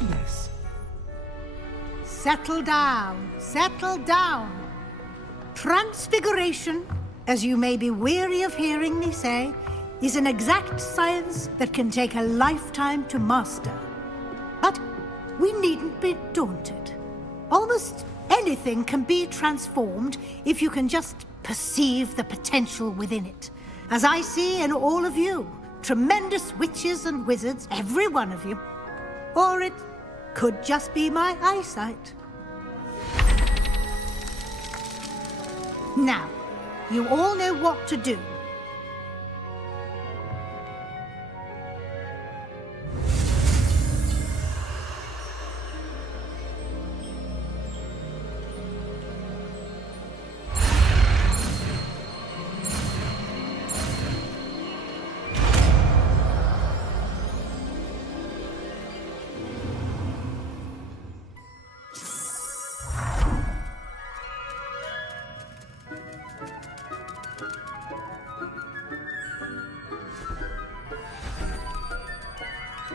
goodness. Settle down, settle down. Transfiguration, as you may be weary of hearing me say, is an exact science that can take a lifetime to master. But we needn't be daunted. Almost anything can be transformed if you can just perceive the potential within it. As I see in all of you, tremendous witches and wizards, every one of you. Or it could just be my eyesight. Now, you all know what to do.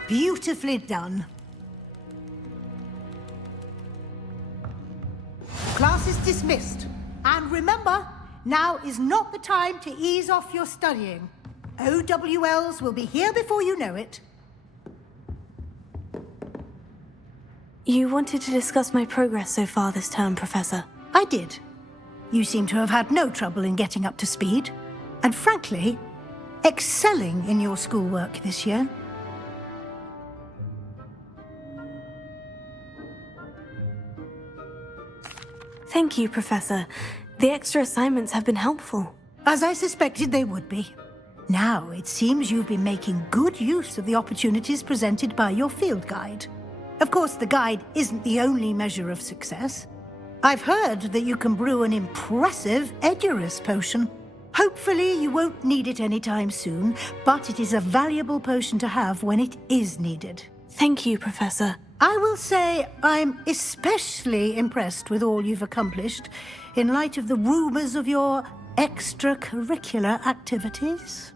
Beautifully done. Class is dismissed. And remember, now is not the time to ease off your studying. OWLs will be here before you know it. You wanted to discuss my progress so far this term, Professor. I did. You seem to have had no trouble in getting up to speed. And frankly, excelling in your schoolwork this year. Thank you, Professor. The extra assignments have been helpful. As I suspected they would be. Now, it seems you've been making good use of the opportunities presented by your field guide. Of course, the guide isn't the only measure of success. I've heard that you can brew an impressive Edurus potion. Hopefully, you won't need it anytime soon, but it is a valuable potion to have when it is needed. Thank you, Professor. I will say I'm especially impressed with all you've accomplished in light of the rumors of your extracurricular activities.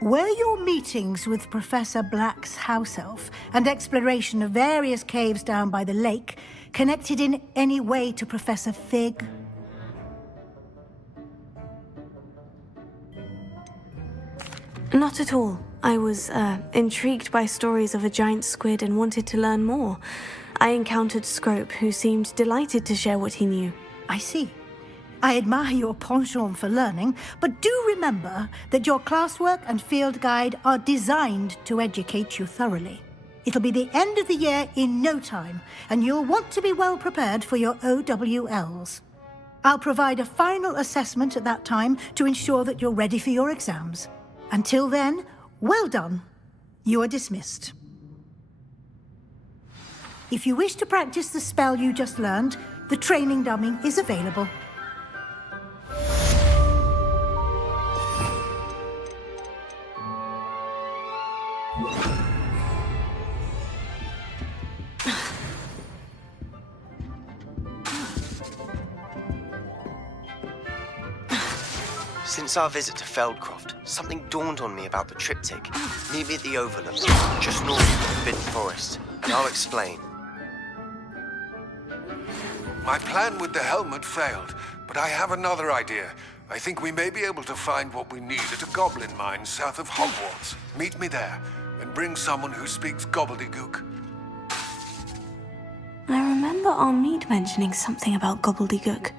Were your meetings with Professor Black's house elf and exploration of various caves down by the lake connected in any way to Professor Fig? Not at all. I was intrigued by stories of a giant squid and wanted to learn more. I encountered Scrope, who seemed delighted to share what he knew. I see. I admire your penchant for learning, but do remember that your classwork and field guide are designed to educate you thoroughly. It'll be the end of the year in no time, and you'll want to be well prepared for your OWLs. I'll provide a final assessment at that time to ensure that you're ready for your exams. Until then, well done. You are dismissed. If you wish to practice the spell you just learned, the training dummy is available. Since our visit to Feldcroft, something dawned on me about the triptych. Meet me at the Overlook, just north of the Forbidden Forest, and I'll explain. My plan with the helmet failed, but I have another idea. I think we may be able to find what we need at a goblin mine south of Hogwarts. Meet me there, and bring someone who speaks gobbledygook. I remember Armide mentioning something about gobbledygook.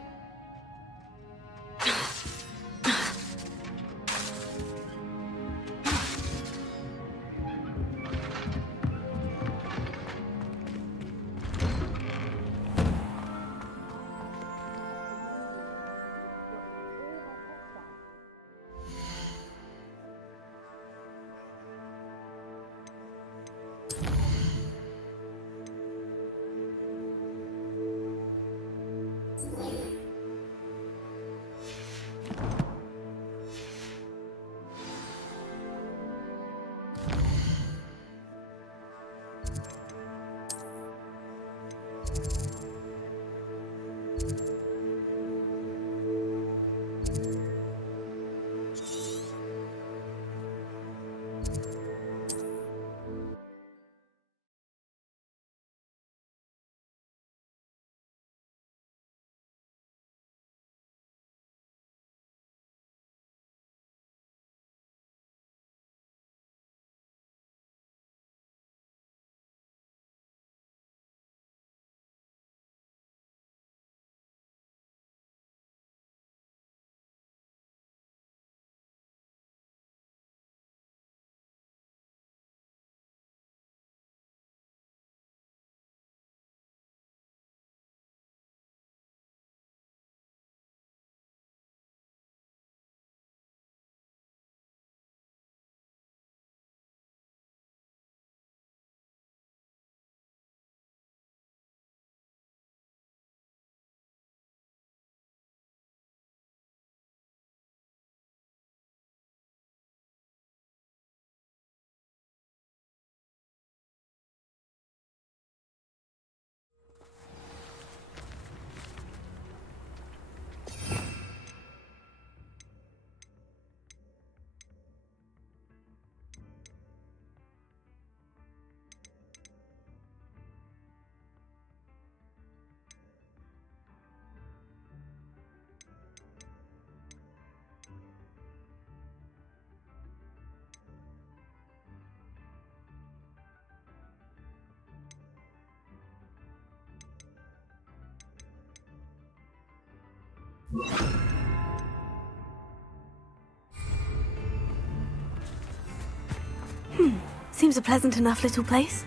Seems a pleasant enough little place.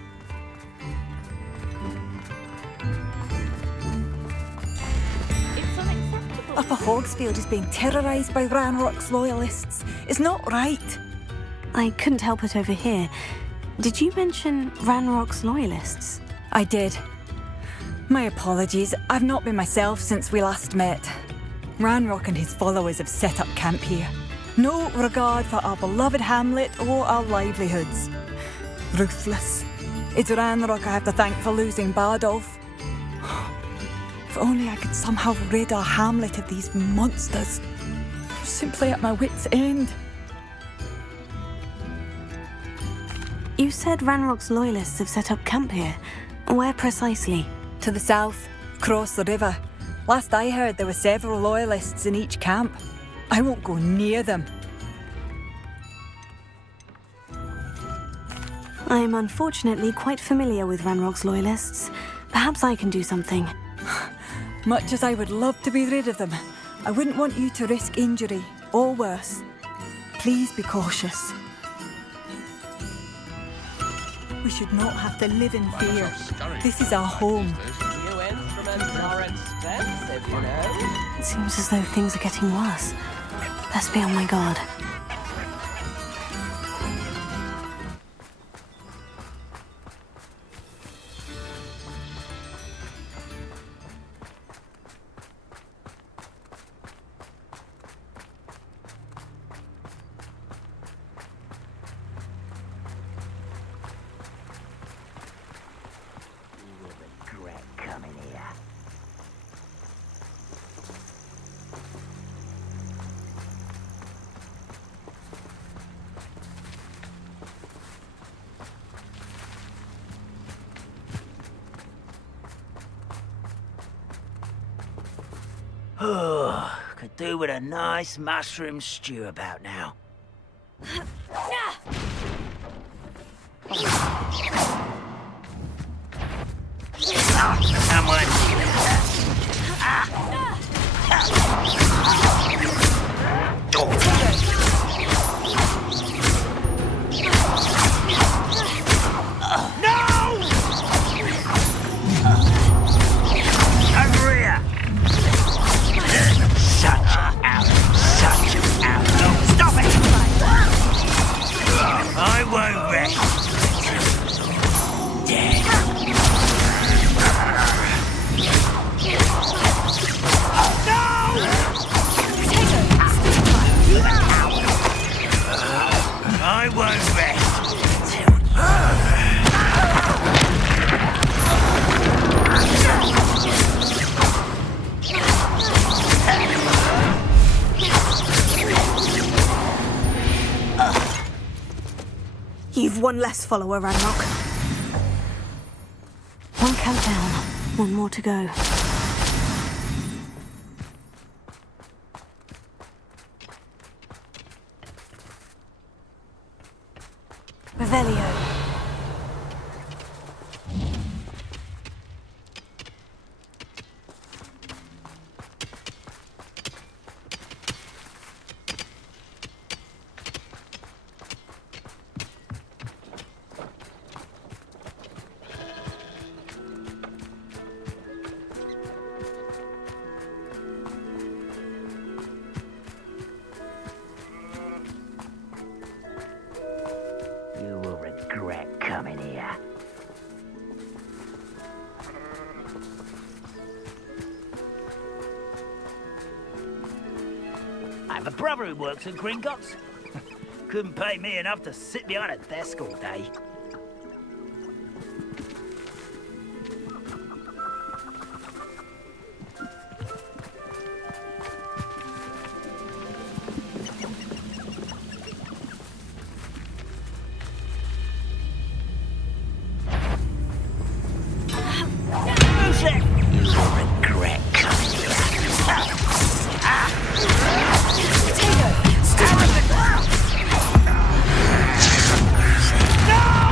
Upper Hogsfield is being terrorised by Ranrock's loyalists. It's not right. I couldn't help it over here. Did you mention Ranrock's loyalists? I did. My apologies. I've not been myself since we last met. Ranrock and his followers have set up camp here. No regard for our beloved hamlet or our livelihoods. Ruthless. It's Ranrock I have to thank for losing Bardolph. If only I could somehow rid our hamlet of these monsters. I'm simply at my wit's end. You said Ranrock's loyalists have set up camp here. Where precisely? To the south, across the river. Last I heard, there were several loyalists in each camp. I won't go near them. I am unfortunately quite familiar with Ranrock's loyalists. Perhaps I can do something. Much as I would love to be rid of them, I wouldn't want you to risk injury, or worse. Please be cautious. We should not have to live in fear. This is our home. New instruments are expensive, you know. It seems as though things are getting worse. Best be on my guard. Oh, could do with a nice mushroom stew about now. You've one less follower, Ranrock. One camp down, one more to go. Revelio. You will regret coming here. I have a brother who works at Gringotts. Couldn't pay me enough to sit behind a desk all day. You will regret coming here. No!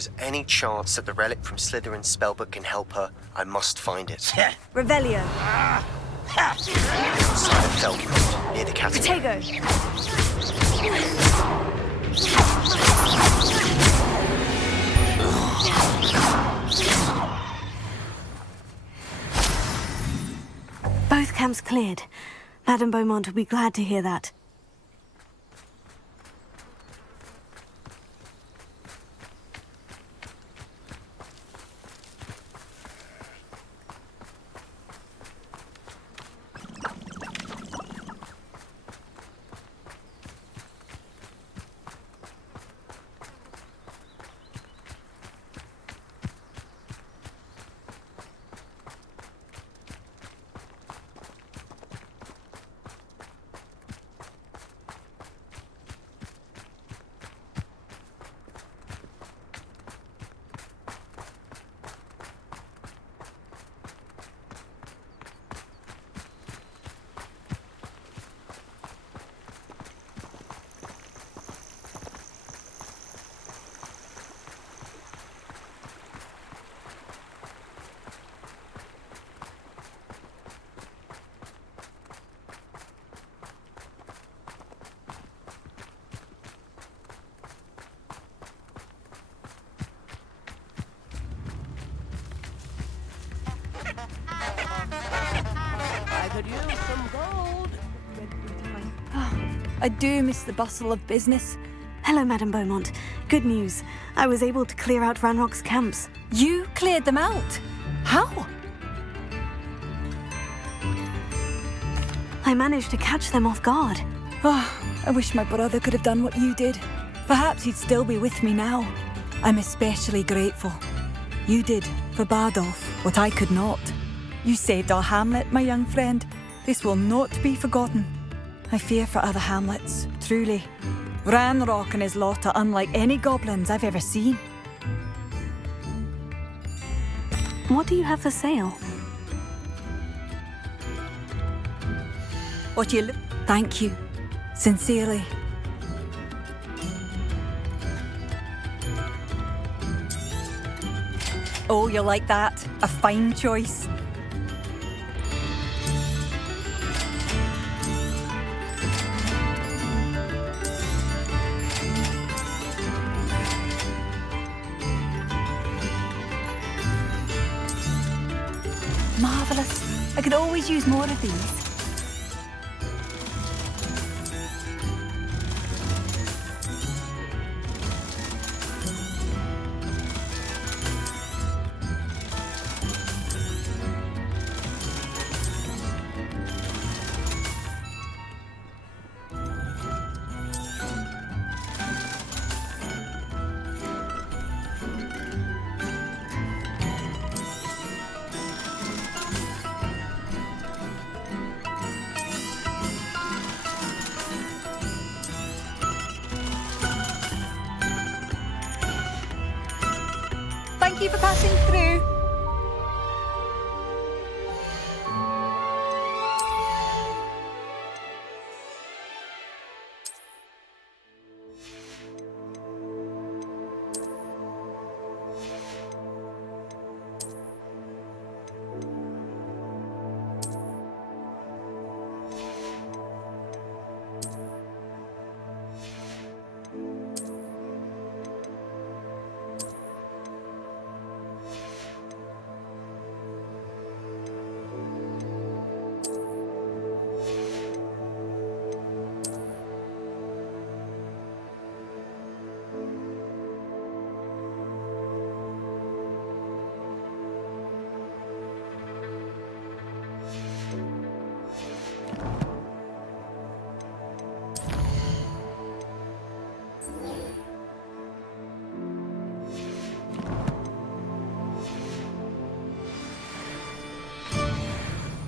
there's any chance that the relic from Slytherin's spellbook can help her, I must find it. Revelio. Outside of Felgrove, near the catapult. Protego. Both camps cleared. Madame Beaumont will be glad to hear that. I could use some gold. I do miss the bustle of business. Hello, Madame Beaumont. Good news. I was able to clear out Ranrock's camps. You cleared them out? How? I managed to catch them off guard. Oh, I wish my brother could have done what you did. Perhaps he'd still be with me now. I'm especially grateful. You did, for Bardolph, what I could not. You saved our hamlet, my young friend. This will not be forgotten. I fear for other hamlets, truly. Ranrock and his lot are unlike any goblins I've ever seen. What do you have for sale? What you Thank you. Sincerely. Oh, you like that? A fine choice. Marvellous. I could always use more of these. Thank you for passing through.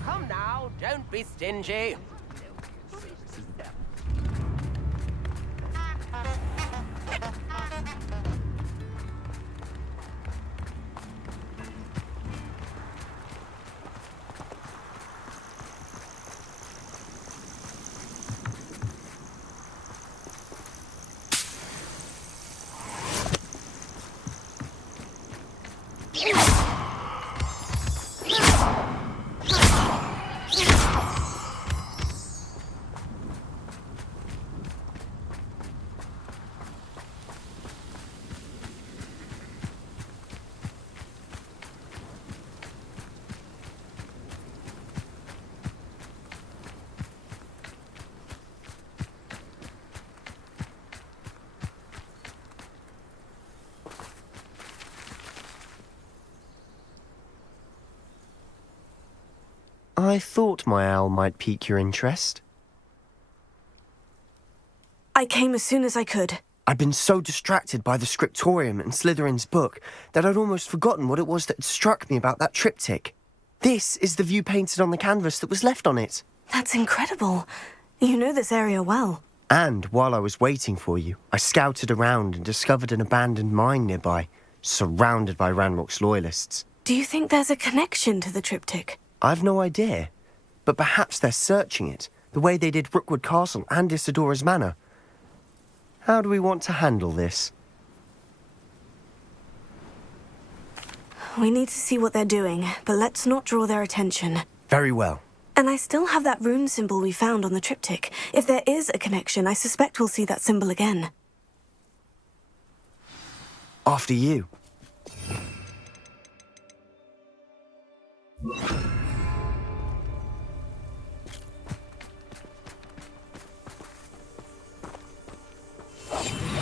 Come now, don't be stingy. I thought my owl might pique your interest. I came as soon as I could. I'd been so distracted by the scriptorium and Slytherin's book that I'd almost forgotten what it was that struck me about that triptych. This is the view painted on the canvas that was left on it. That's incredible. You know this area well. And while I was waiting for you, I scouted around and discovered an abandoned mine nearby, surrounded by Ranrock's loyalists. Do you think there's a connection to the triptych? I've no idea, but perhaps they're searching it, the way they did Rookwood Castle and Isidora's Manor. How do we want to handle this? We need to see what they're doing, but let's not draw their attention. Very well. And I still have that rune symbol we found on the triptych. If there is a connection, I suspect we'll see that symbol again. After you.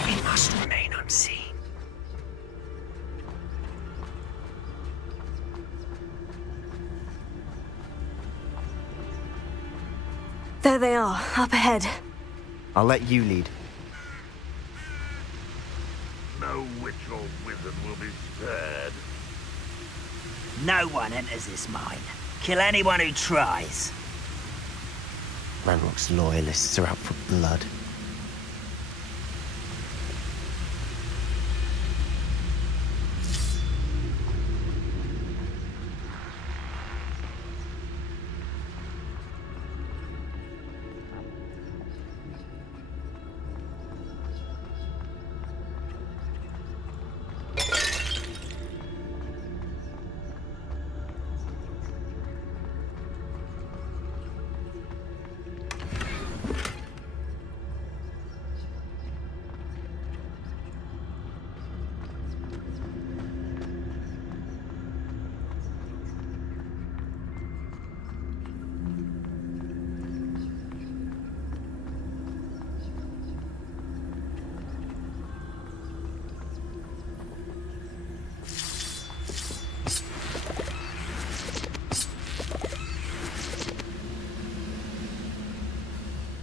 We must remain unseen. There they are, up ahead. I'll let you lead. No witch or wizard will be spared. No one enters this mine. Kill anyone who tries. Ranrock's loyalists are out for blood.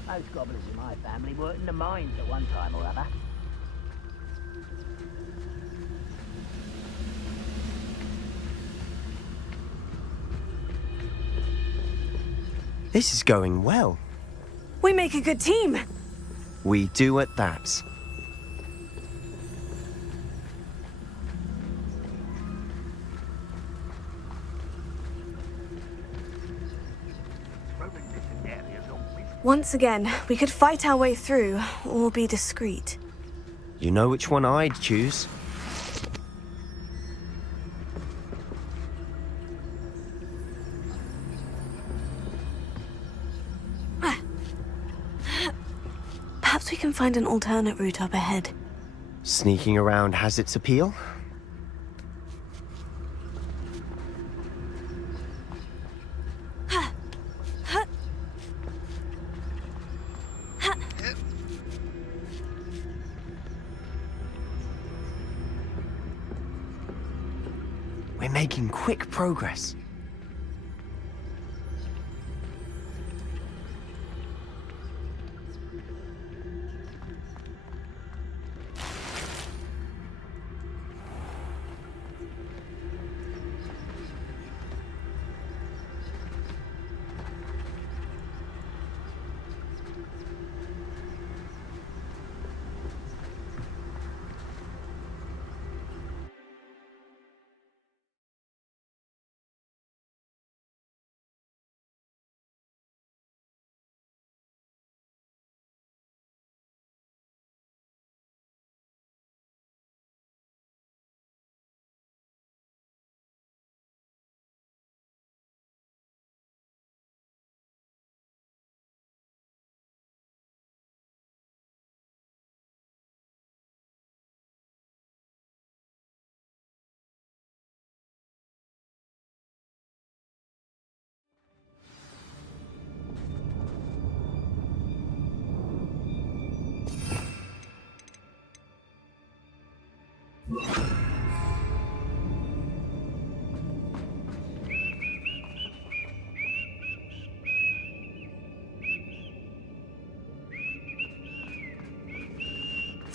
Most gobblers in my family worked in the mines at one time or other. This is going well. We make a good team. We do at that. Once again, we could fight our way through, or be discreet. You know which one I'd choose. Perhaps we can find an alternate route up ahead. Sneaking around has its appeal. We're making quick progress.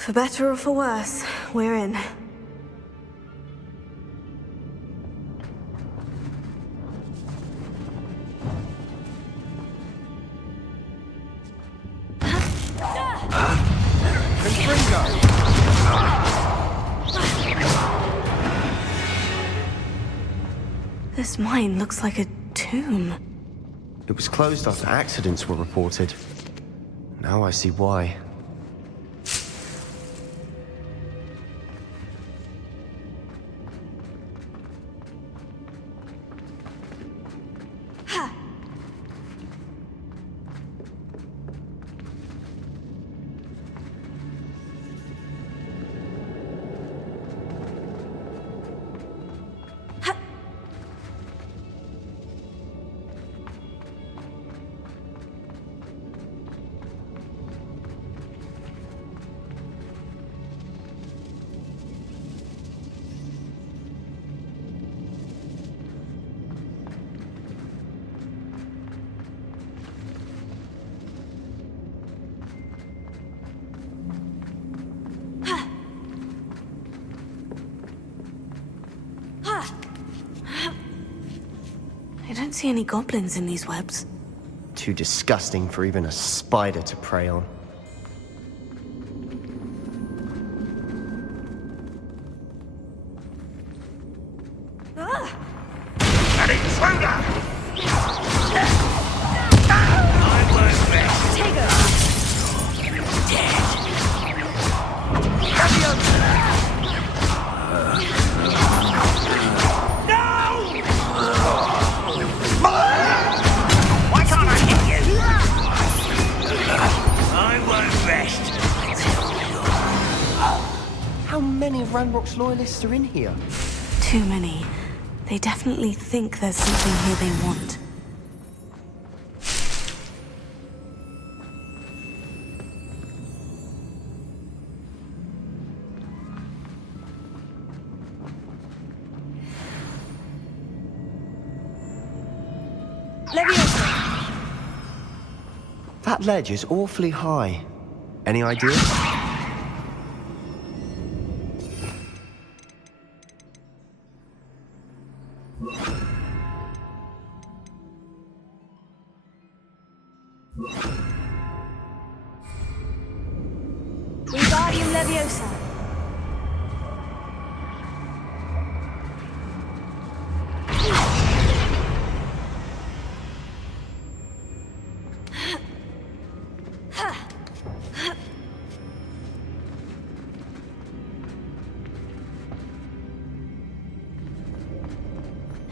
For better or for worse, we're in. This mine looks like a tomb. It was closed after accidents were reported. Now I see why. I don't see any goblins in these webs. Too disgusting for even a spider to prey on. An intruder! Why can't I hit you? I won't rest. How many of Ranrock's loyalists are in here? Too many. They definitely think there's something here they want. That ledge is awfully high. Any ideas? Wingardium Leviosa.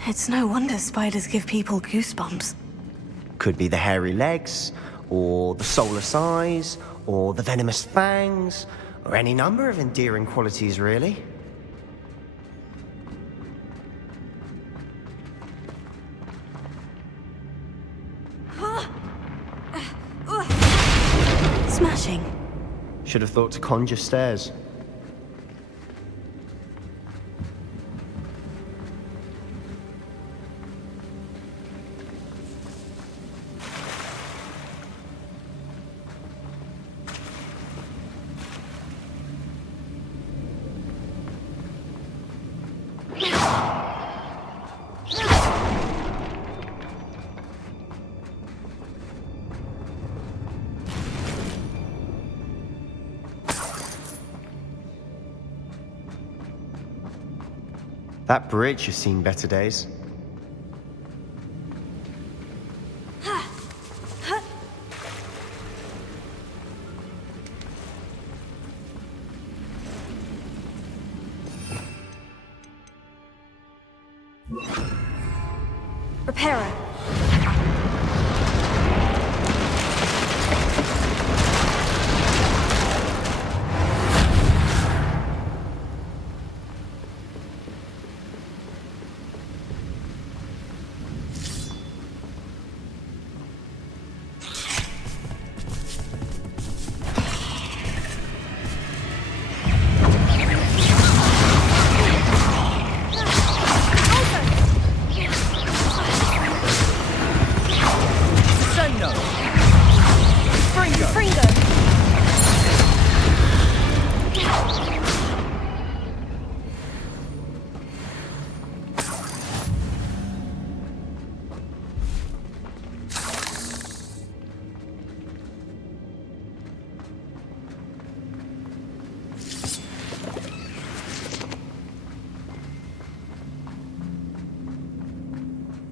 It's no wonder spiders give people goosebumps. Could be the hairy legs, or the soulless eyes, or the venomous fangs, or any number of endearing qualities, really. Smashing. Should have thought to conjure stairs. That bridge has seen better days. Reparo.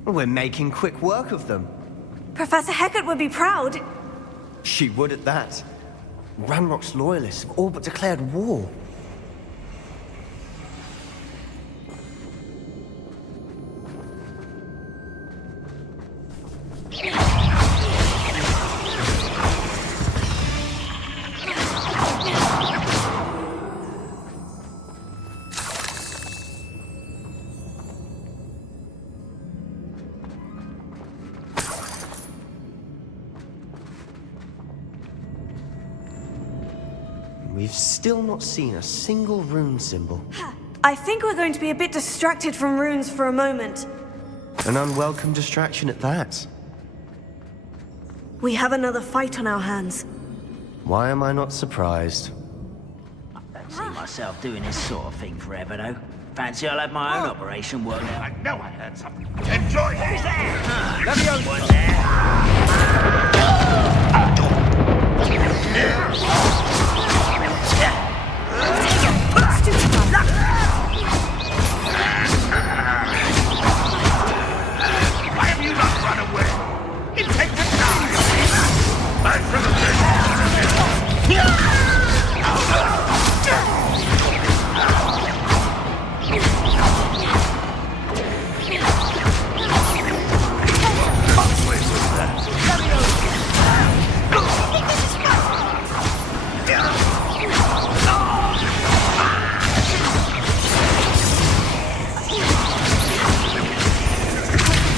We're making quick work of them. Professor Hecat would be proud. She would at that. Ranrock's loyalists have all but declared war. We've still not seen a single rune symbol. I think we're going to be a bit distracted from runes for a moment. An unwelcome distraction at that. We have another fight on our hands. Why am I not surprised? I don't see myself doing this sort of thing forever, though. Fancy I'll have my own operation worked out. I know I heard something. Enjoy Who's it! there? Let me open one there. Why have you not run away? It takes a time! Back for the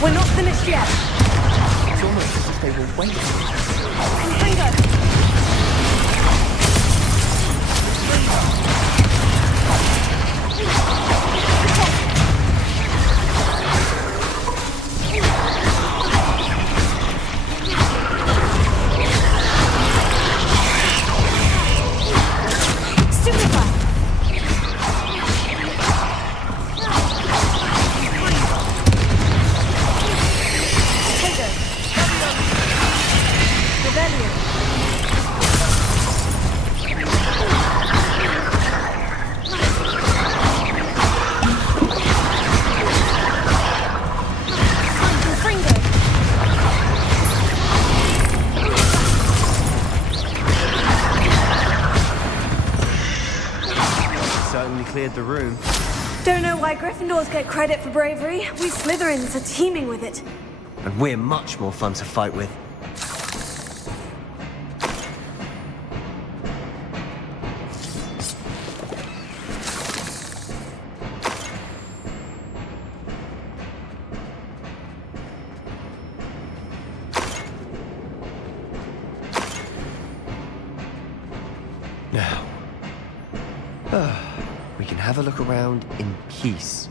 We're not finished yet. It's almost as if they were waiting. Confringo! Certainly cleared the room. Don't know why Gryffindors get credit for bravery. We Slytherins are teeming with it. And we're much more fun to fight with. Now, we can have a look around in peace.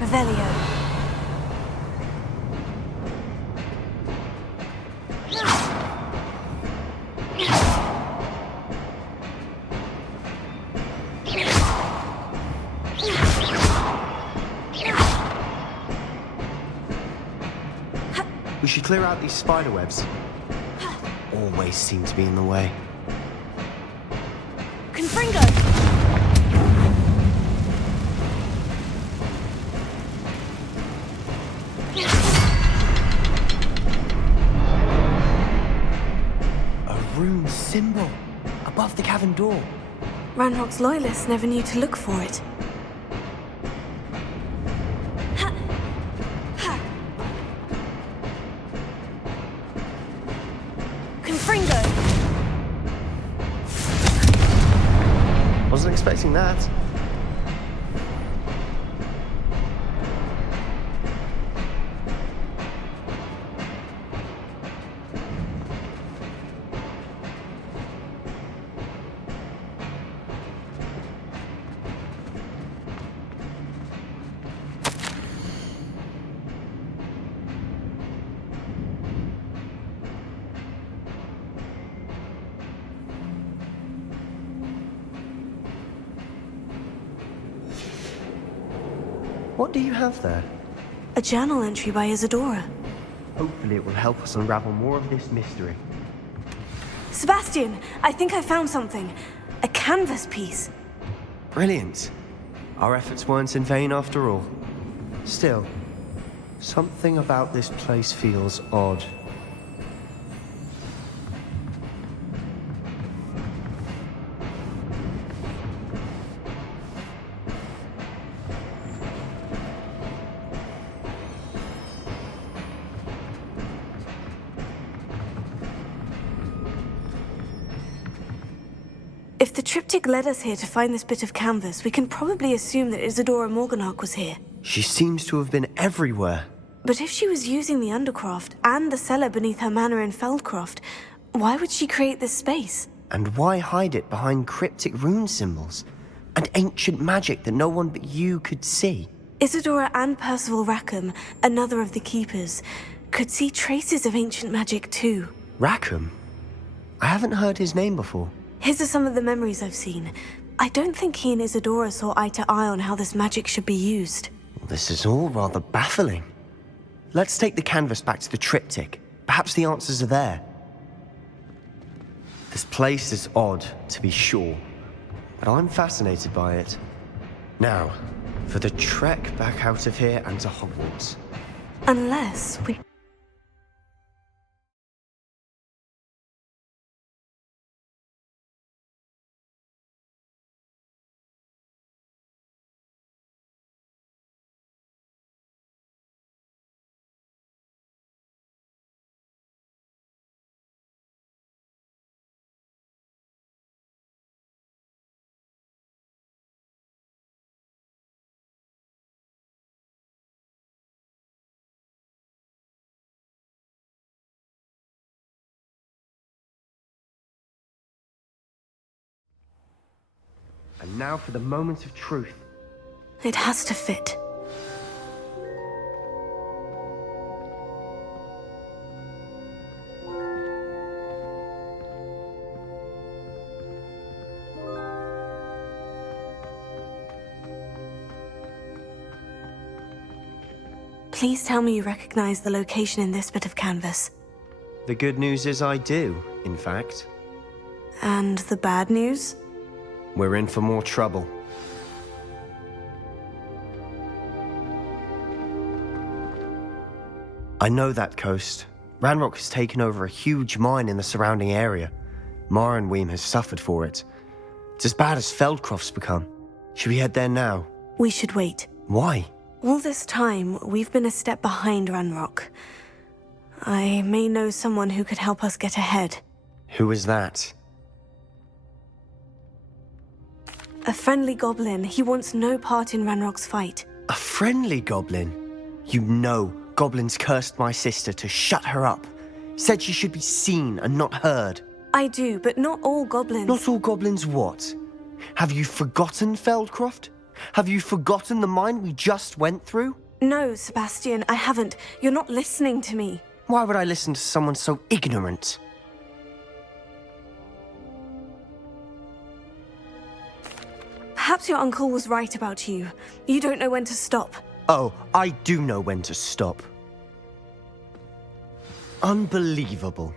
Revelio. We should clear out these spider webs. Always seem to be in the way. Confringo! A rune symbol above the cavern door. Ranrock's loyalists never knew to look for it. Confringo! Wasn't expecting that. What do you have there? A journal entry by Isadora. Hopefully it will help us unravel more of this mystery. Sebastian, I think I found something. A canvas piece. Brilliant. Our efforts weren't in vain after all. Still, something about this place feels odd. If the triptych led us here to find this bit of canvas, we can probably assume that Isadora Morganach was here. She seems to have been everywhere. But if she was using the Undercroft and the cellar beneath her manor in Feldcroft, why would she create this space? And why hide it behind cryptic rune symbols? And ancient magic that no one but you could see? Isadora and Percival Rackham, another of the Keepers, could see traces of ancient magic too. Rackham? I haven't heard his name before. His are some of the memories I've seen. I don't think he and Isadora saw eye to eye on how this magic should be used. This is all rather baffling. Let's take the canvas back to the triptych. Perhaps the answers are there. This place is odd, to be sure, but I'm fascinated by it. Now, for the trek back out of here and to Hogwarts. Unless we... And now for the moment of truth. It has to fit. Please tell me you recognize the location in this bit of canvas. The good news is I do, in fact. And the bad news? We're in for more trouble. I know that coast. Ranrock has taken over a huge mine in the surrounding area. Marrenweem has suffered for it. It's as bad as Feldcroft's become. Should we head there now? We should wait. Why? All this time, we've been a step behind Ranrock. I may know someone who could help us get ahead. Who is that? A friendly goblin. He wants no part in Ranrock's fight. A friendly goblin? You know, goblins cursed my sister to shut her up. Said she should be seen and not heard. I do, but not all goblins. Not all goblins what? Have you forgotten Feldcroft? Have you forgotten the mine we just went through? No, Sebastian, I haven't. You're not listening to me. Why would I listen to someone so ignorant? Perhaps your uncle was right about you. You don't know when to stop. Oh, I do know when to stop. Unbelievable.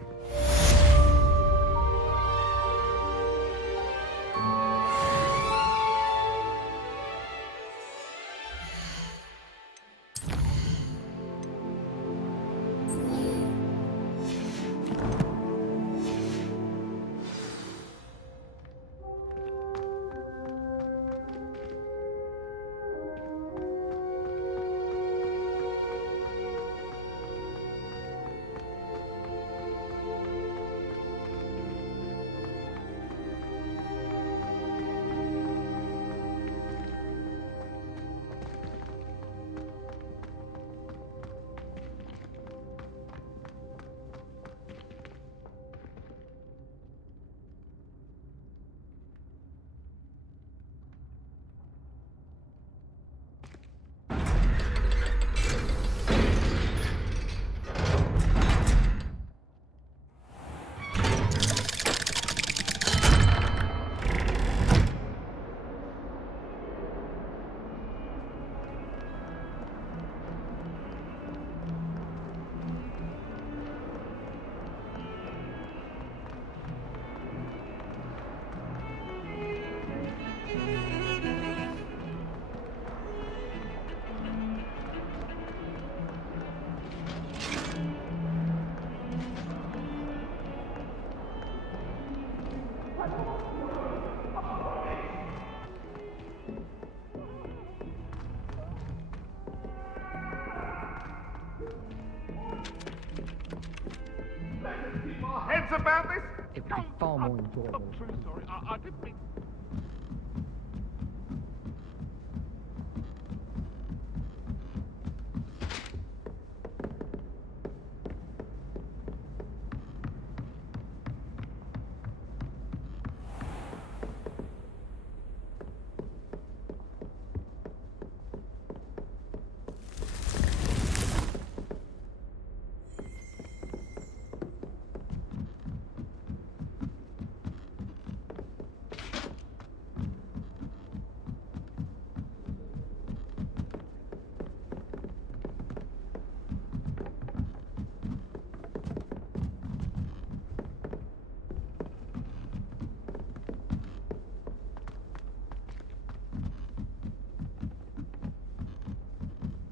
about this? It would be far more enjoyable. I'm truly sorry. I didn't mean...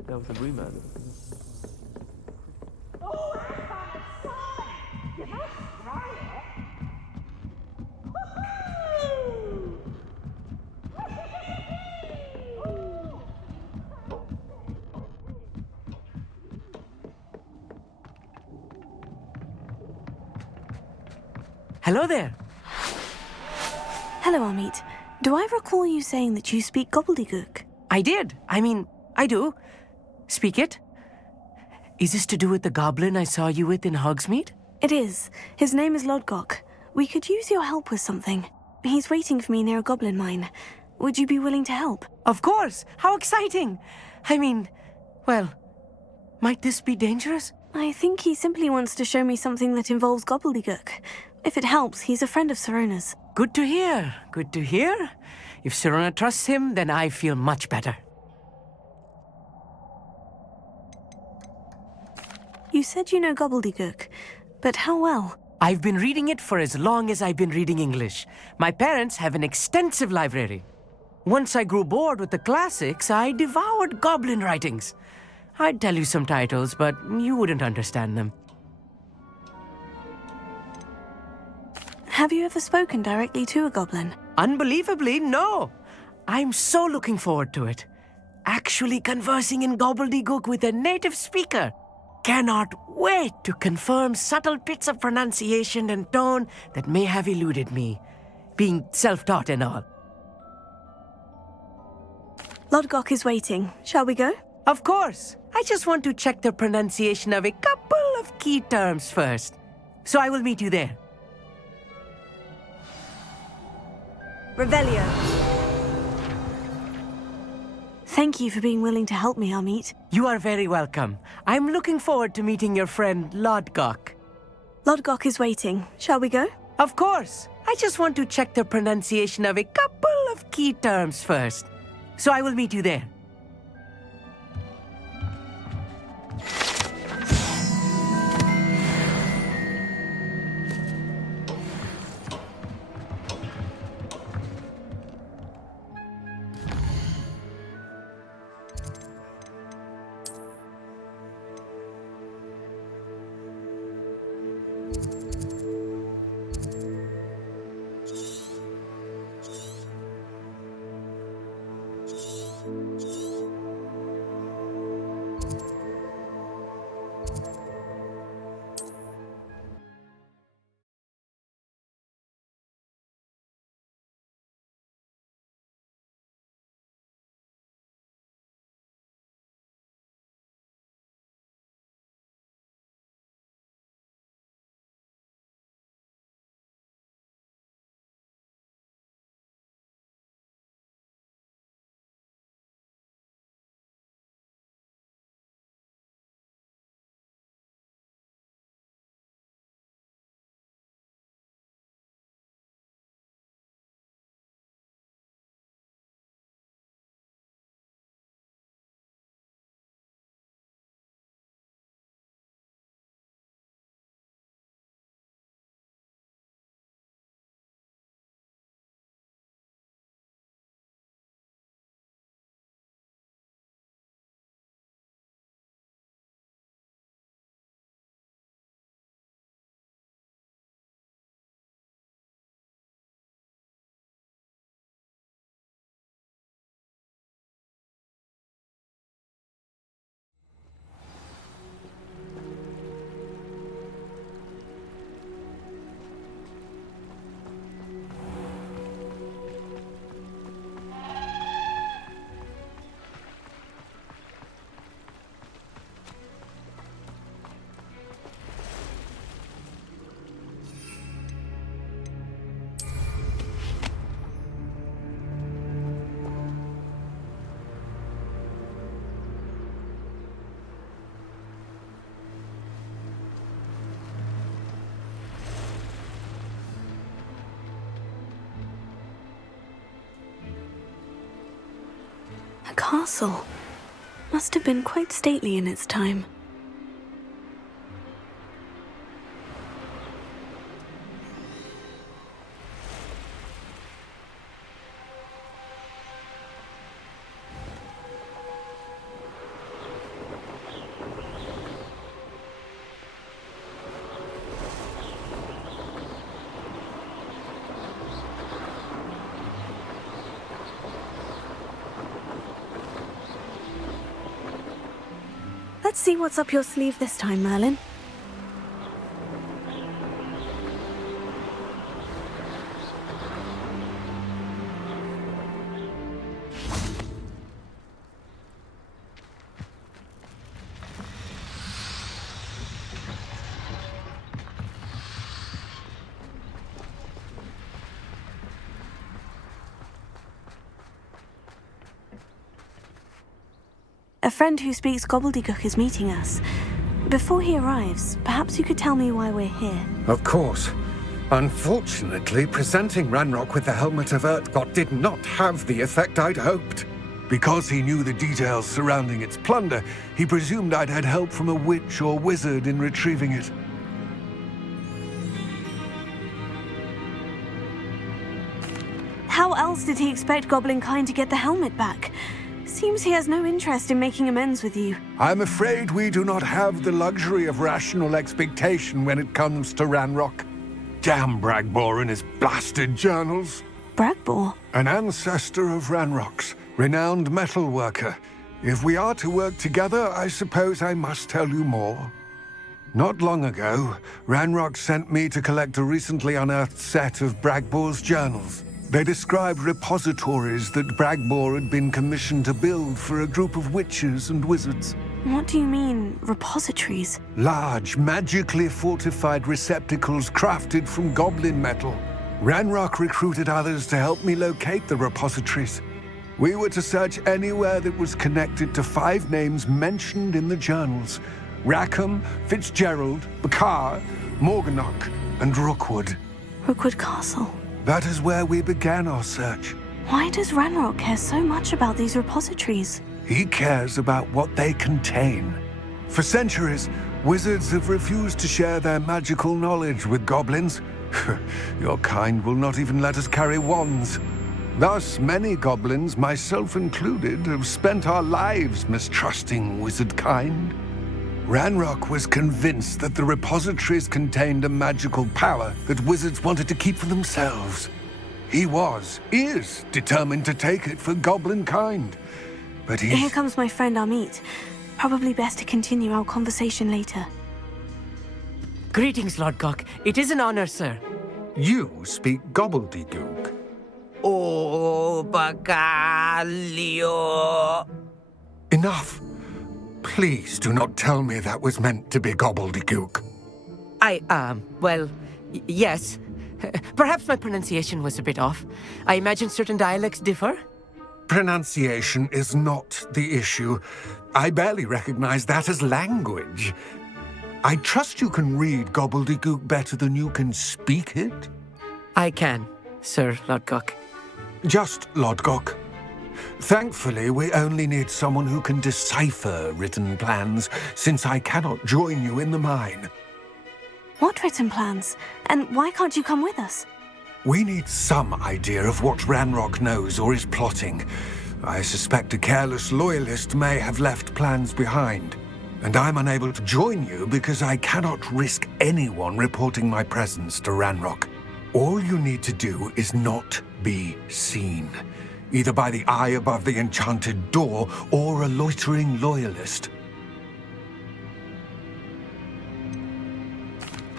There was a rumor. Hello there. Hello, Amit. Do I recall you saying that you speak gobbledygook? I did. I do. Speak it. Is this to do with the goblin I saw you with in Hogsmeade? It is. His name is Lodgok. We could use your help with something. He's waiting for me near a goblin mine. Would you be willing to help? Of course. How exciting. Well, might this be dangerous? I think he simply wants to show me something that involves gobbledygook. If it helps, he's a friend of Sirona's. Good to hear. Good to hear. If Sirona trusts him, then I feel much better. You said you know gobbledygook, but how well? I've been reading it for as long as I've been reading English. My parents have an extensive library. Once I grew bored with the classics, I devoured goblin writings. I'd tell you some titles, but you wouldn't understand them. Have you ever spoken directly to a goblin? Unbelievably, no. I'm so looking forward to it. Actually conversing in gobbledygook with a native speaker. Cannot wait to confirm subtle bits of pronunciation and tone that may have eluded me, being self-taught and all. Lodgok is waiting. Shall we go? Of course. I just want to check the pronunciation of a couple of key terms first. So I will meet you there. Revelio. Thank you for being willing to help me, Amit. You are very welcome. I'm looking forward to meeting your friend Lodgok. Lodgok is waiting. Shall we go? Of course. I just want to check the pronunciation of a couple of key terms first. So I will meet you there. castle. Must have been quite stately in its time. Let's see what's up your sleeve this time, Merlin. A friend who speaks gobbledygook is meeting us. Before he arrives, perhaps you could tell me why we're here. Of course. Unfortunately, presenting Ranrock with the Helmet of Urtkot did not have the effect I'd hoped. Because he knew the details surrounding its plunder, he presumed I'd had help from a witch or wizard in retrieving it. How else did he expect Goblinkind to get the helmet back? Seems he has no interest in making amends with you. I'm afraid we do not have the luxury of rational expectation when it comes to Ranrock. Damn Bragbor and his blasted journals. Bragbor? An ancestor of Ranrock's, renowned metal worker. If we are to work together, I suppose I must tell you more. Not long ago, Ranrock sent me to collect a recently unearthed set of Bragbor's journals. They described repositories that Bragbor had been commissioned to build for a group of witches and wizards. What do you mean, repositories? Large, magically fortified receptacles crafted from goblin metal. Ranrock recruited others to help me locate the repositories. We were to search anywhere that was connected to 5 names mentioned in the journals: Rackham, Fitzgerald, Bakar, Morganach, and Rookwood. Rookwood Castle. That is where we began our search. Why does Ranrock care so much about these repositories? He cares about what they contain. For centuries, wizards have refused to share their magical knowledge with goblins. Your kind will not even let us carry wands. Thus, many goblins, myself included, have spent our lives mistrusting wizard kind. Ranrock was convinced that the repositories contained a magical power that wizards wanted to keep for themselves. He is determined to take it for goblin kind. But Here comes my friend Amit. Probably best to continue our conversation later. Greetings, Lord Gok. It is an honor, sir. You speak gobbledygook. Oh, Bagalio. Enough. Please do not tell me that was meant to be gobbledygook. Yes. Perhaps my pronunciation was a bit off. I imagine certain dialects differ. Pronunciation is not the issue. I barely recognize that as language. I trust you can read gobbledygook better than you can speak it? I can, Sir Lord Gok. Just Lord Gok. Thankfully, we only need someone who can decipher written plans, since I cannot join you in the mine. What written plans? And why can't you come with us? We need some idea of what Ranrock knows or is plotting. I suspect a careless loyalist may have left plans behind. And I'm unable to join you because I cannot risk anyone reporting my presence to Ranrock. All you need to do is not be seen, either by the eye above the enchanted door or a loitering loyalist.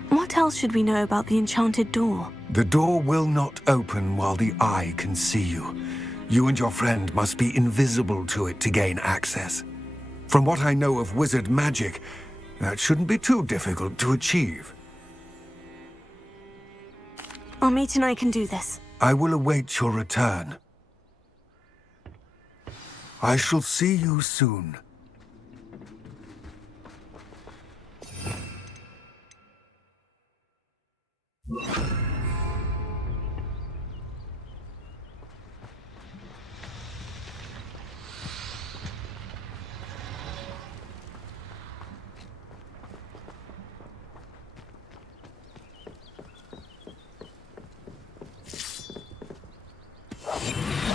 What else should we know about the enchanted door? The door will not open while the eye can see you. You and your friend must be invisible to it to gain access. From what I know of wizard magic, that shouldn't be too difficult to achieve. Amit and I can do this. I will await your return. I shall see you soon.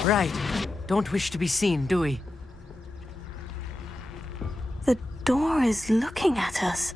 Right. Don't wish to be seen, do we? The door is looking at us.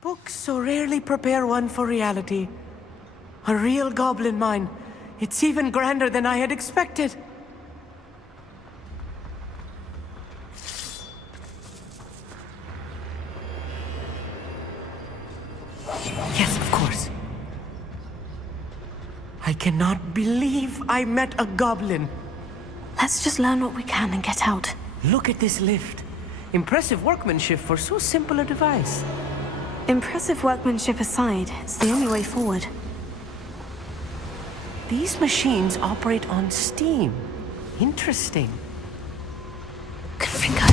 Books so rarely prepare one for reality. A real goblin mine. It's even grander than I had expected. Yes, of course. I cannot believe I met a goblin. Let's just learn what we can and get out. Look at this lift. Impressive workmanship for so simple a device. Impressive workmanship aside, it's the only way forward. These machines operate on steam. Interesting. Confringo.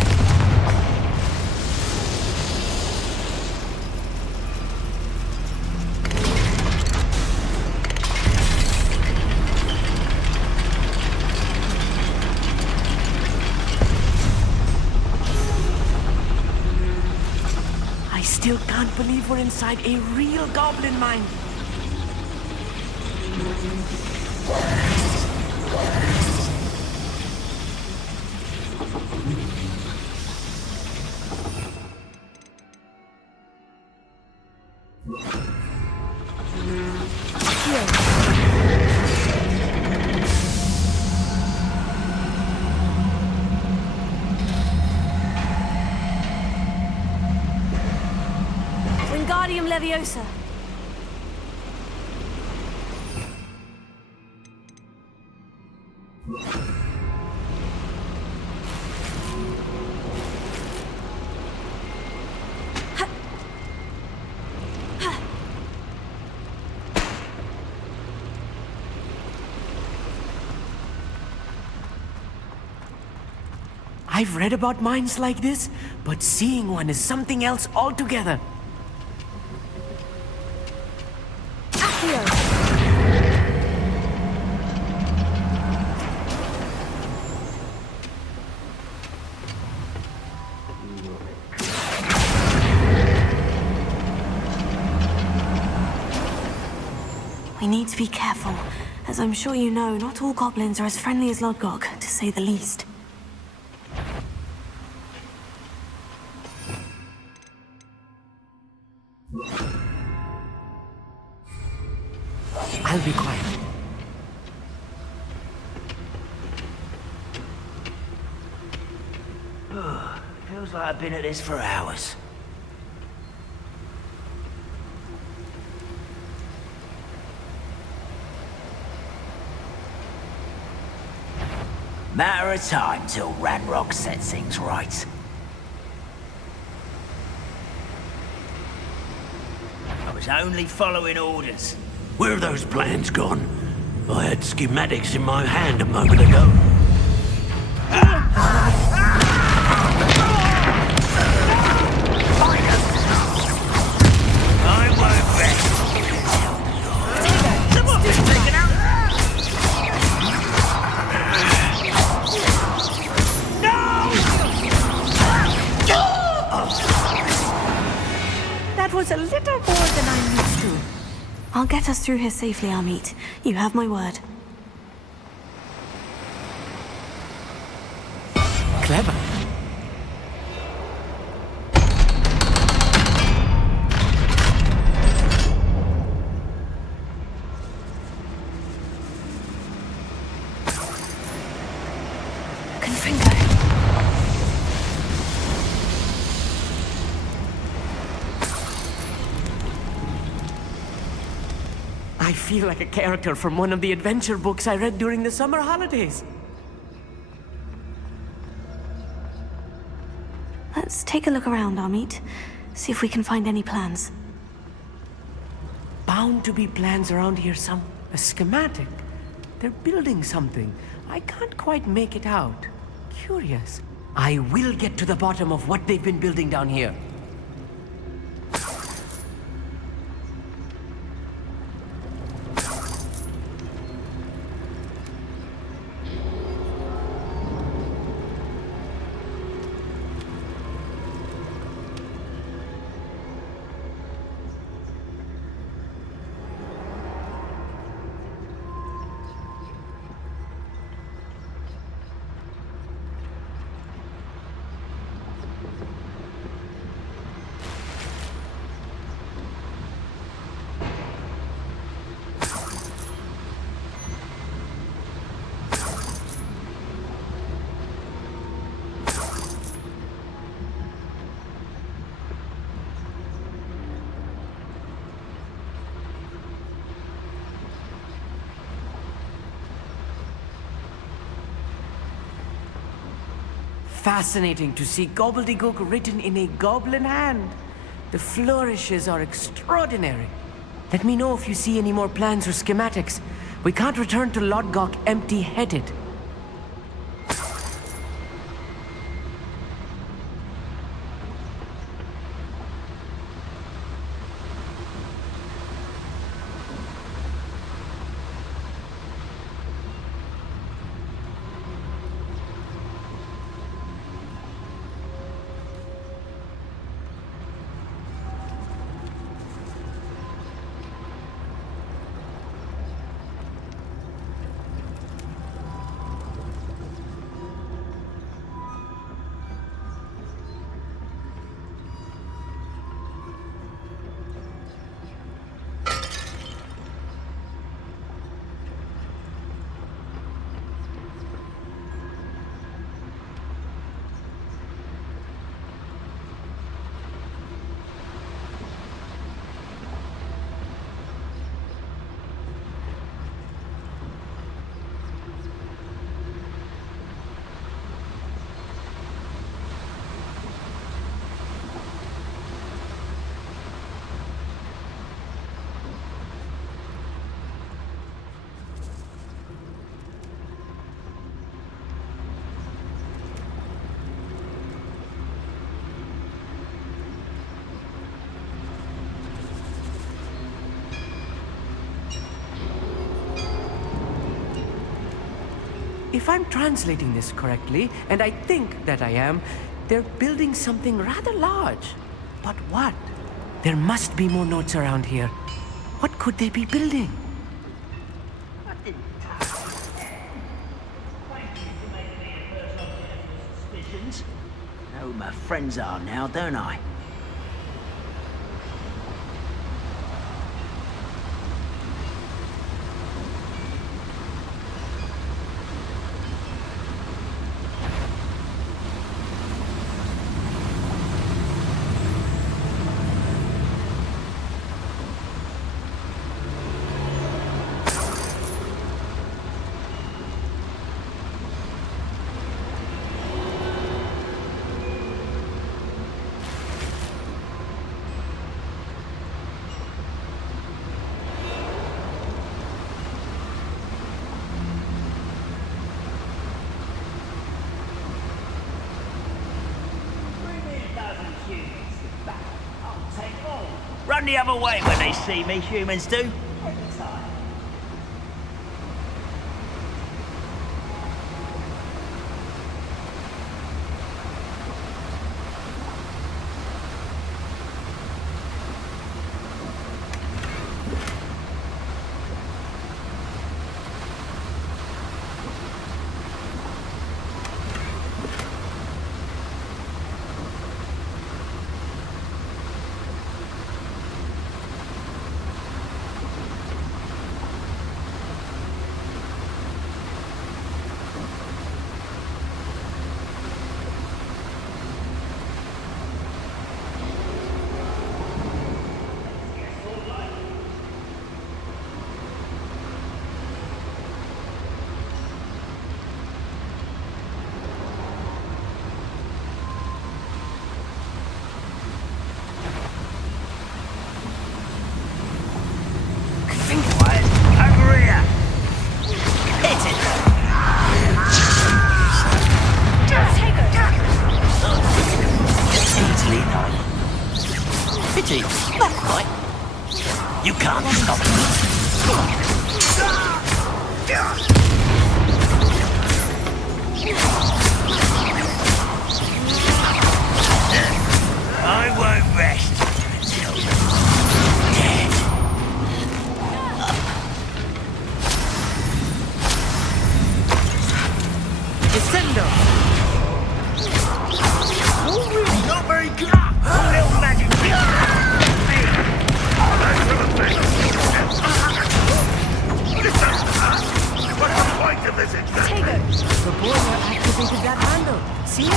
I still can't believe we're inside a real goblin mine. Wingardium Leviosa. I've read about mines like this, but seeing one is something else altogether. We need to be careful. As I'm sure you know, not all goblins are as friendly as Lodgok, to say the least. I'll be quiet. Feels like I've been at this for hours. Matter of time till Ranrock sets things right. I was only following orders. Where have those plans gone? I had schematics in my hand a moment ago. I won't rest. That was a little more than I'm used to. I'll get us through here safely, Amit. You have my word. Clever. Confringo. I feel like a character from one of the adventure books I read during the summer holidays. Let's take a look around, Amit. See if we can find any plans. Bound to be plans around here, a schematic. They're building something. I can't quite make it out. Curious. I will get to the bottom of what they've been building down here. Fascinating to see gobbledygook written in a goblin hand. The flourishes are extraordinary. Let me know if you see any more plans or schematics. We can't return to Lodgok empty-headed. If I'm translating this correctly, and I think that I am, they're building something rather large. But what? There must be more notes around here. What could they be building? I didn't touch it. Thank you for making me a first object of your suspicions. Know who my friends are now, don't I? Run the other way when they see me, humans do. Every time. I won't rest until you're dead. Descendo! Oh, really? Not very good. A little magic trick. What's the point of this exactly? The boiler activated that handle. See?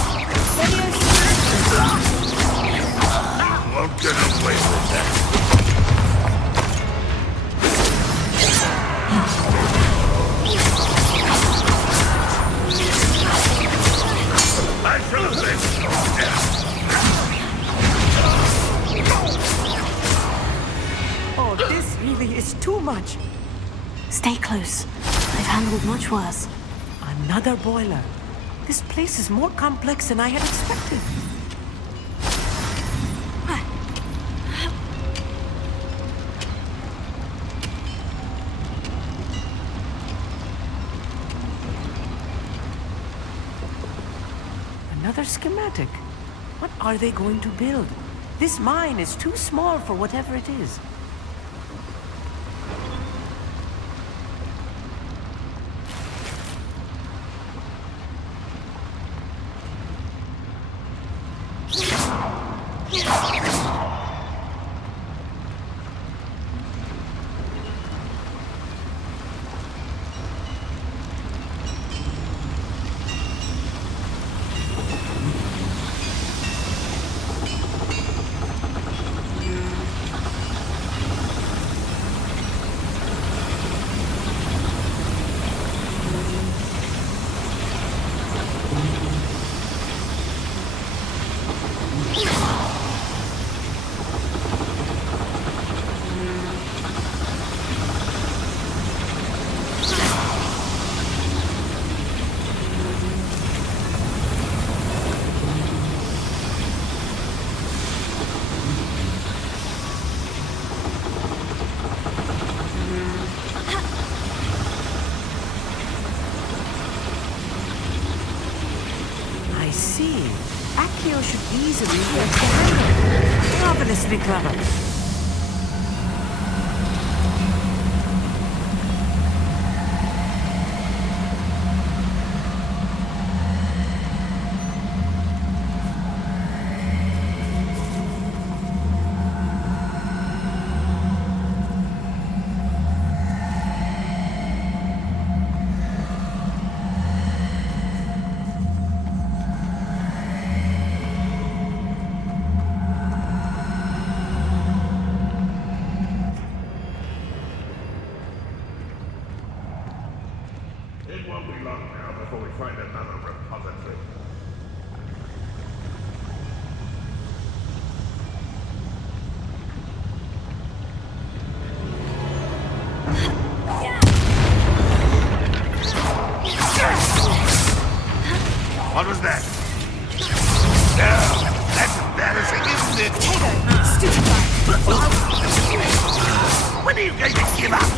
Won't get away with that. I shall have been. Oh, this really is too much. Stay close. I've handled much worse. Another boiler. This place is more complex than I had expected. Another schematic. What are they going to build? This mine is too small for whatever it is. I see. Accio should easily lift the handle. Marvelously clever. It won't be long now before we find another repository. What was that? No, that's embarrassing, isn't it? When are you going to give up?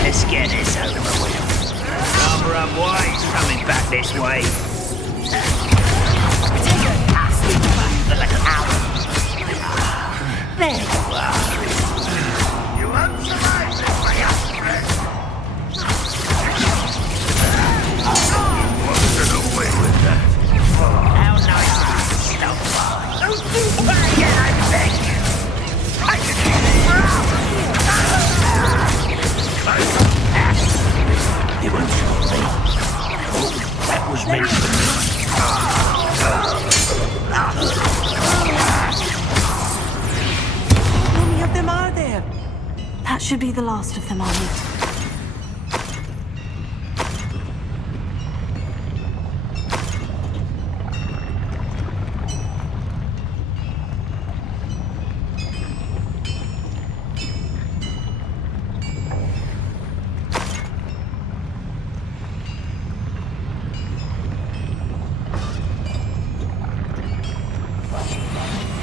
Let's get this over with. Rather unwise coming back this way. Like an owl. There you are. You won't survive this way, Astrid. Won't get away with that. How nice. Don't do that again, I beg you. I can do this forever. You won't shoot me. That was meant for me. should be the last of them, Amit.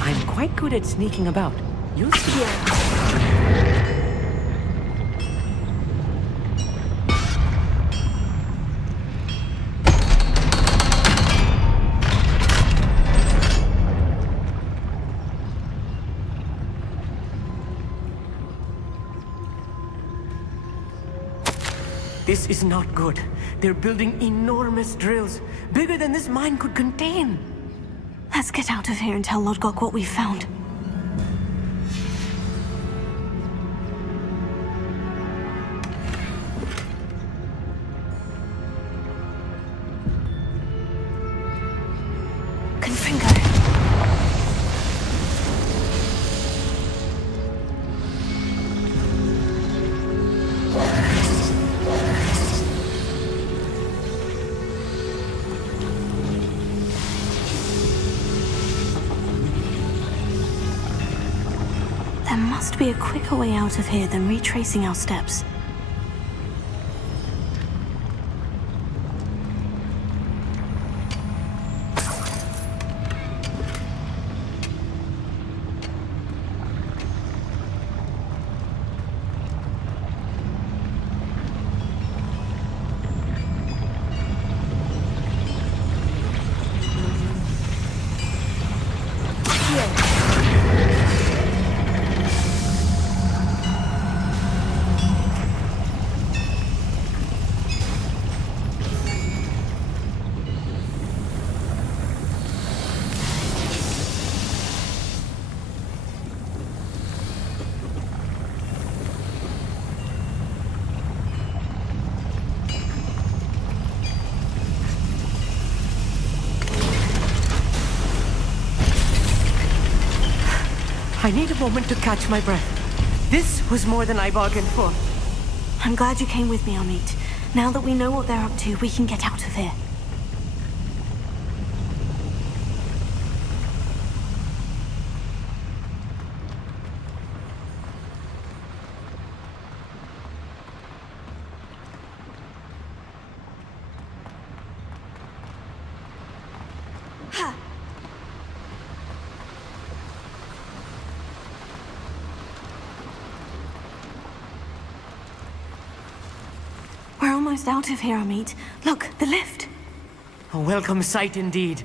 I'm quite good at sneaking about. You'll see. This is not good. They're building enormous drills, bigger than this mine could contain. Let's get out of here and tell Lodgok what we've found. Confringo. There must be a quicker way out of here than retracing our steps. I need a moment to catch my breath. This was more than I bargained for. I'm glad you came with me, Amit. Now that we know what they're up to, we can get out of here. We're almost out of here, Amit. Look, the lift. A welcome sight indeed.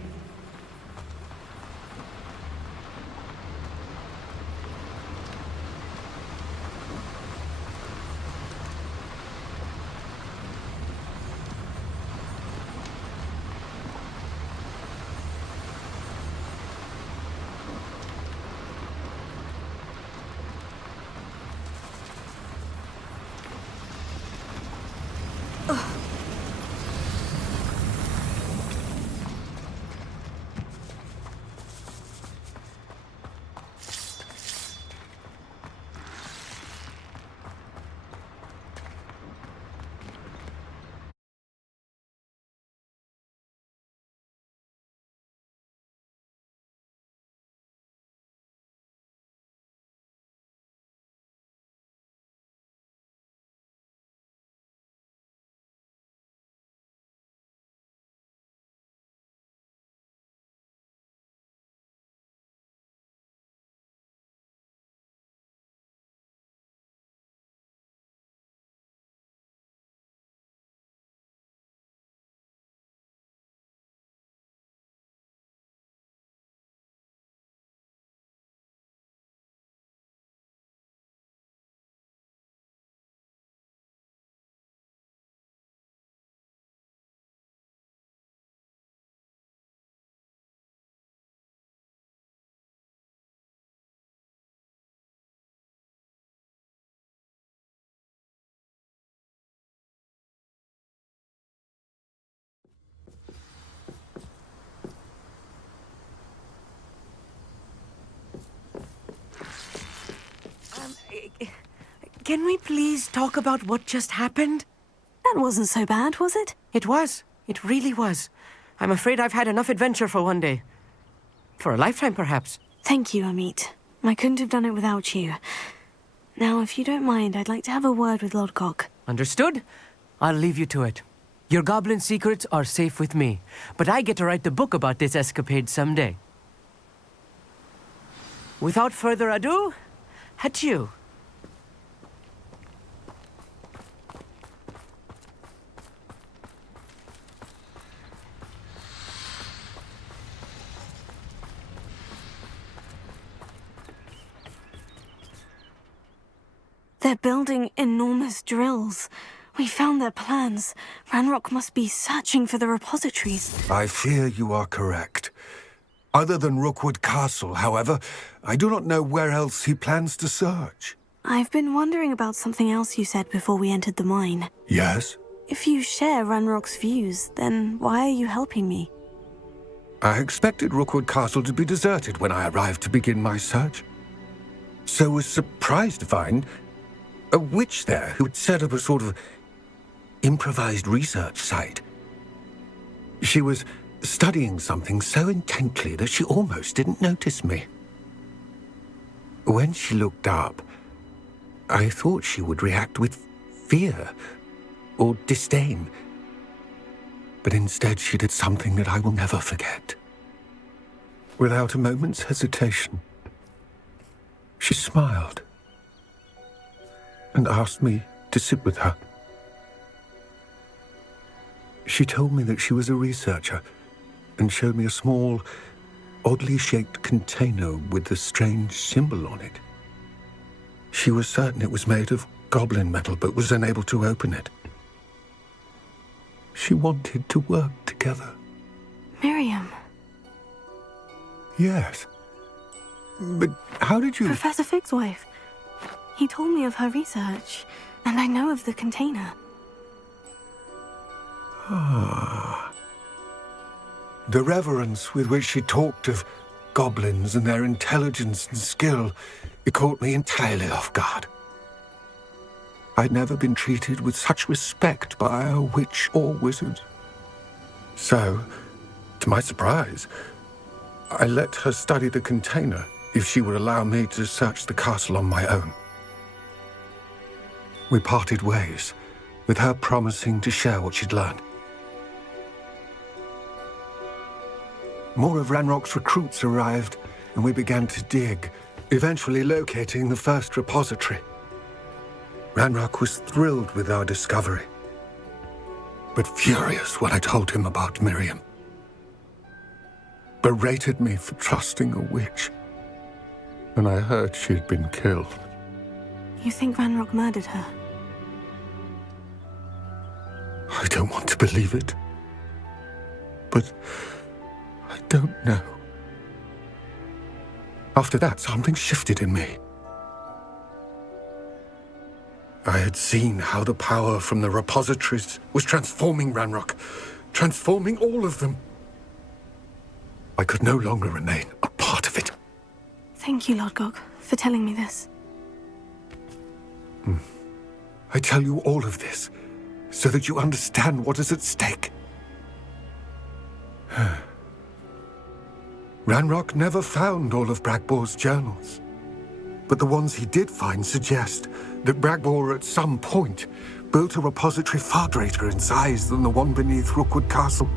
Can we please talk about what just happened? That wasn't so bad, was it? It was. It really was. I'm afraid I've had enough adventure for one day. For a lifetime, perhaps. Thank you, Amit. I couldn't have done it without you. Now, if you don't mind, I'd like to have a word with Lodgok. Understood? I'll leave you to it. Your goblin secrets are safe with me, but I get to write the book about this escapade someday. Without further ado, adieu. They're building enormous drills. We found their plans. Ranrock must be searching for the repositories. I fear you are correct. Other than Rookwood Castle, however, I do not know where else he plans to search. I've been wondering about something else you said before we entered the mine. Yes? If you share Ranrock's views, then why are you helping me? I expected Rookwood Castle to be deserted when I arrived to begin my search. So was surprised to find a witch there who had set up a sort of improvised research site. She was studying something so intently that she almost didn't notice me. When she looked up, I thought she would react with fear or disdain. But instead she did something that I will never forget. Without a moment's hesitation, she smiled and asked me to sit with her. She told me that she was a researcher and showed me a small, oddly shaped container with a strange symbol on it. She was certain it was made of goblin metal, but was unable to open it. She wanted to work together. Miriam. Yes. But how did you... Professor Fig's wife. He told me of her research, and I know of the container. Ah. The reverence with which she talked of goblins and their intelligence and skill, it caught me entirely off guard. I'd never been treated with such respect by a witch or wizard. So, to my surprise, I let her study the container if she would allow me to search the castle on my own. We parted ways, with her promising to share what she'd learned. More of Ranrock's recruits arrived, and we began to dig, eventually locating the first repository. Ranrock was thrilled with our discovery, but furious when I told him about Miriam. Berated me for trusting a witch, and I heard she had been killed. You think Ranrock murdered her? I don't want to believe it, but I don't know. After that, something shifted in me. I had seen how the power from the repositories was transforming Ranrock, transforming all of them. I could no longer remain a part of it. Thank you, Lodgok, for telling me this. I tell you all of this so that you understand what is at stake. Ranrock never found all of Bragbor's journals, but the ones he did find suggest that Bragbor at some point built a repository far greater in size than the one beneath Rookwood Castle.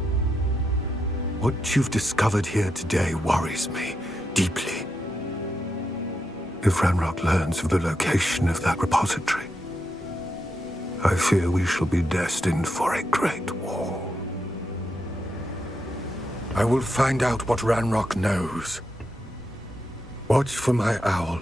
What you've discovered here today worries me deeply. If Ranrock learns of the location of that repository, I fear we shall be destined for a great war. I will find out what Ranrock knows. Watch for my owl.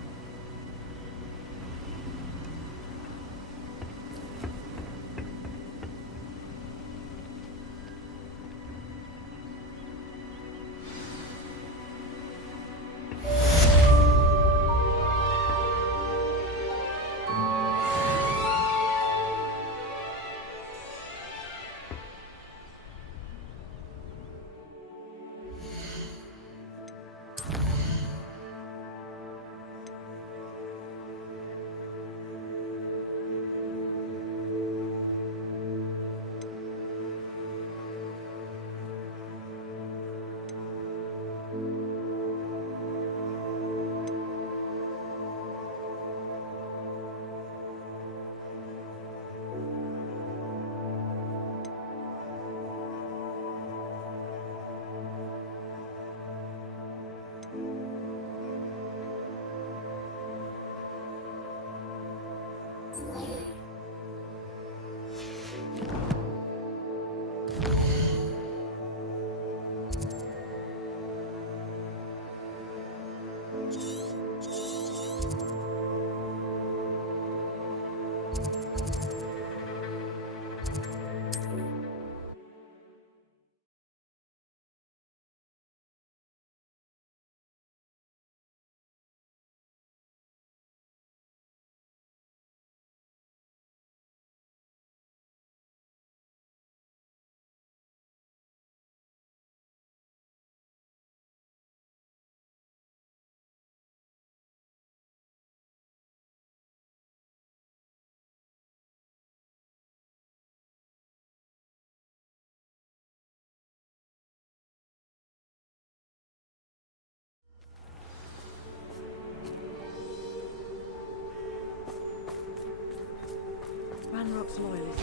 Ranrock's loyalists.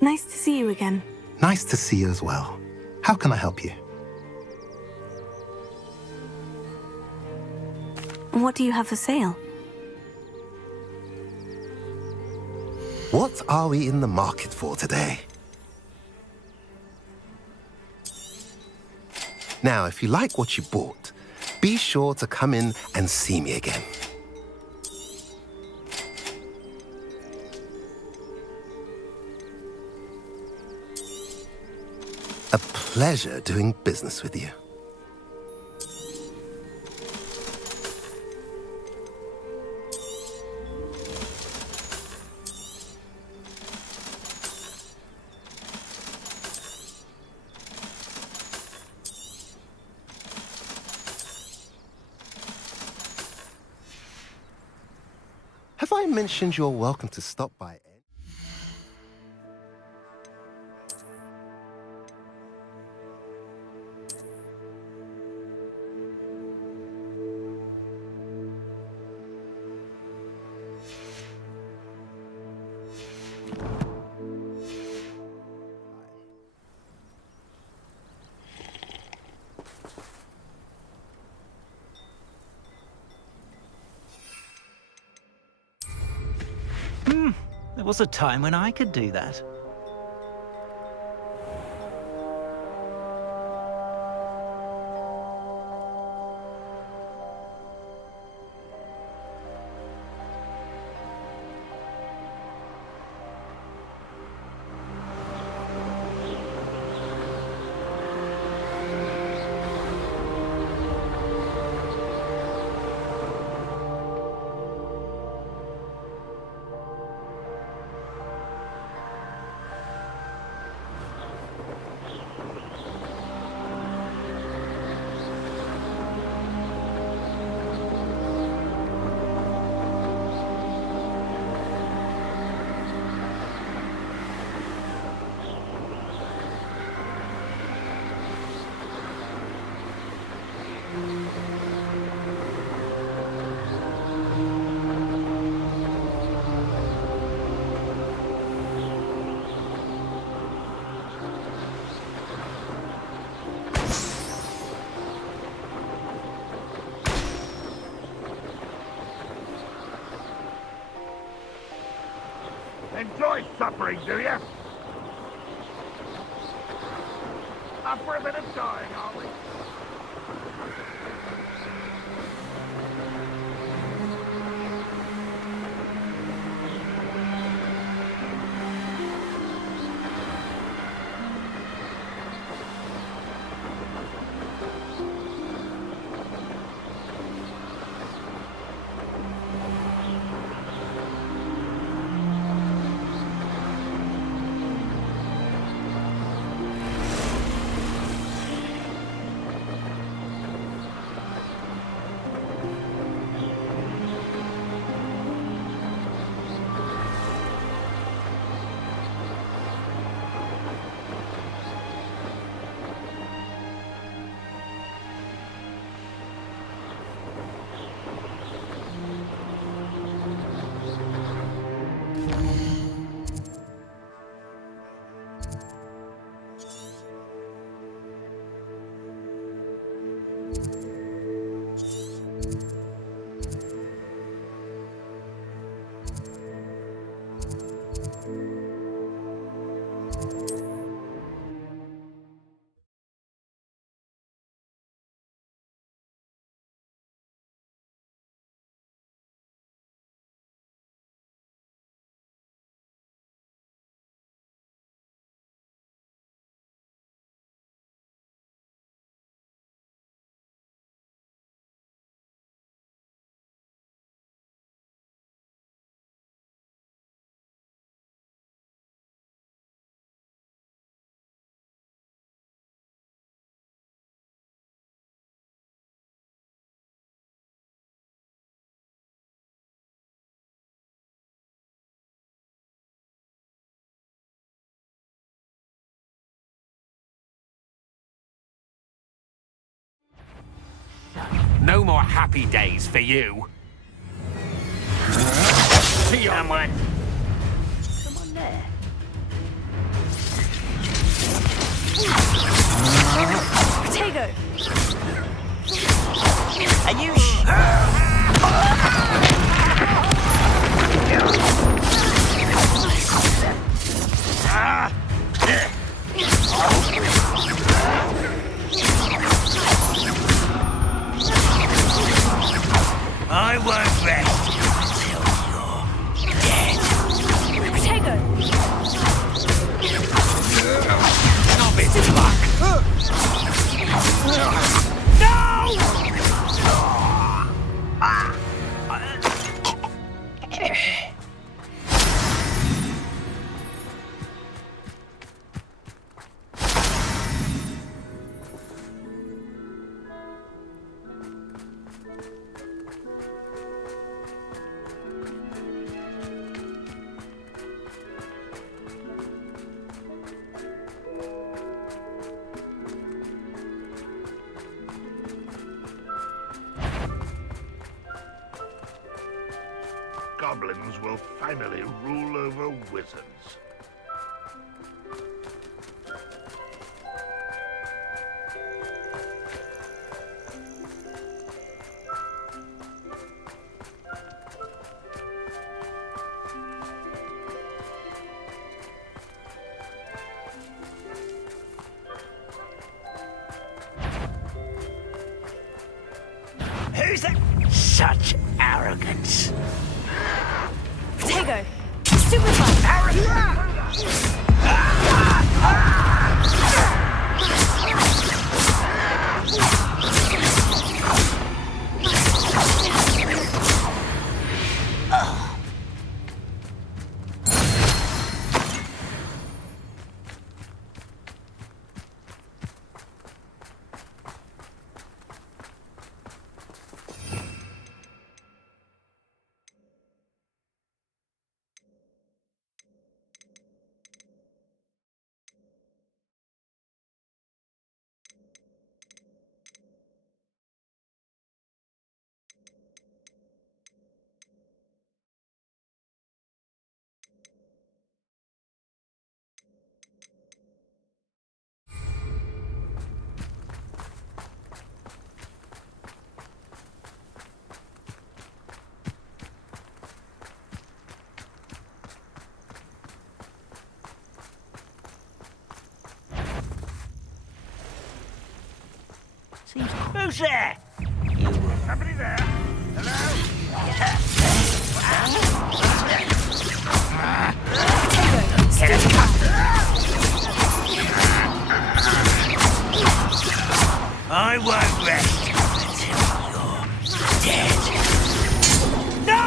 Nice to see you again. Nice to see you as well. How can I help you? What do you have for sale? What are we in the market for today? Now, if you like what you bought, be sure to come in and see me again. A pleasure doing business with you. Have I mentioned you're welcome to stop by? There was a time when I could do that. Enjoy suffering, do you? Up for a bit of dying, are we? No more happy days for you. Someone. Someone there. Potato! Are you I won't rest until you're dead. Potato! Not this luck. Goblins will finally rule over wizards. Who's that? Such arrogance. Potato! Super fun! Who's there? Somebody there? I won't rest until you're dead. No!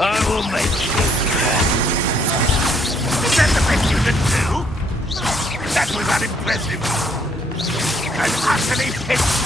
I will make you. Is that the best you can do? That was unimpressive. And utterly pissed.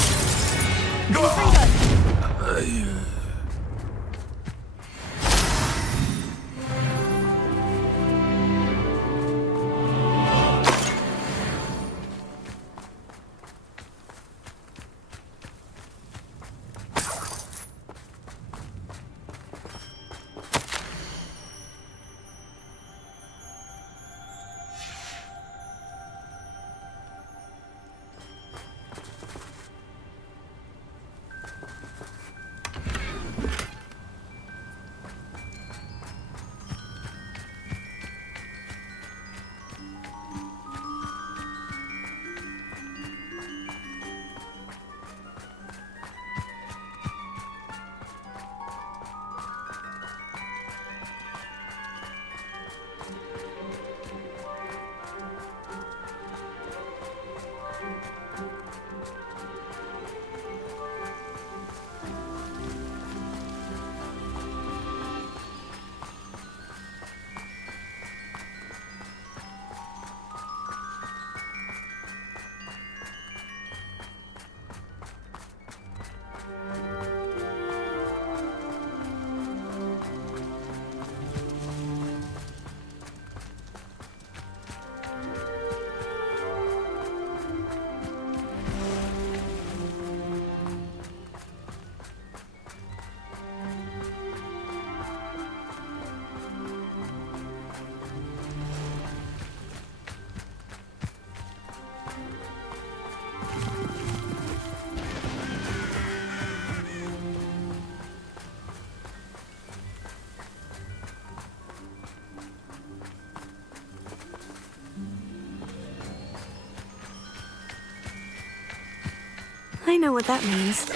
I know what that means.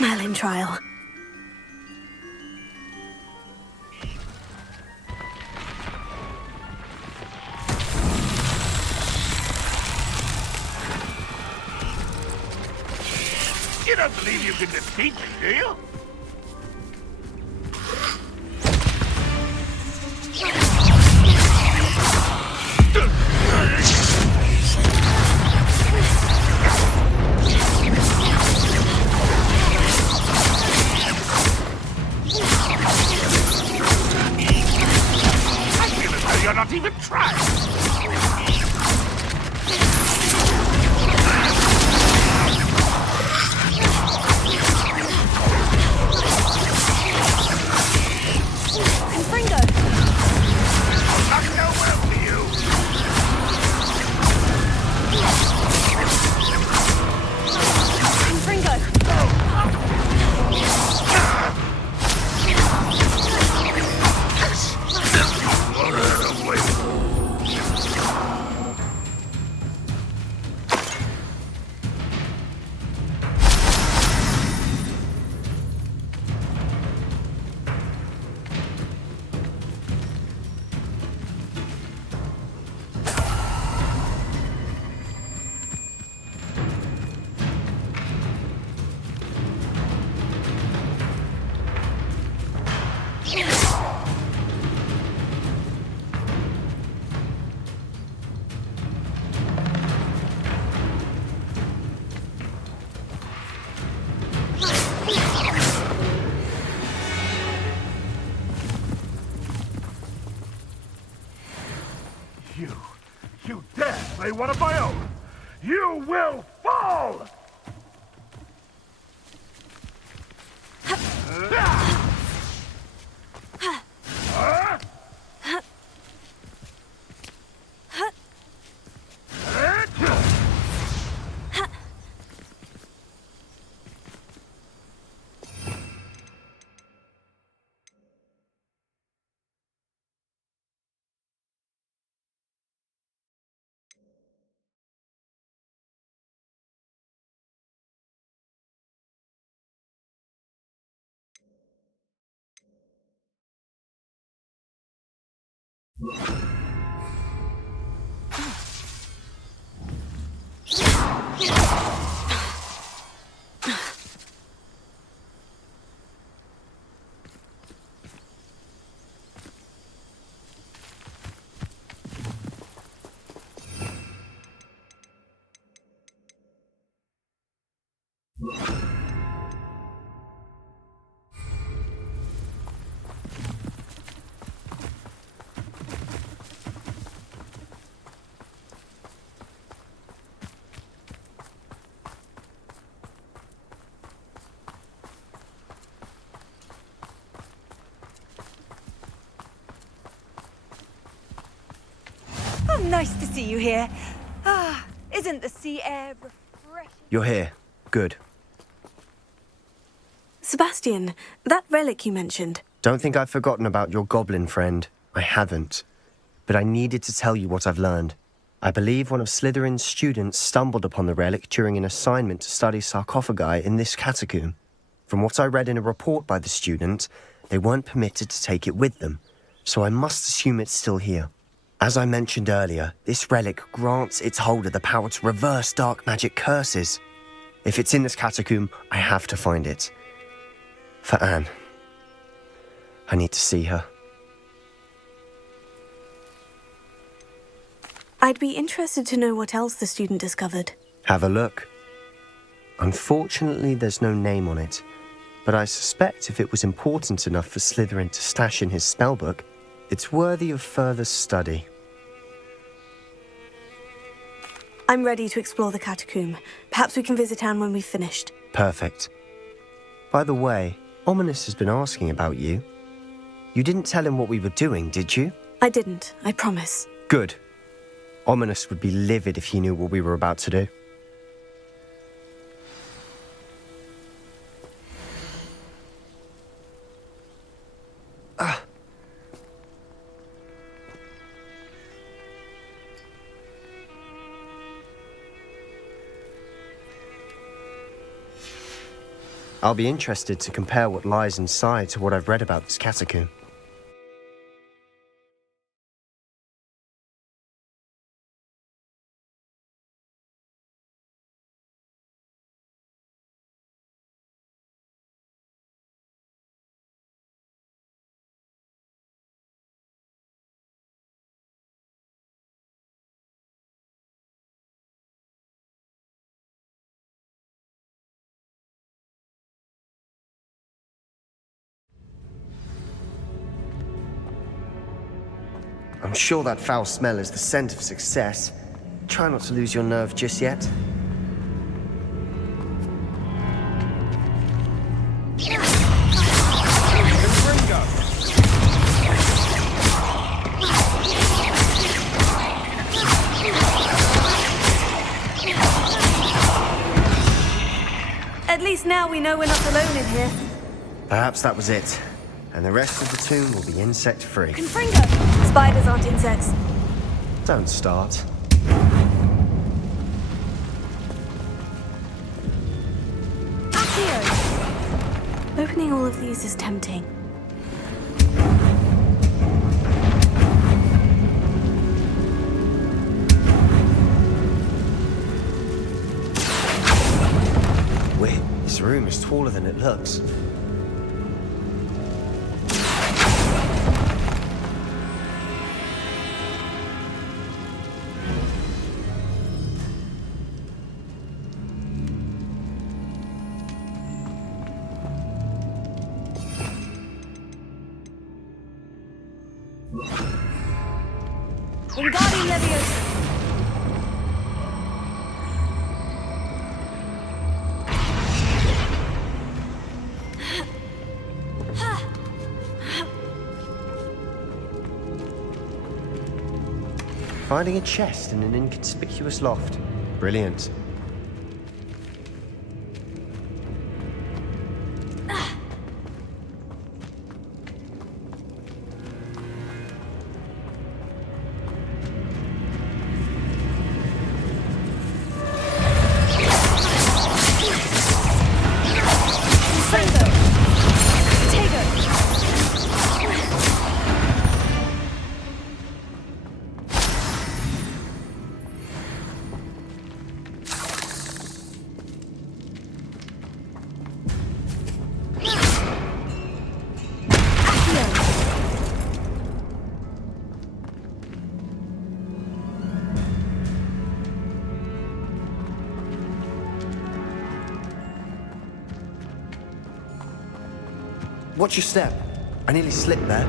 Merlin trial. You don't believe you can defeat me, do you? I feel as though you're not even trying. You dare play one of my own! You will fall! Oh, nice to see you here. Ah, isn't the sea air refreshing? You're here. Good. Sebastian, that relic you mentioned. Don't think I've forgotten about your goblin friend. I haven't. But I needed to tell you what I've learned. I believe one of Slytherin's students stumbled upon the relic during an assignment to study sarcophagi in this catacomb. From what I read in a report by the student, they weren't permitted to take it with them, so I must assume it's still here. As I mentioned earlier, this relic grants its holder the power to reverse dark magic curses. If it's in this catacomb, I have to find it. For Anne. I need to see her. I'd be interested to know what else the student discovered. Have a look. Unfortunately, there's no name on it, but I suspect if it was important enough for Slytherin to stash in his spellbook, it's worthy of further study. I'm ready to explore the catacomb. Perhaps we can visit Anne when we've finished. Perfect. By the way, Ominous has been asking about you. You didn't tell him what we were doing, did you? I didn't, I promise. Good. Ominous would be livid if he knew what we were about to do. I'll be interested to compare what lies inside to what I've read about this catacomb. I'm sure that foul smell is the scent of success. Try not to lose your nerve just yet. At least now we know we're not alone in here. Perhaps that was it. And the rest of the tomb will be insect-free. Confringo! Spiders aren't insects. Don't start. Accio! Opening all of these is tempting. Wait, this room is taller than it looks. Wingardium Leviosa! Finding a chest in an inconspicuous loft. Brilliant. Watch your step. I nearly slipped there.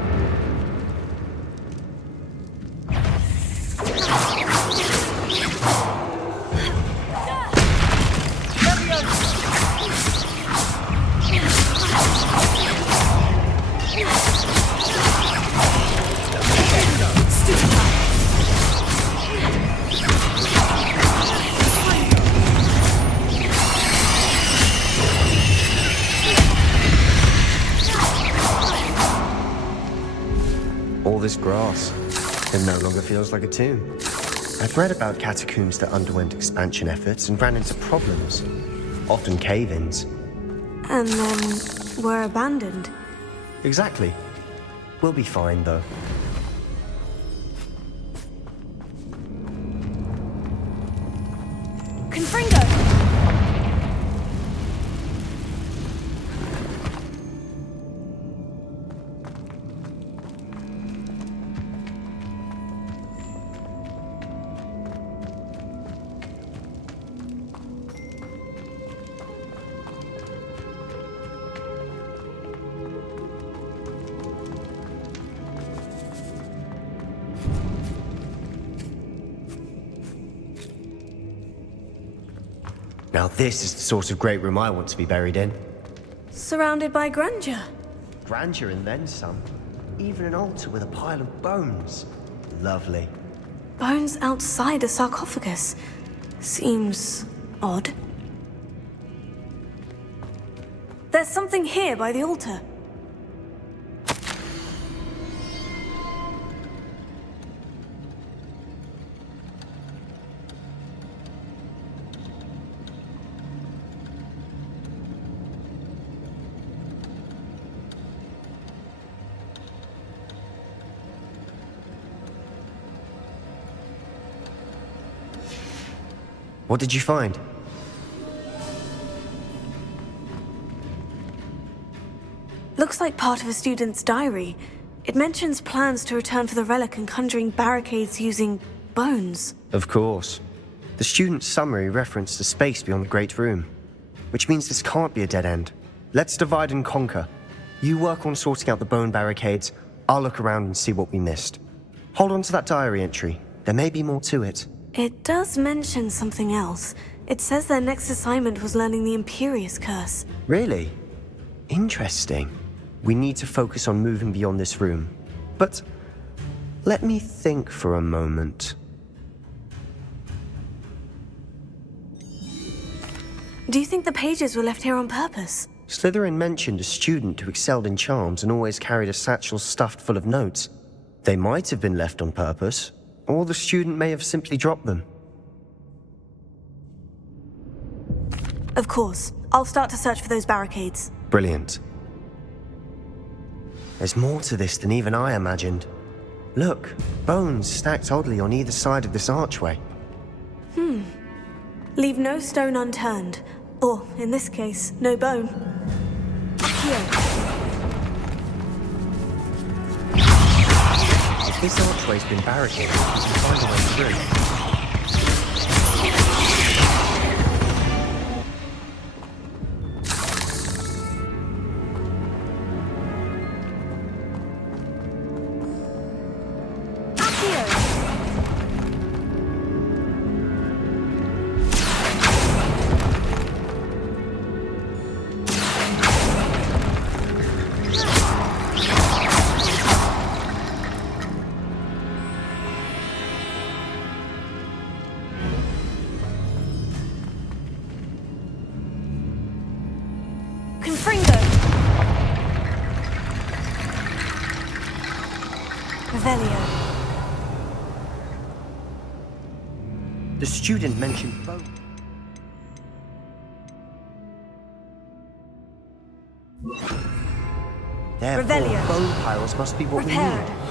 All this grass, it no longer feels like a tomb. I've read about catacombs that underwent expansion efforts and ran into problems, often cave-ins. And then were abandoned. Exactly. We'll be fine, though. Confringo! Now this is the sort of great room I want to be buried in. Surrounded by grandeur. Grandeur and then some. Even an altar with a pile of bones. Lovely. Bones outside a sarcophagus. Seems odd. There's something here by the altar. What did you find? Looks like part of a student's diary. It mentions plans to return for the relic and conjuring barricades using bones. Of course. The student's summary referenced a space beyond the Great Room, which means this can't be a dead end. Let's divide and conquer. You work on sorting out the bone barricades, I'll look around and see what we missed. Hold on to that diary entry. There may be more to it. It does mention something else. It says their next assignment was learning the Imperious Curse. Really? Interesting. We need to focus on moving beyond this room. But let me think for a moment. Do you think the pages were left here on purpose? Slytherin mentioned a student who excelled in charms and always carried a satchel stuffed full of notes. They might have been left on purpose, or the student may have simply dropped them. Of course. I'll start to search for those barricades. Brilliant. There's more to this than even I imagined. Look, bones stacked oddly on either side of this archway. Leave no stone unturned. Or, in this case, no bone. Here. If this archway's been barricaded, we can find a way through. The student mentioned both. Therefore, Revelio. bone piles must be what we Repaired. need.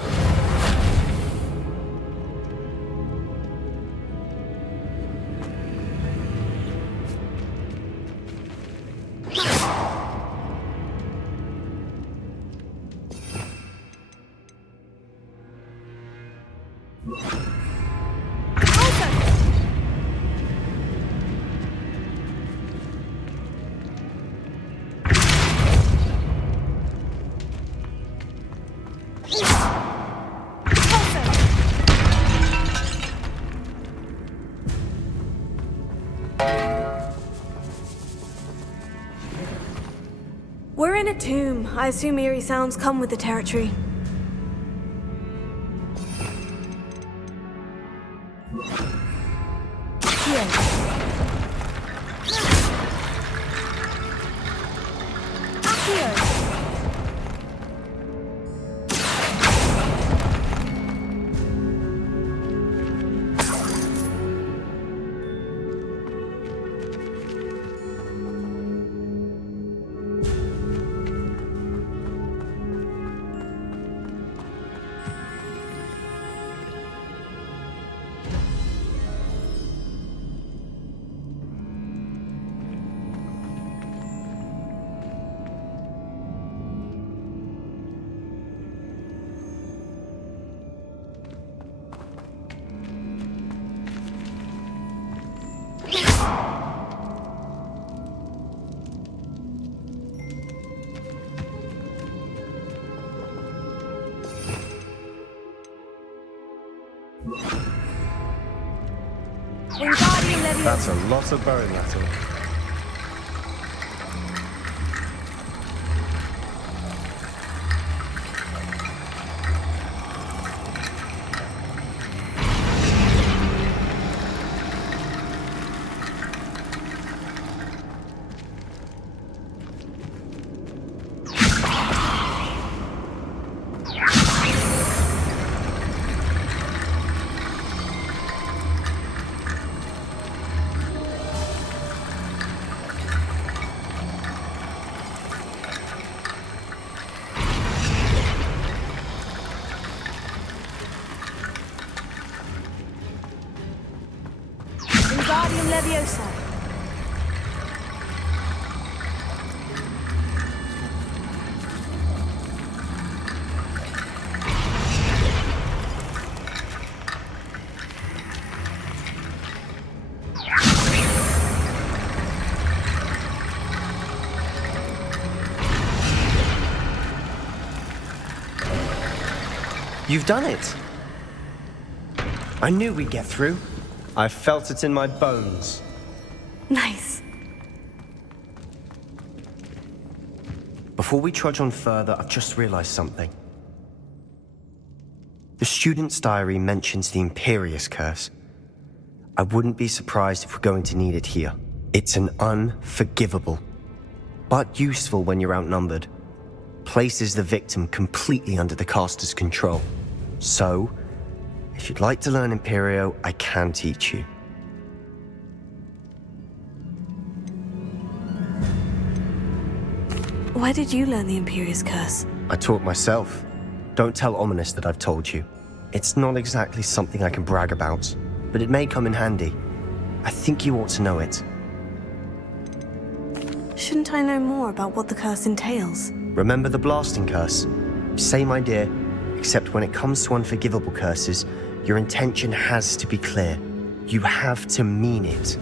We're in a tomb. I assume eerie sounds come with the territory. Here. Here. That's a lot of bone metal. Wingardium Leviosa. You've done it! I knew we'd get through. I felt it in my bones. Nice. Before we trudge on further, I've just realized something. The student's diary mentions the Imperius Curse. I wouldn't be surprised if we're going to need it here. It's an unforgivable, but useful when you're outnumbered. Places the victim completely under the caster's control. So, if you'd like to learn Imperio, I can teach you. Why did you learn the Imperius Curse? I taught myself. Don't tell Ominous that I've told you. It's not exactly something I can brag about, but it may come in handy. I think you ought to know it. Shouldn't I know more about what the curse entails? Remember the blasting curse? Same idea, except when it comes to unforgivable curses, your intention has to be clear. You have to mean it.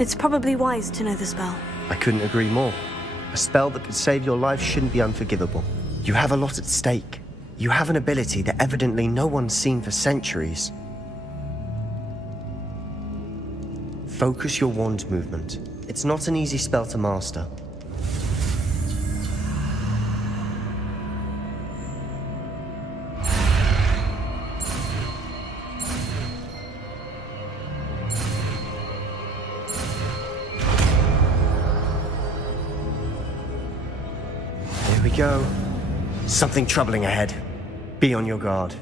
It's probably wise to know the spell. I couldn't agree more. A spell that could save your life shouldn't be unforgivable. You have a lot at stake. You have an ability that evidently no one's seen for centuries. Focus your wand movement. It's not an easy spell to master. Here we go. Something troubling ahead. Be on your guard.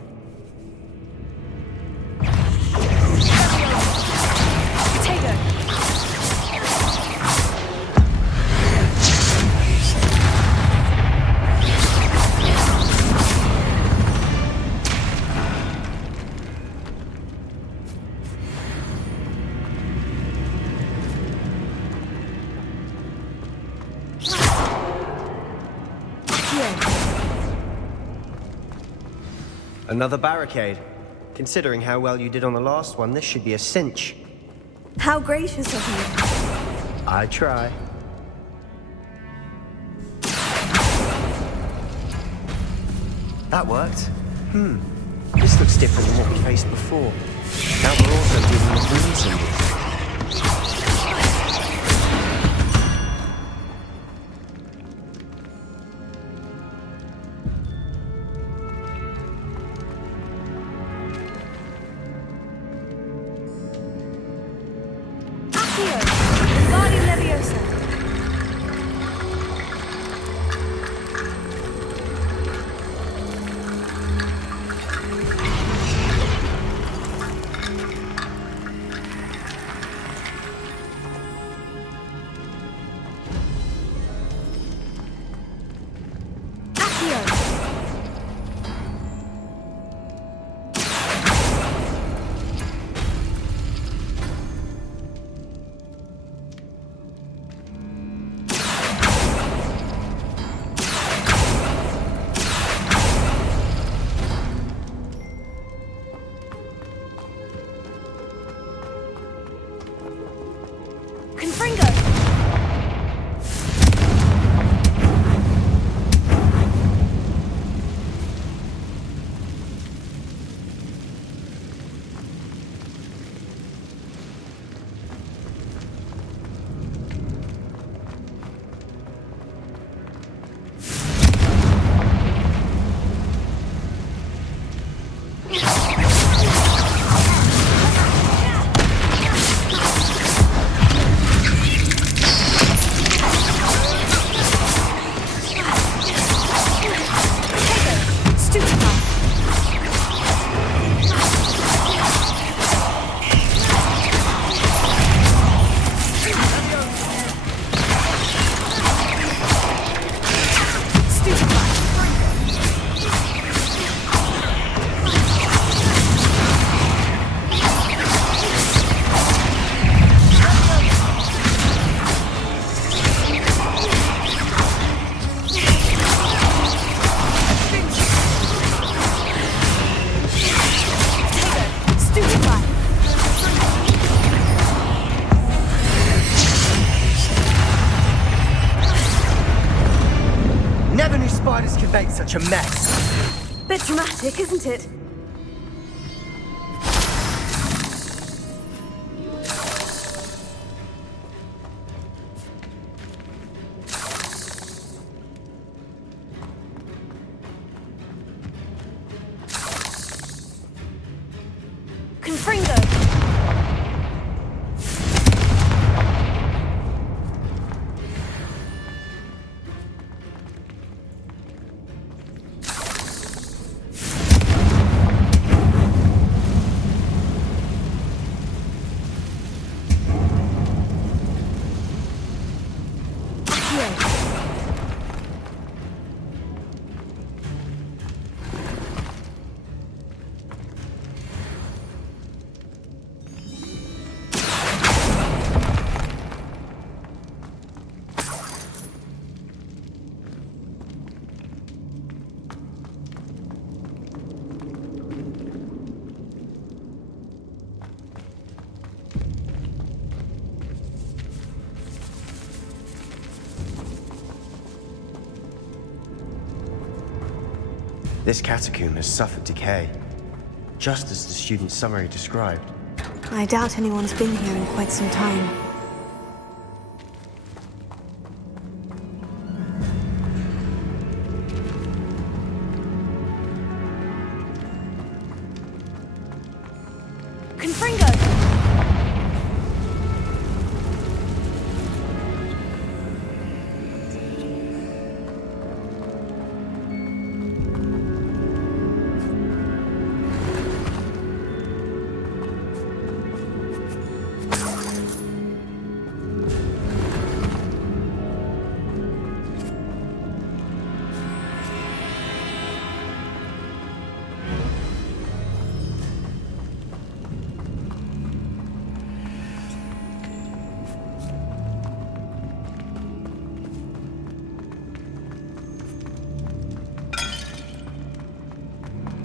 Another barricade. Considering how well you did on the last one, this should be a cinch. How gracious of you. I try. That worked. This looks different than what we faced before. Now we're also dealing with rune symbols. Wingardium Leviosa. such a mess. Bit dramatic, isn't it? Confringo! This catacomb has suffered decay, just as the student's summary described. I doubt anyone's been here in quite some time. Confringo!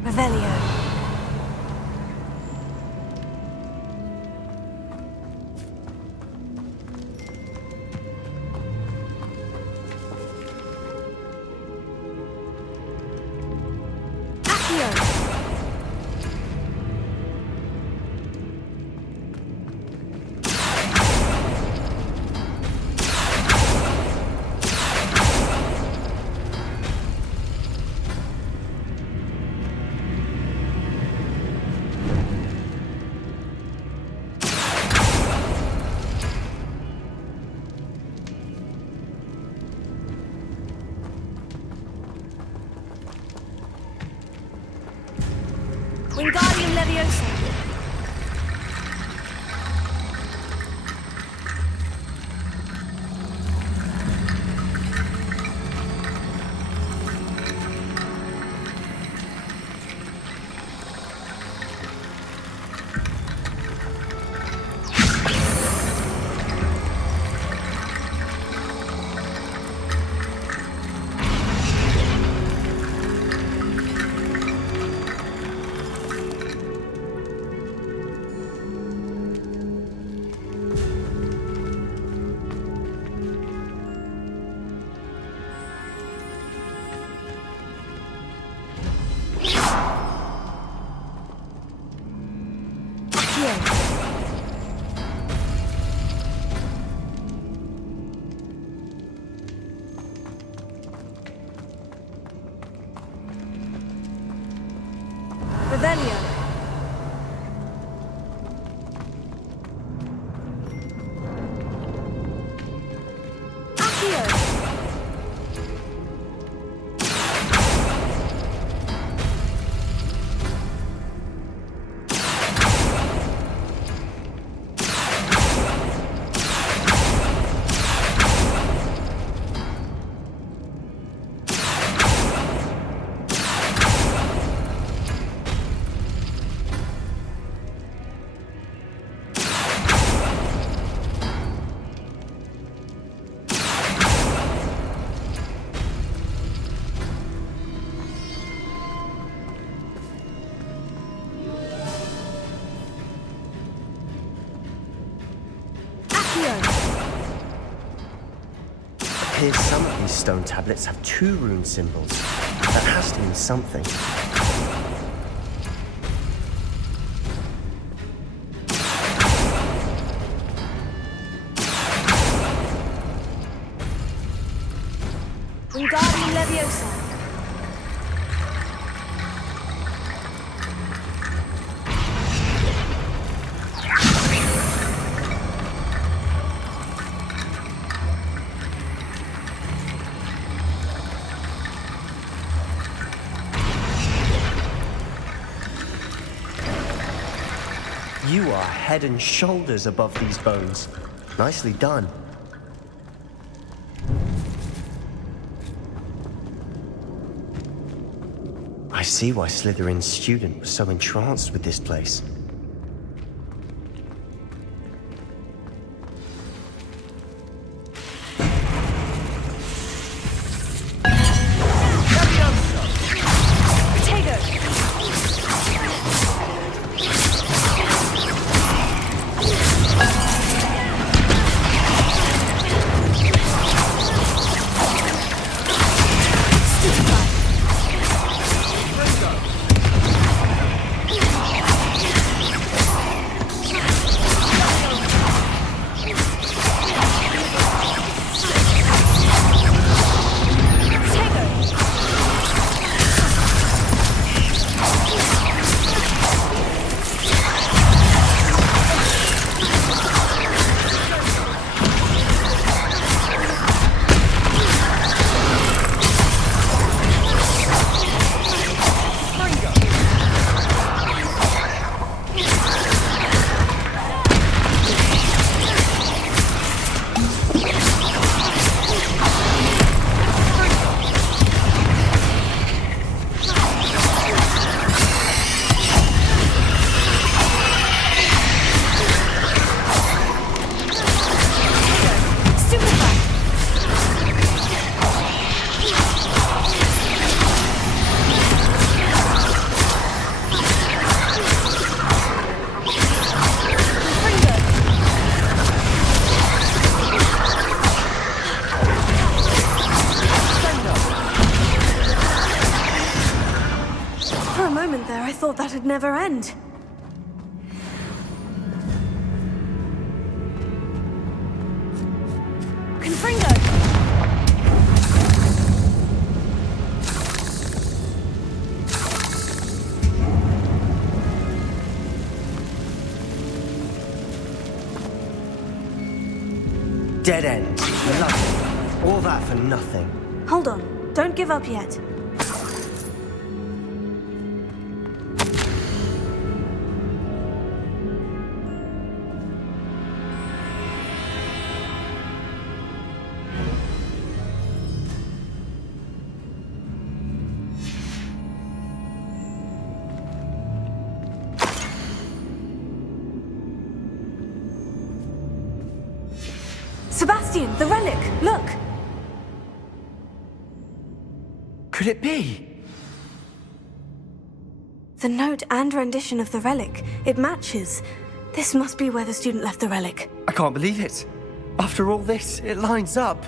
Revelio. Wingardium Leviosa. Revelio. Accio. It appears some of these stone tablets have two rune symbols. That has to mean something. Wingardium Leviosa. You are head and shoulders above these bones. Nicely done. I see why Slytherin's student was so entranced with this place. That'd never end. Confringo! Dead end. Nothing. All that for nothing. Hold on. Don't give up yet. Sebastian, the relic! Look! Could it be? The note and rendition of the relic. It matches. This must be where the student left the relic. I can't believe it. After all this, it lines up.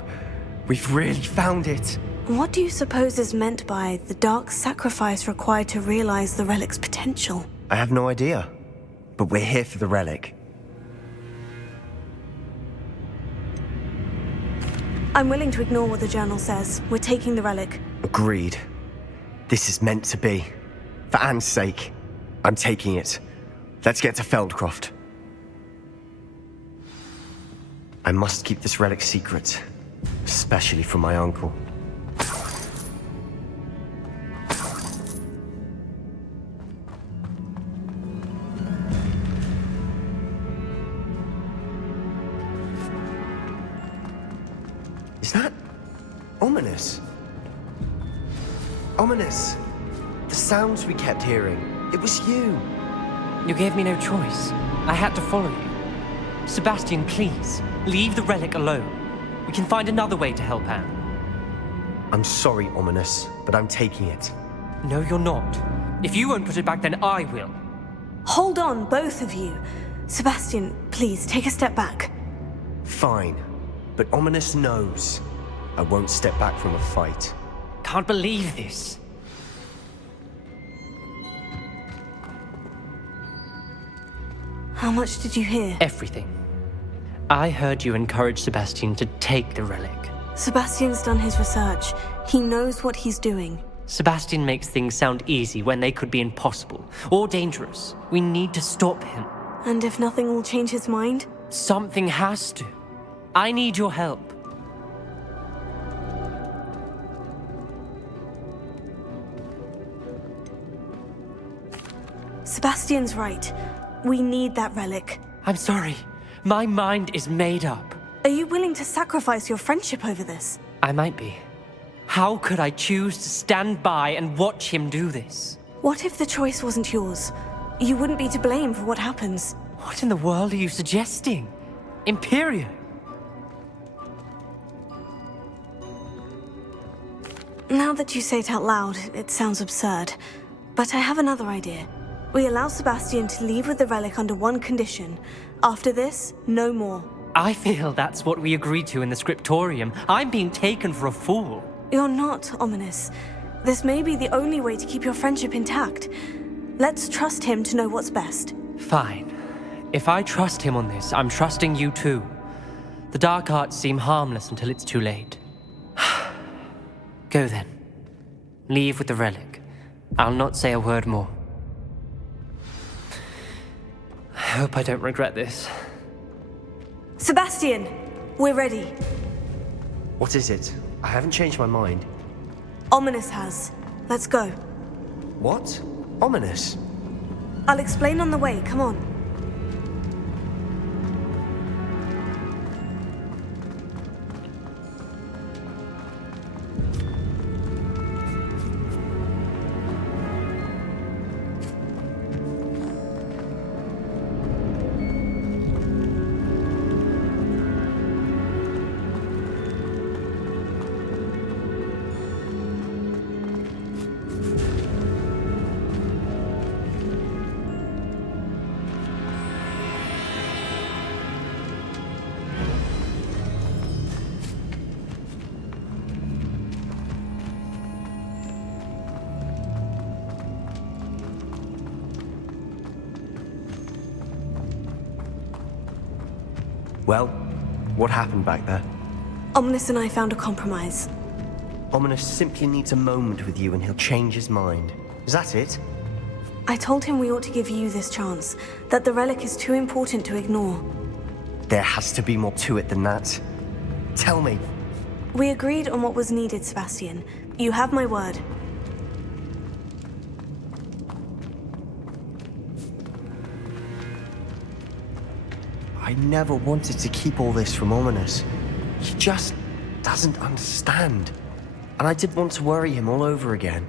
We've really found it. What do you suppose is meant by the dark sacrifice required to realize the relic's potential? I have no idea. But we're here for the relic. I'm willing to ignore what the journal says. We're taking the relic. Agreed. This is meant to be. For Anne's sake, I'm taking it. Let's get to Feldcroft. I must keep this relic secret, especially from my uncle. Is that ominous? Ominous. The sounds we kept hearing. It was you. You gave me no choice. I had to follow you. Sebastian, please, leave the relic alone. We can find another way to help Anne. I'm sorry, Ominous, but I'm taking it. No, you're not. If you won't put it back, then I will. Hold on, both of you. Sebastian, please, take a step back. Fine. But Ominous knows I won't step back from a fight. can't believe this. How much did you hear? Everything. I heard you encourage Sebastian to take the relic. Sebastian's done his research. He knows what he's doing. Sebastian makes things sound easy when they could be impossible or dangerous. We need to stop him. And if nothing will change his mind? Something has to. I need your help. Sebastian's right. We need that relic. I'm sorry. My mind is made up. Are you willing to sacrifice your friendship over this? I might be. How could I choose to stand by and watch him do this? What if the choice wasn't yours? You wouldn't be to blame for what happens. What in the world are you suggesting? Imperio? Now that you say it out loud, it sounds absurd. But I have another idea. We allow Sebastian to leave with the relic under one condition. After this, no more. I feel that's what we agreed to in the scriptorium. I'm being taken for a fool. You're not, Ominous. This may be the only way to keep your friendship intact. Let's trust him to know what's best. Fine. If I trust him on this, I'm trusting you too. The dark arts seem harmless until it's too late. Go then. Leave with the relic. I'll not say a word more. I hope I don't regret this. Sebastian! We're ready. What is it? I haven't changed my mind. Ominous has. Let's go. What? Ominous? I'll explain on the way. Come on. Well, what happened back there? Ominous and I found a compromise. Ominous simply needs a moment with you and he'll change his mind. Is that it? I told him we ought to give you this chance, that the relic is too important to ignore. There has to be more to it than that. Tell me. We agreed on what was needed, Sebastian. You have my word. I never wanted to keep all this from Ominous. He just doesn't understand. And I didn't want to worry him all over again.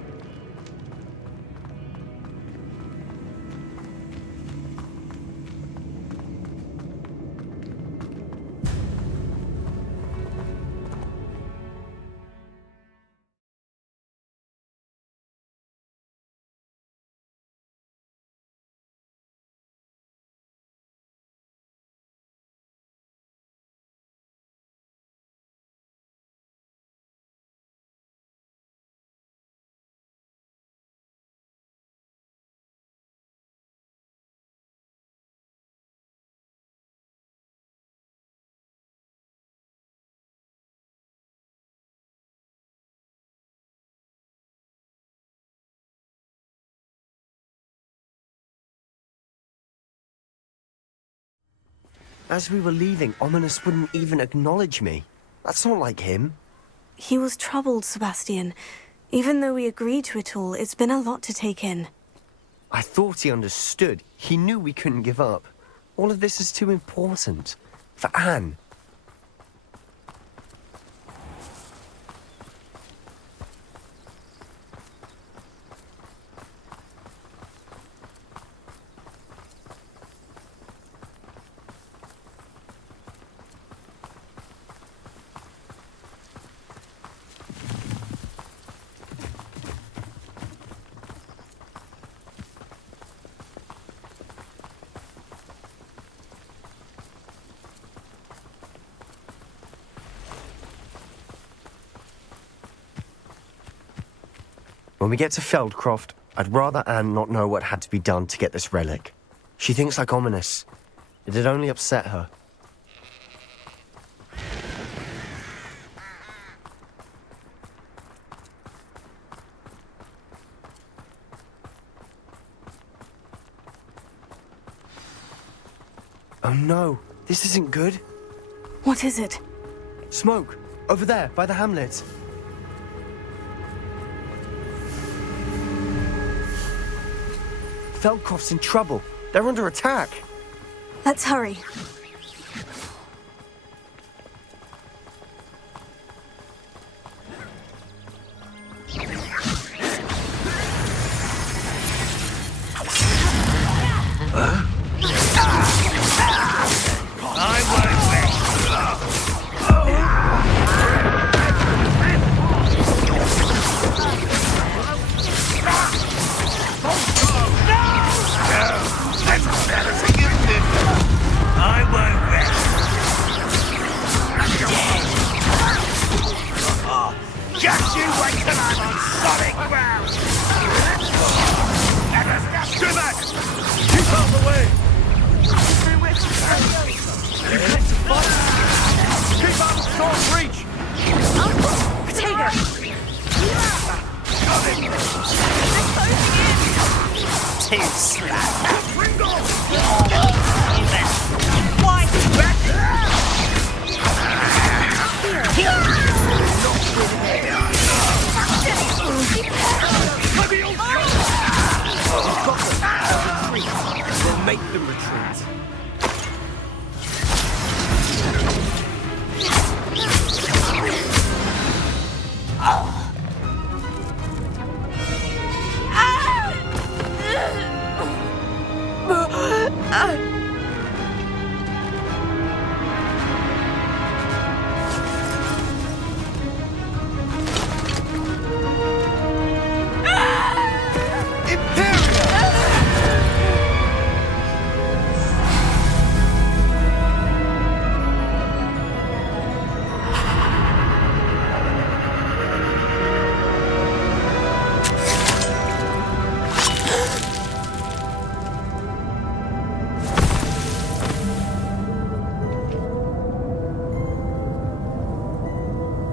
As we were leaving, Ominous wouldn't even acknowledge me. That's not like him. He was troubled, Sebastian. Even though we agreed to it all, it's been a lot to take in. I thought he understood. He knew we couldn't give up. All of this is too important. For Anne. When we get to Feldcroft, I'd rather Anne not know what had to be done to get this relic. She thinks like ominous. It'd only upset her. Oh no, this isn't good. What is it? Smoke, over there, by the hamlet. Feldcroft's in trouble. They're under attack. Let's hurry. Just you wait till I'm on solid ground! Do that! Keep out of the way! Keep out of Storm's reach! Potato! Got him! Too slack. Why? Then make them retreat.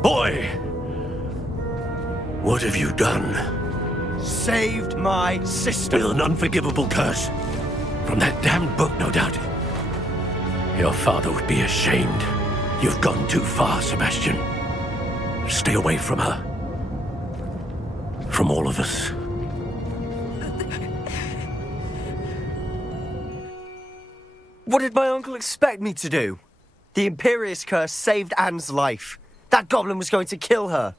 Boy! What have you done? Saved my sister. With an unforgivable curse. From that damned book, no doubt. Your father would be ashamed. You've gone too far, Sebastian. Stay away from her. From all of us. What did my uncle expect me to do? The Imperious curse saved Anne's life. That goblin was going to kill her.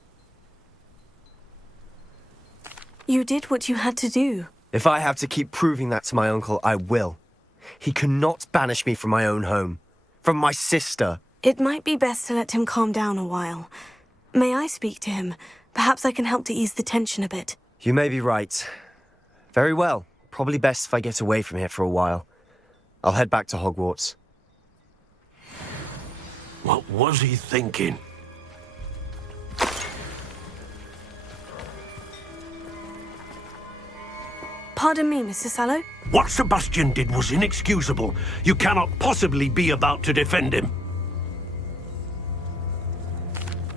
You did what you had to do. If I have to keep proving that to my uncle, I will. He cannot banish me from my own home. From my sister. It might be best to let him calm down a while. May I speak to him? Perhaps I can help to ease the tension a bit. You may be right. Very well. Probably best if I get away from here for a while. I'll head back to Hogwarts. What was he thinking? Pardon me, Mr. Sallow. What Sebastian did was inexcusable. You cannot possibly be about to defend him.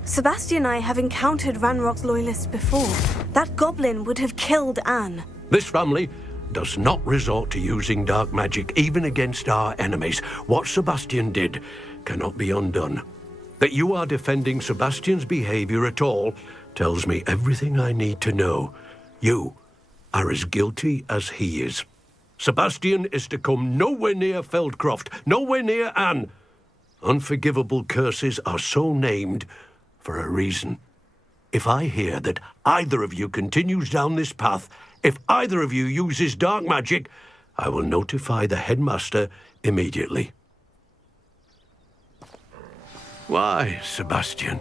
Sebastian and I have encountered Ranrock's loyalists before. That goblin would have killed Anne. This family does not resort to using dark magic even against our enemies. What Sebastian did cannot be undone. That you are defending Sebastian's behavior at all tells me everything I need to know. You are as guilty as he is. Sebastian is to come nowhere near Feldcroft, nowhere near Anne. Unforgivable curses are so named for a reason. If I hear that either of you continues down this path, if either of you uses dark magic, I will notify the headmaster immediately. Why, Sebastian?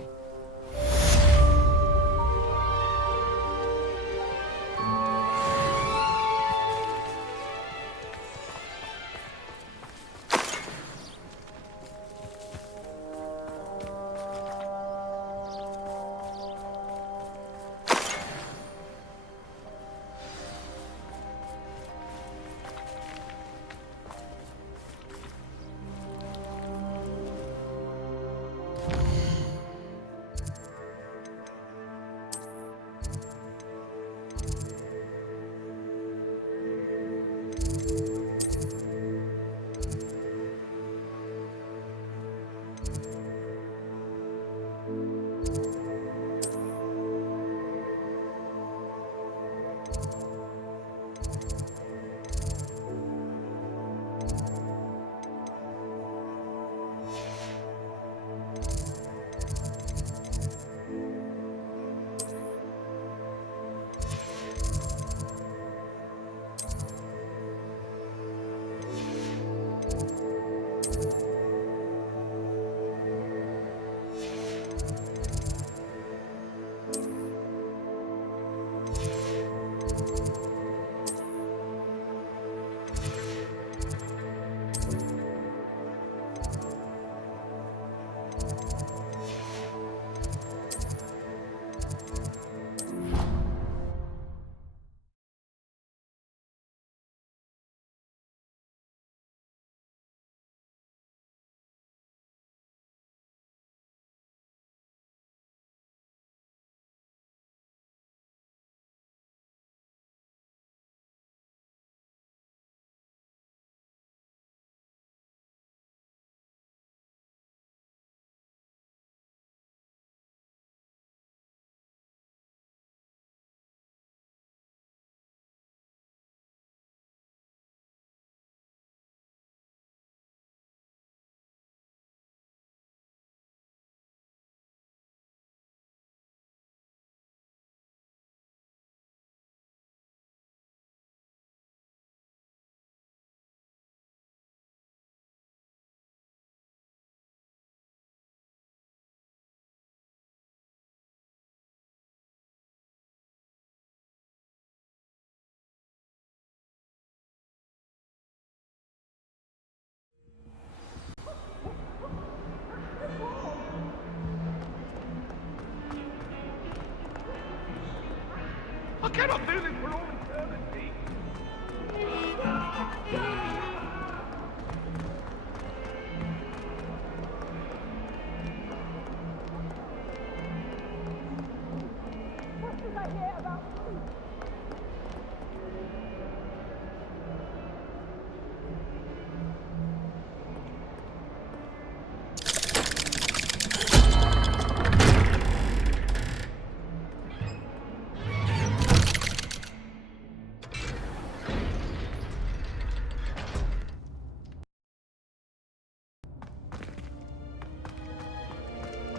cannot do this for all eternity.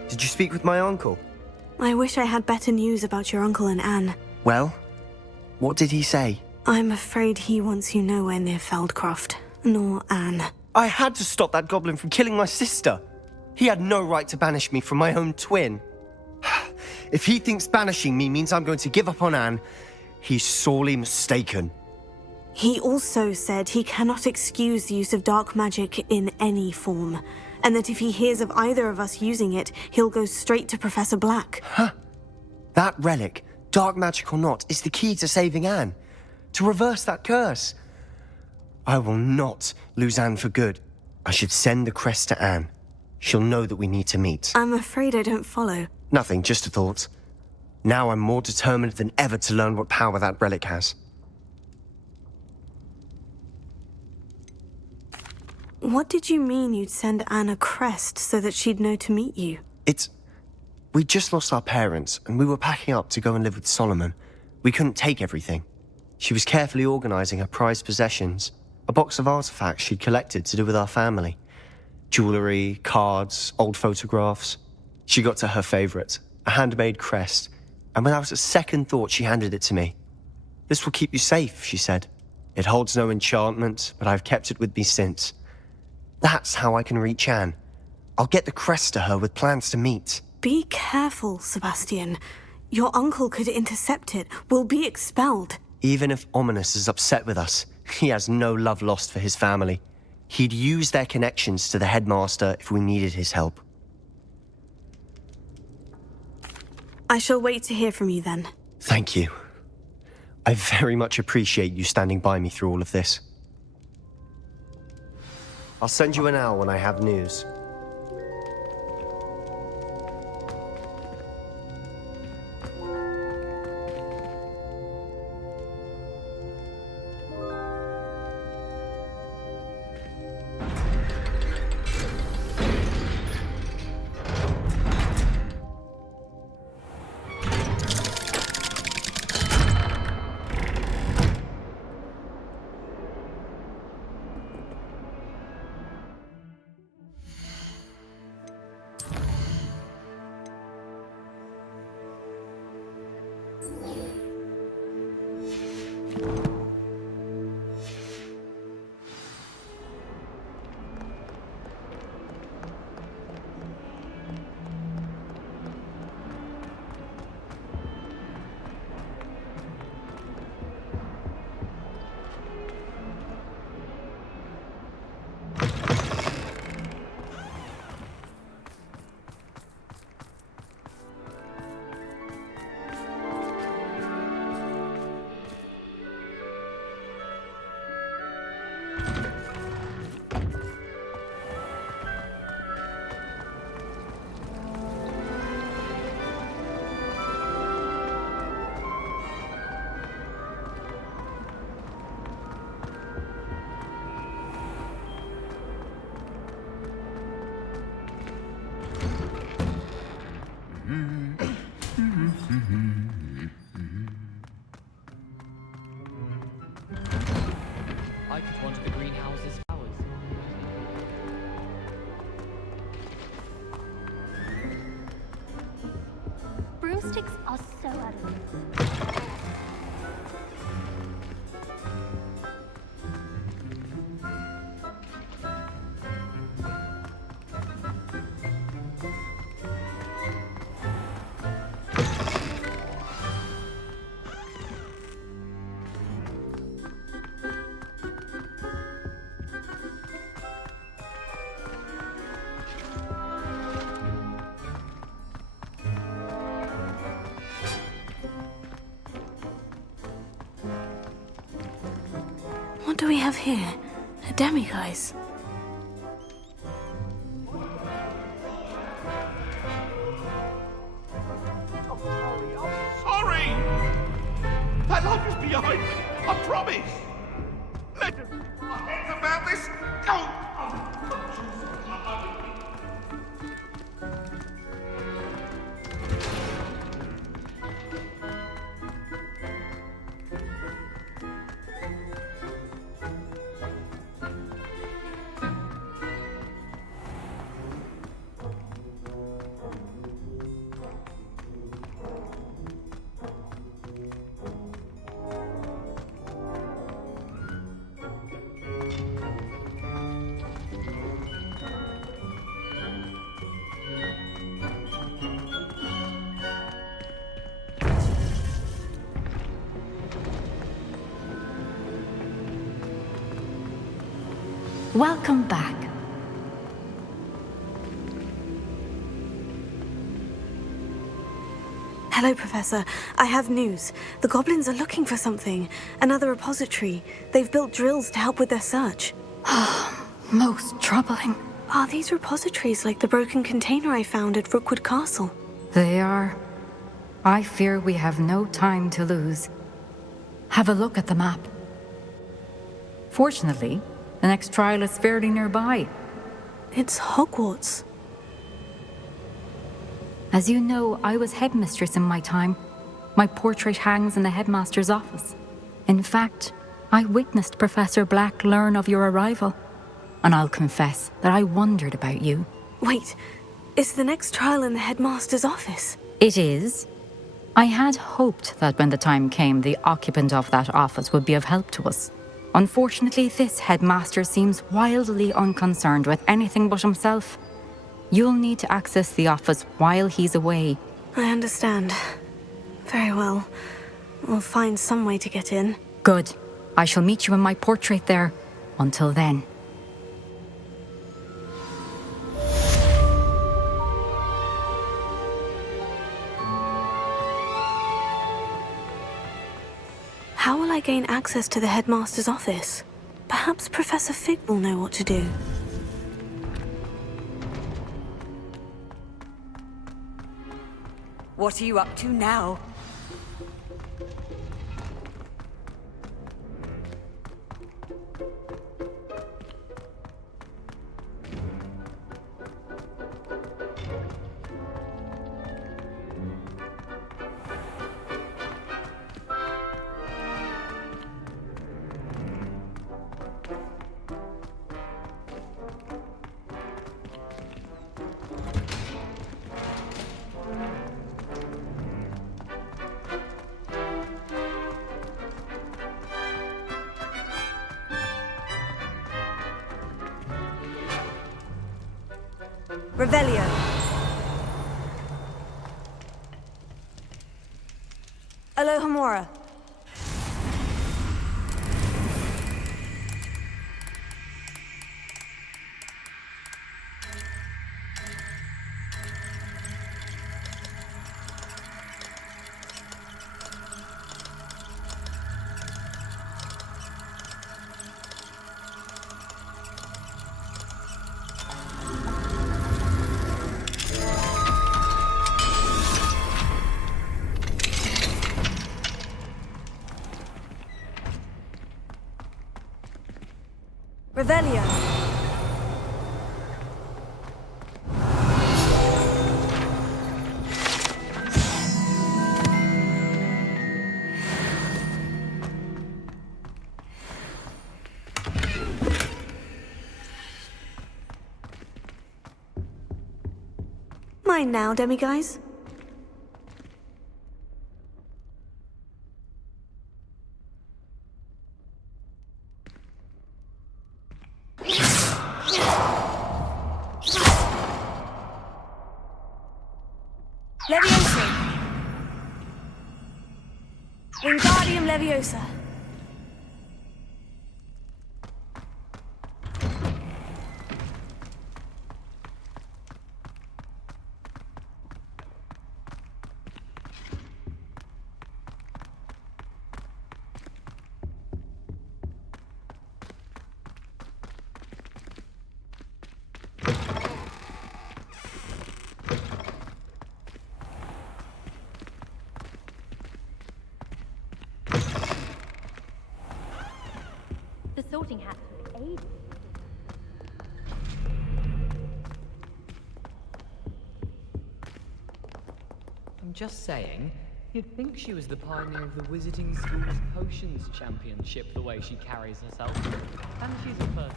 Did you speak with my uncle? I wish I had better news about your uncle and Anne. Well, what did he say? I'm afraid he wants you nowhere near Feldcroft, nor Anne. I had to stop that goblin from killing my sister. He had no right to banish me from my own twin. If he thinks banishing me means I'm going to give up on Anne, he's sorely mistaken. He also said he cannot excuse the use of dark magic in any form, and that if he hears of either of us using it, he'll go straight to Professor Black. Huh? That relic, dark magic or not, is the key to saving Anne. To reverse that curse. I will not lose Anne for good. I should send the crest to Anne. She'll know that we need to meet. I'm afraid I don't follow. Nothing, just a thought. Now I'm more determined than ever to learn what power that relic has. What did you mean you'd send Anne a crest so that she'd know to meet you? We just lost our parents, and we were packing up to go and live with Solomon. We couldn't take everything. She was carefully organizing her prized possessions, a box of artifacts she'd collected to do with our family. Jewelry, cards, old photographs. She got to her favorite, a handmade crest, and without a second thought she handed it to me. "This will keep you safe," she said. "It holds no enchantment, but I've kept it with me since. That's how I can reach Anne. I'll get the crest to her with plans to meet." Be careful, Sebastian. Your uncle could intercept it. We'll be expelled. Even if Ominous is upset with us, he has no love lost for his family. He'd use their connections to the headmaster if we needed his help. I shall wait to hear from you then. Thank you. I very much appreciate you standing by me through all of this. I'll send you an owl when I have news. I could wander the greenhouse's flowers. Broomsticks are so ugly. do we have here? A demiguise. Sorry! My life is behind me, I promise! Let us keep our heads about this! Go! Welcome back. Hello, Professor. I have news. The goblins are looking for something. Another repository. They've built drills to help with their search. Most troubling. Are these repositories like the broken container I found at Rookwood Castle? They are. I fear we have no time to lose. Have a look at the map. Fortunately, the next trial is fairly nearby. It's Hogwarts. As you know, I was headmistress in my time. My portrait hangs in the headmaster's office. In fact, I witnessed Professor Black learn of your arrival. And I'll confess that I wondered about you. Wait, is the next trial in the headmaster's office? It is. I had hoped that when the time came, the occupant of that office would be of help to us. Unfortunately, this headmaster seems wildly unconcerned with anything but himself. You'll need to access the office while he's away. I understand. Very well. We'll find some way to get in. Good. I shall meet you in my portrait there. Until then. How will I gain access to the headmaster's office? Perhaps Professor Fig will know what to do. What are you up to now? Revelio. Alohomora. Revelio. Mine now, demiguise. Leviosa. Wingardium Leviosa. Sorting hats took ages. I'm just saying, you'd think she was the pioneer of the Wizarding School's Potions Championship the way she carries herself. And she's a person.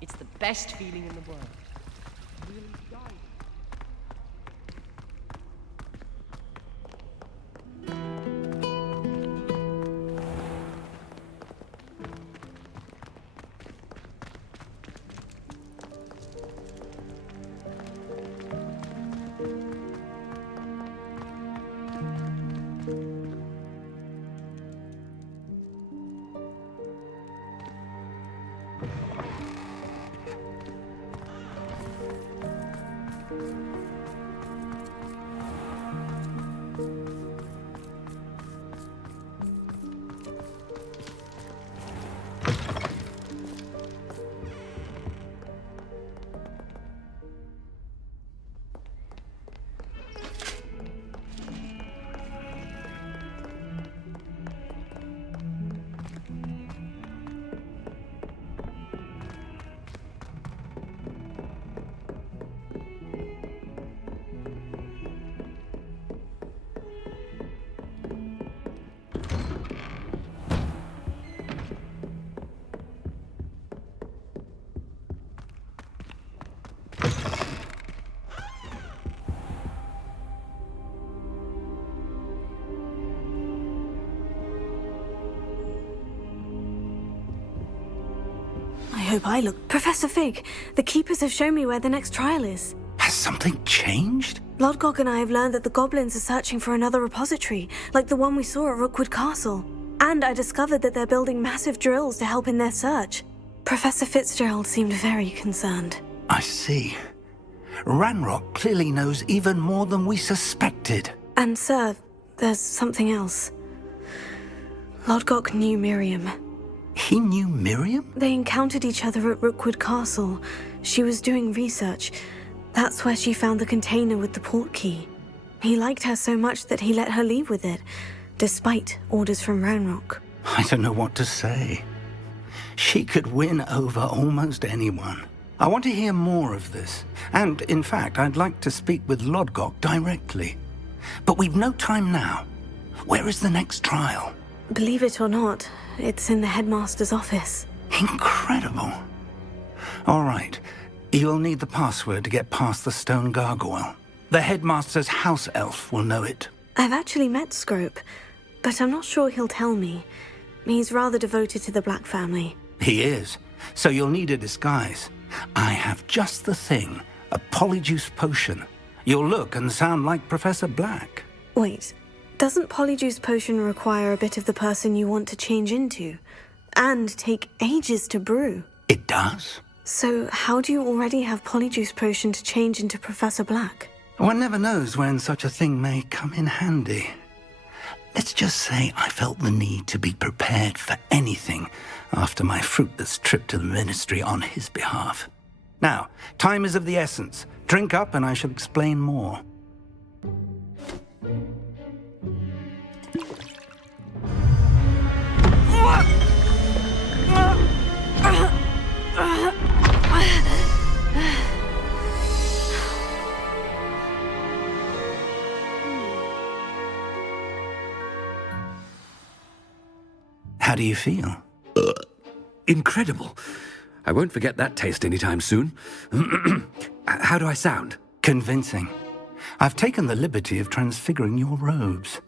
It's the best feeling in the world. Really guided. I hope I look. Professor Fig, the Keepers have shown me where the next trial is. Has something changed? Lodgok and I have learned that the goblins are searching for another repository, like the one we saw at Rookwood Castle. And I discovered that they're building massive drills to help in their search. Professor Fitzgerald seemed very concerned. I see. Ranrock clearly knows even more than we suspected. And sir, there's something else. Lodgok knew Miriam. He knew Miriam? They encountered each other at Rookwood Castle. She was doing research. That's where she found the container with the port key. He liked her so much that he let her leave with it, despite orders from Ranrock. I don't know what to say. She could win over almost anyone. I want to hear more of this. And, in fact, I'd like to speak with Lodgok directly. But we've no time now. Where is the next trial? Believe it or not, it's in the headmaster's office. Incredible. All right. You'll need the password to get past the stone gargoyle. The headmaster's house elf will know it. I've actually met Scrope, but I'm not sure he'll tell me. He's rather devoted to the Black family. He is. So you'll need a disguise. I have just the thing. A polyjuice potion. You'll look and sound like Professor Black. Wait, doesn't polyjuice potion require a bit of the person you want to change into? And take ages to brew? It does. So how do you already have polyjuice potion to change into Professor Black? One never knows when such a thing may come in handy. Let's just say I felt the need to be prepared for anything after my fruitless trip to the ministry on his behalf. Now, time is of the essence. Drink up and I shall explain more. How do you feel? Incredible. I won't forget that taste anytime soon. How do I sound? Convincing. I've taken the liberty of transfiguring your robes.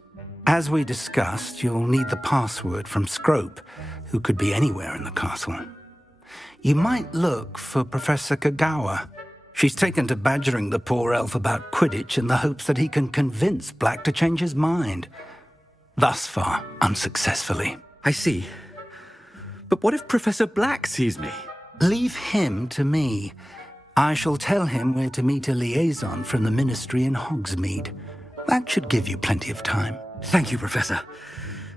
As we discussed, you'll need the password from Scrope, who could be anywhere in the castle. You might look for Professor Kagawa. She's taken to badgering the poor elf about Quidditch in the hopes that he can convince Black to change his mind. Thus far, unsuccessfully. I see. But what if Professor Black sees me? Leave him to me. I shall tell him where to meet a liaison from the ministry in Hogsmeade. That should give you plenty of time. Thank you, Professor.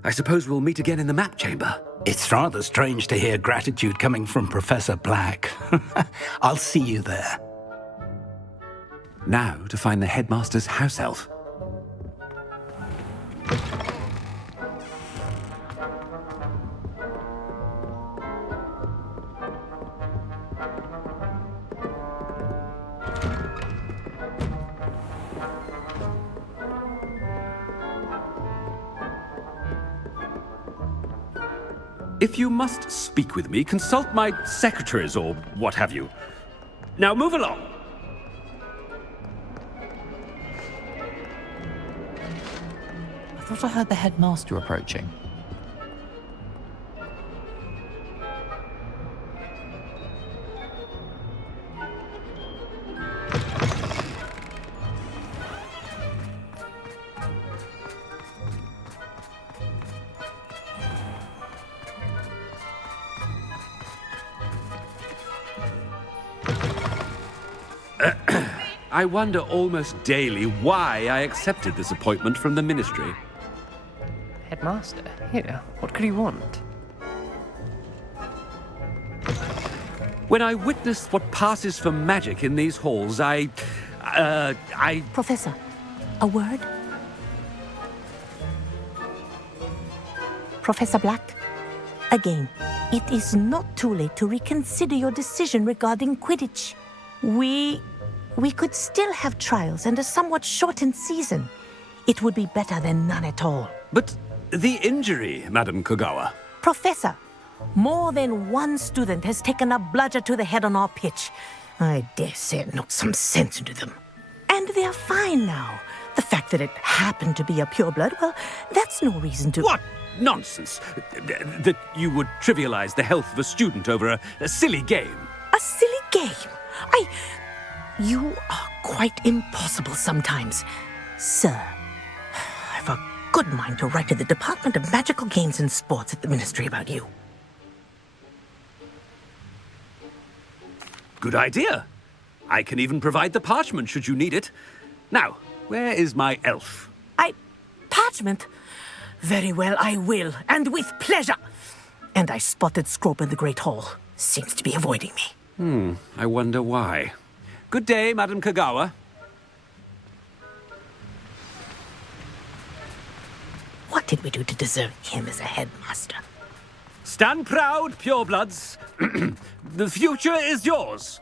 I suppose we'll meet again in the map chamber. It's rather strange to hear gratitude coming from Professor Black. I'll see you there. Now to find the headmaster's house elf. If you must speak with me, consult my secretaries or what have you. Now move along. I thought I heard the headmaster approaching. I wonder almost daily why I accepted this appointment from the ministry. Headmaster? Here, what could he want? When I witness what passes for magic in these halls, I... Professor, a word? Professor Black, again, it is not too late to reconsider your decision regarding Quidditch. We could still have trials and a somewhat shortened season. It would be better than none at all. But the injury, Madam Kogawa. Professor, more than one student has taken a bludger to the head on our pitch. I dare say it knocked some sense into them. And they're fine now. The fact that it happened to be a pureblood, well, that's no reason to... What nonsense! That you would trivialize the health of a student over a silly game. A silly game? You are quite impossible sometimes. Sir, I've a good mind to write to the Department of Magical Games and Sports at the Ministry about you. Good idea. I can even provide the parchment should you need it. Now, where is my elf? Parchment? Very well, I will, and with pleasure. And I spotted Scrope in the Great Hall. Seems to be avoiding me. I wonder why. Good day, Madam Kogawa. What did we do to deserve him as a headmaster? Stand proud, purebloods. The future is yours.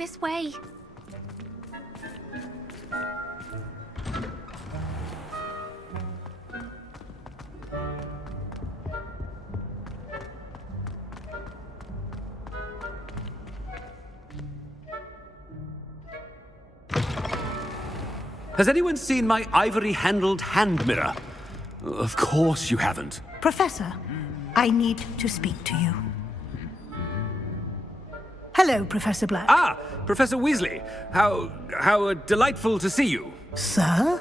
this way. Has anyone seen my ivory-handled hand mirror? Of course you haven't. Professor, I need to speak to you. Hello, Professor Black. Ah, Professor Weasley. How delightful to see you. Sir?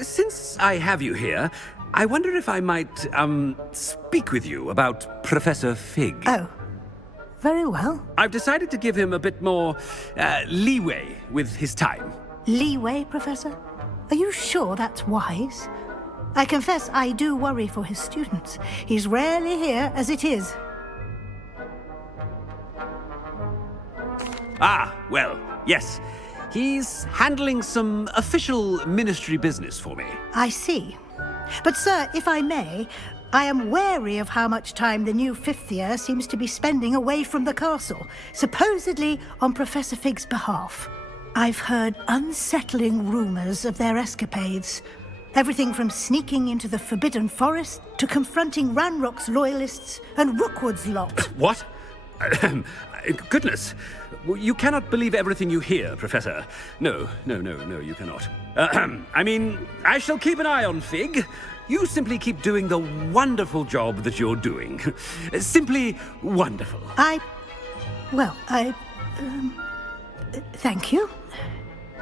Since I have you here, I wonder if I might, speak with you about Professor Fig. Oh, very well. I've decided to give him a bit more, leeway with his time. Leeway, Professor? Are you sure that's wise? I confess I do worry for his students. He's rarely here as it is. Ah, well, yes. He's handling some official ministry business for me. I see. But, sir, if I may, I am wary of how much time the new fifth year seems to be spending away from the castle, supposedly on Professor Fig's behalf. I've heard unsettling rumors of their escapades. Everything from sneaking into the Forbidden Forest to confronting Ranrock's loyalists and Rookwood's lot. What? Goodness. You cannot believe everything you hear, Professor. No, you cannot. I mean, I shall keep an eye on Fig. You simply keep doing the wonderful job that you're doing. Simply wonderful. Thank you.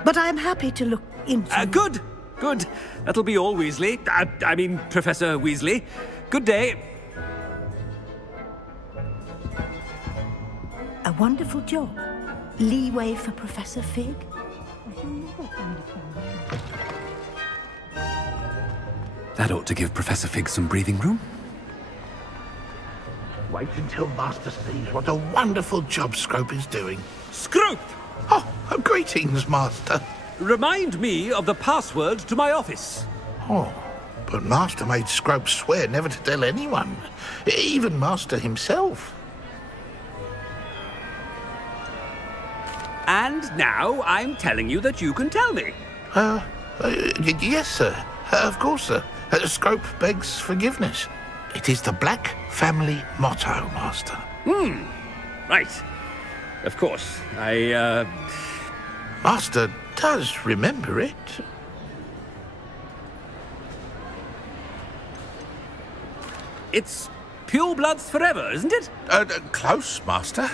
But I'm happy to look into... Good. That'll be all, Weasley. I mean, Professor Weasley. Good day. A wonderful job. Leeway for Professor Fig. That ought to give Professor Fig some breathing room. Wait until Master sees what a wonderful job Scrope is doing. Scrope! Oh, greetings, Master. Remind me of the password to my office. Oh, but Master made Scrope swear never to tell anyone, even Master himself. And now I'm telling you that you can tell me. Yes, sir. Of course, sir. Scrope begs forgiveness. It is the Black family motto, Master. Right. Of course. Master does remember it. It's pure bloods forever, isn't it? Close, Master.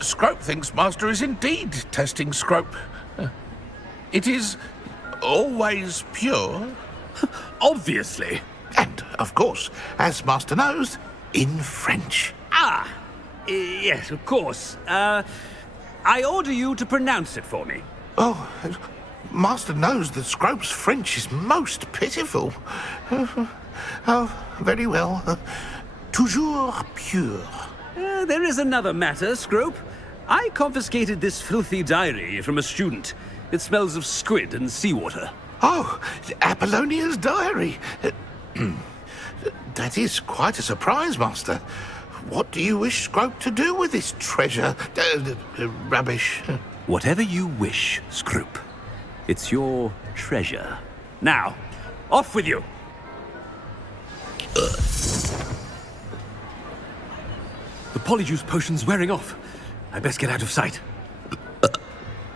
Scrope thinks Master is indeed testing Scrope. It is always pure. Obviously. And, of course, as Master knows, in French. Yes, of course. I order you to pronounce it for me. Oh, Master knows that Scrope's French is most pitiful. Oh, very well. Toujours pure. There is another matter, Scrope. I confiscated this filthy diary from a student. It smells of squid and seawater. Oh, Apollonia's diary. That is quite a surprise, Master. What do you wish Scrope to do with this treasure? Rubbish. Whatever you wish, Scrope. It's your treasure. Now, off with you. The polyjuice potion's wearing off. I best get out of sight.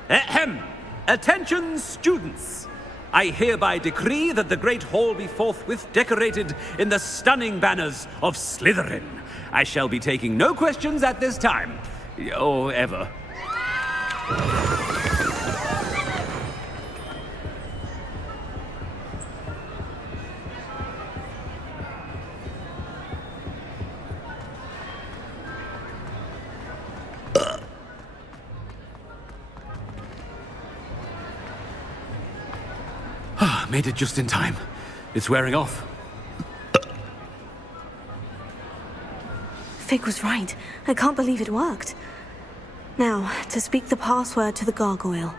Ahem! Attention, students! I hereby decree that the Great Hall be forthwith decorated in the stunning banners of Slytherin. I shall be taking no questions at this time. Or ever. Made it just in time. It's wearing off. Fig was right. I can't believe it worked. Now, to speak the password to the gargoyle.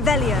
Revelio.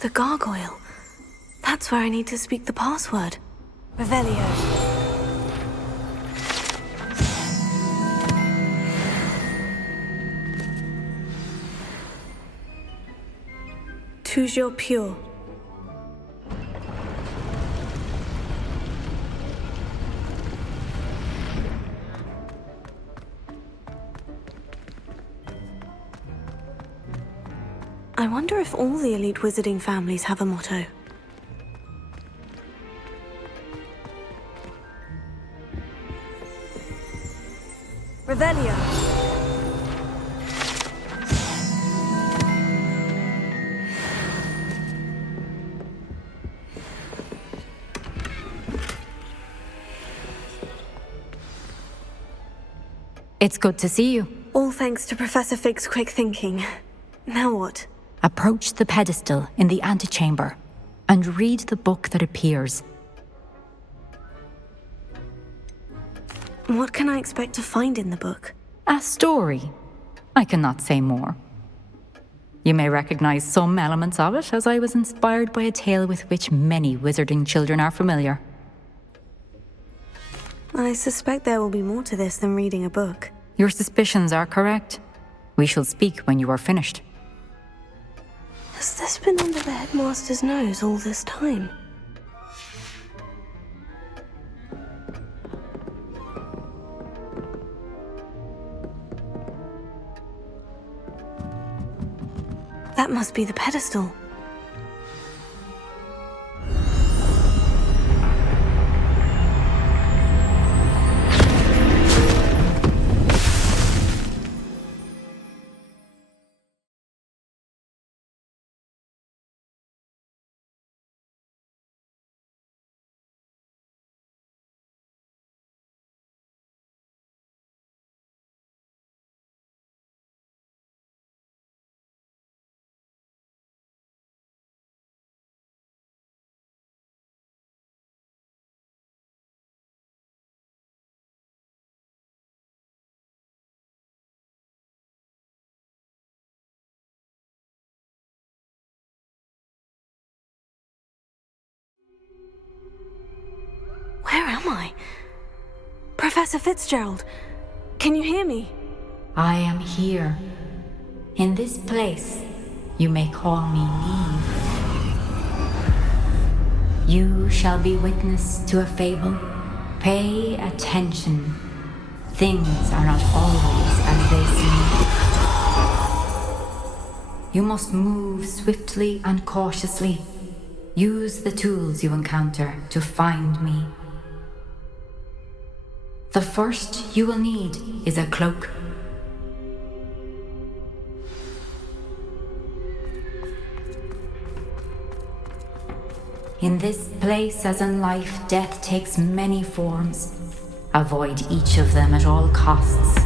The gargoyle. That's where I need to speak the password. Revelio. Toujours pure. I wonder if all the elite wizarding families have a motto. Revelio. It's good to see you. All thanks to Professor Fig's quick thinking. Now what? Approach the pedestal in the antechamber and read the book that appears. What can I expect to find in the book? A story. I cannot say more. You may recognize some elements of it, as I was inspired by a tale with which many wizarding children are familiar. I suspect there will be more to this than reading a book. Your suspicions are correct. We shall speak when you are finished. Has this been under the headmaster's nose all this time? That must be the pedestal. Where am I? Professor Fitzgerald, can you hear me? I am here. In this place, you may call me Neve. You shall be witness to a fable. Pay attention. Things are not always as they seem. You must move swiftly and cautiously. Use the tools you encounter to find me. The first you will need is a cloak. In this place, as in life, death takes many forms. Avoid each of them at all costs.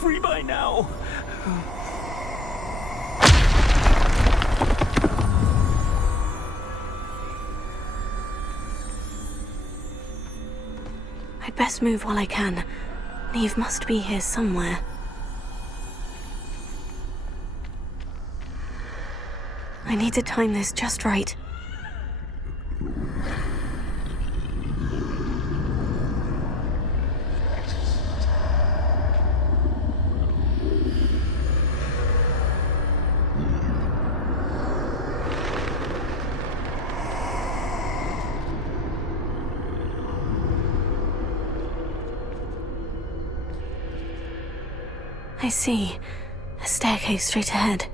free by now. I'd best move while I can. Neve must be here somewhere. I need to time this just right. I see. A staircase straight ahead.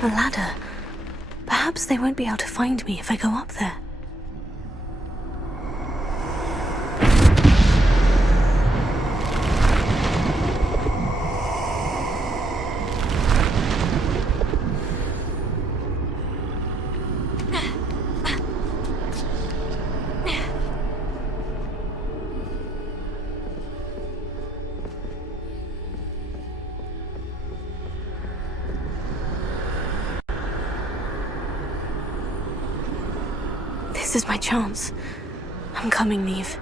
A ladder. Perhaps they won't be able to find me if I go up there. This is my chance. I'm coming, Neve.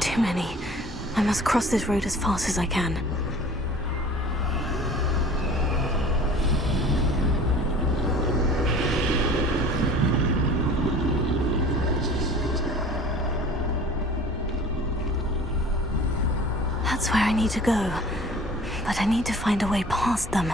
Too many. I must cross this road as fast as I can. That's where I need to go, but I need to find a way past them.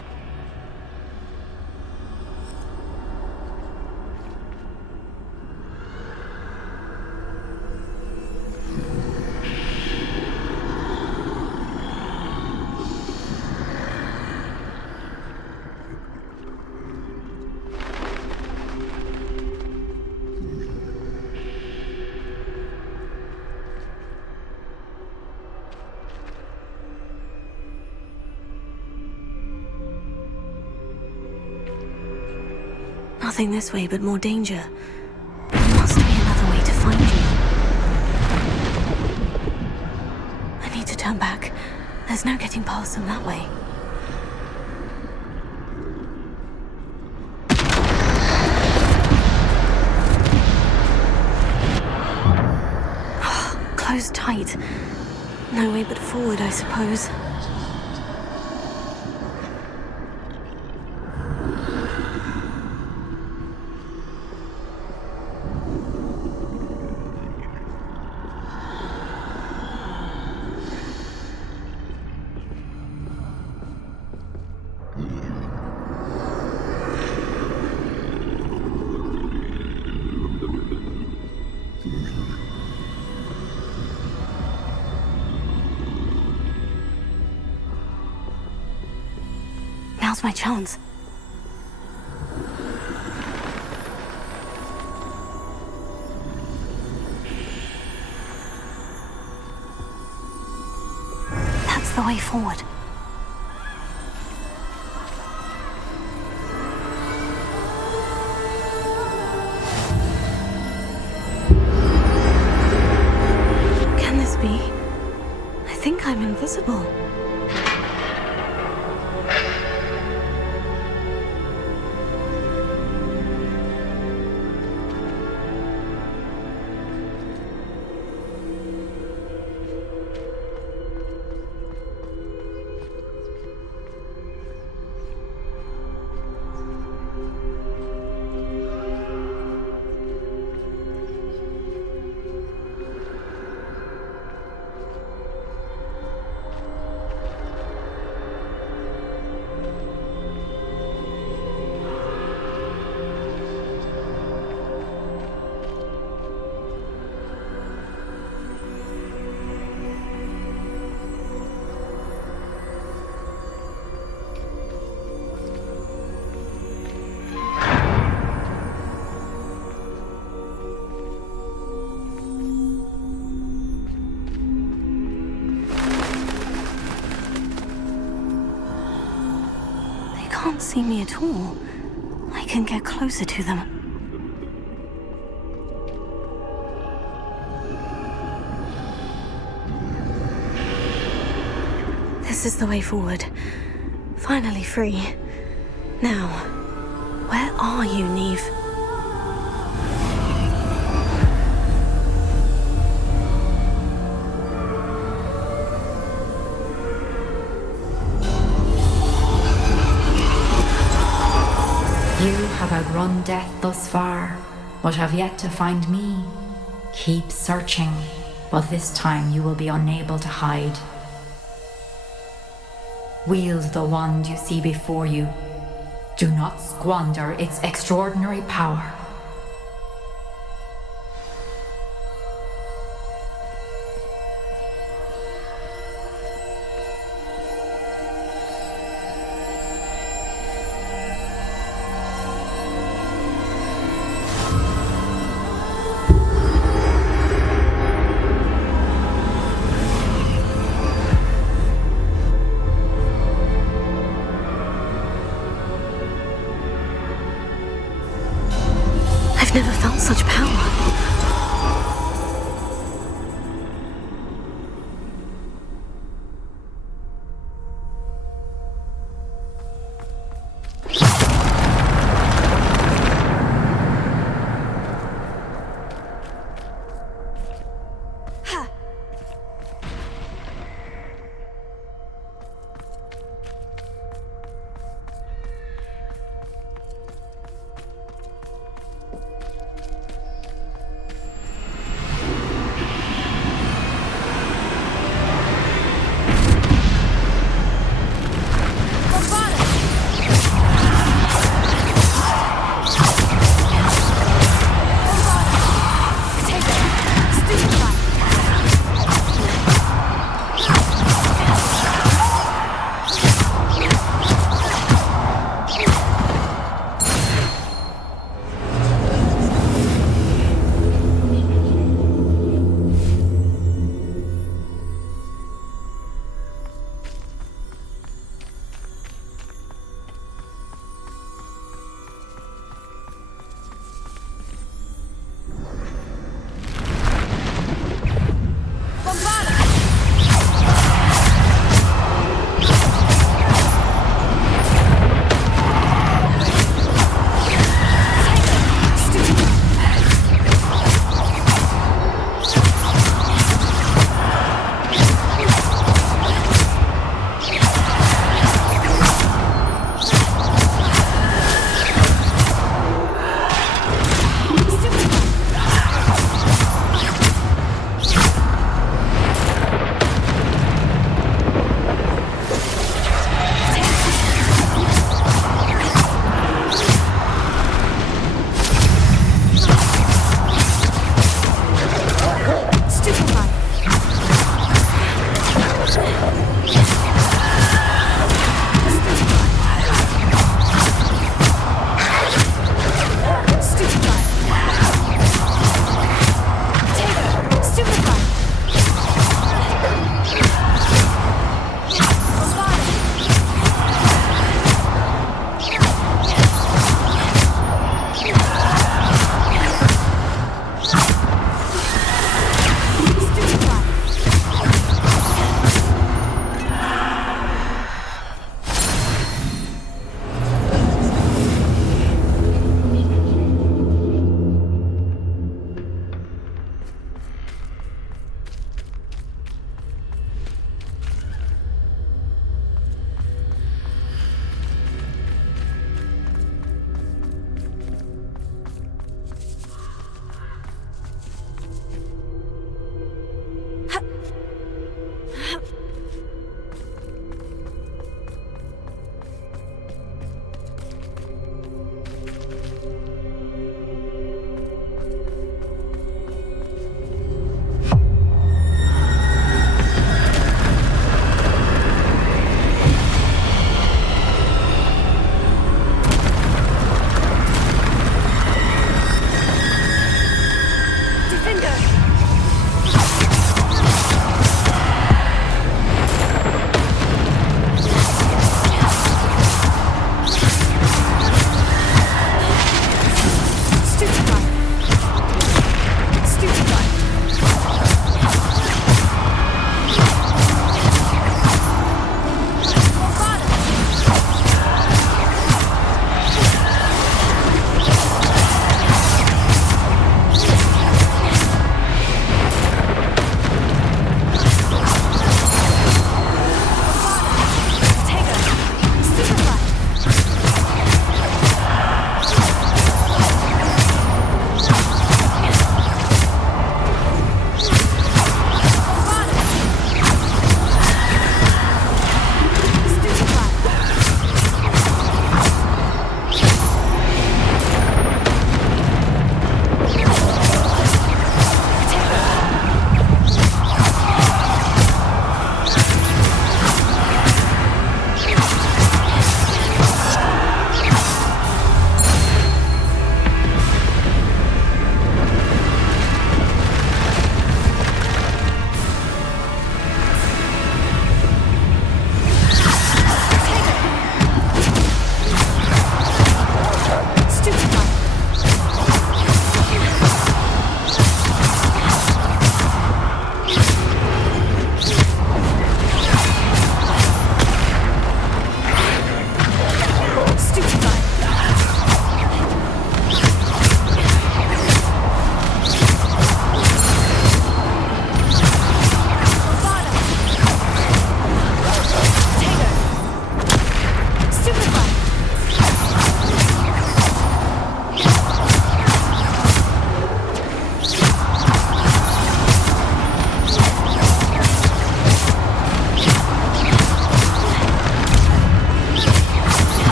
Nothing this way, but more danger. There must be another way to find you. I need to turn back. There's no getting past them that way. Closed tight. No way but forward, I suppose. Now's my chance. That's the way forward. Can this be? I think I'm invisible. can't see me at all. I can get closer to them. This is the way forward. Finally free. Now, where are you, Neve? You have outrun death thus far, but have yet to find me. Keep searching, but this time you will be unable to hide. Wield the wand you see before you. Do not squander its extraordinary power. I've never felt such power.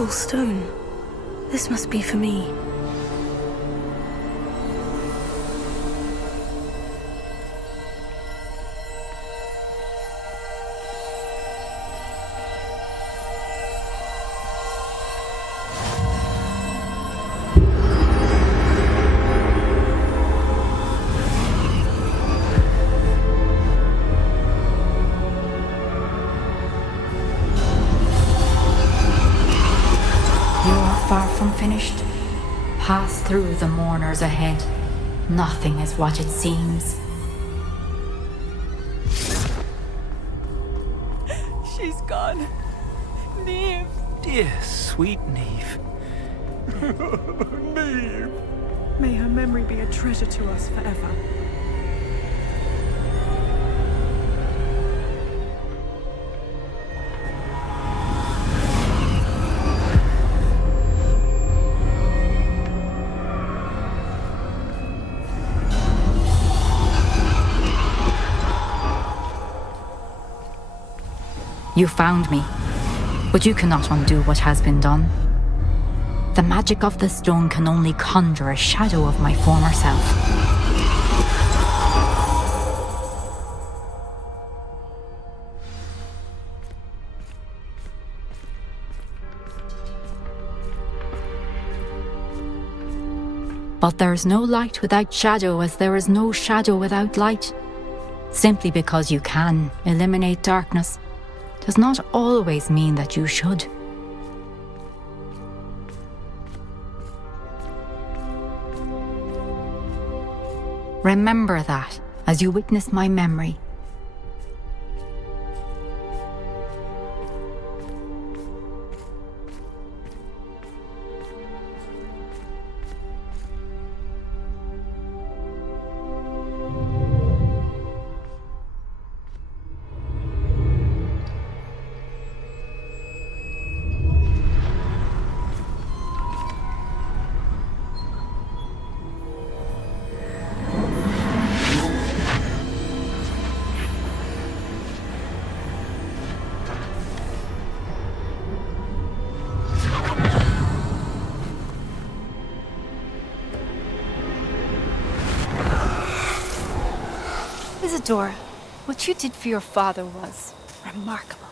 beautiful stone. This must be for me. Far from finished. Pass through the mourners ahead. Nothing is what it seems. She's gone. Neve. Dear, sweet Neve. Neve. May her memory be a treasure to us forever. You found me, but you cannot undo what has been done. The magic of the stone can only conjure a shadow of my former self. But there is no light without shadow, as there is no shadow without light. Simply because you can eliminate darkness does not always mean that you should. Remember that as you witness my memory. Isadora, what you did for your father was remarkable.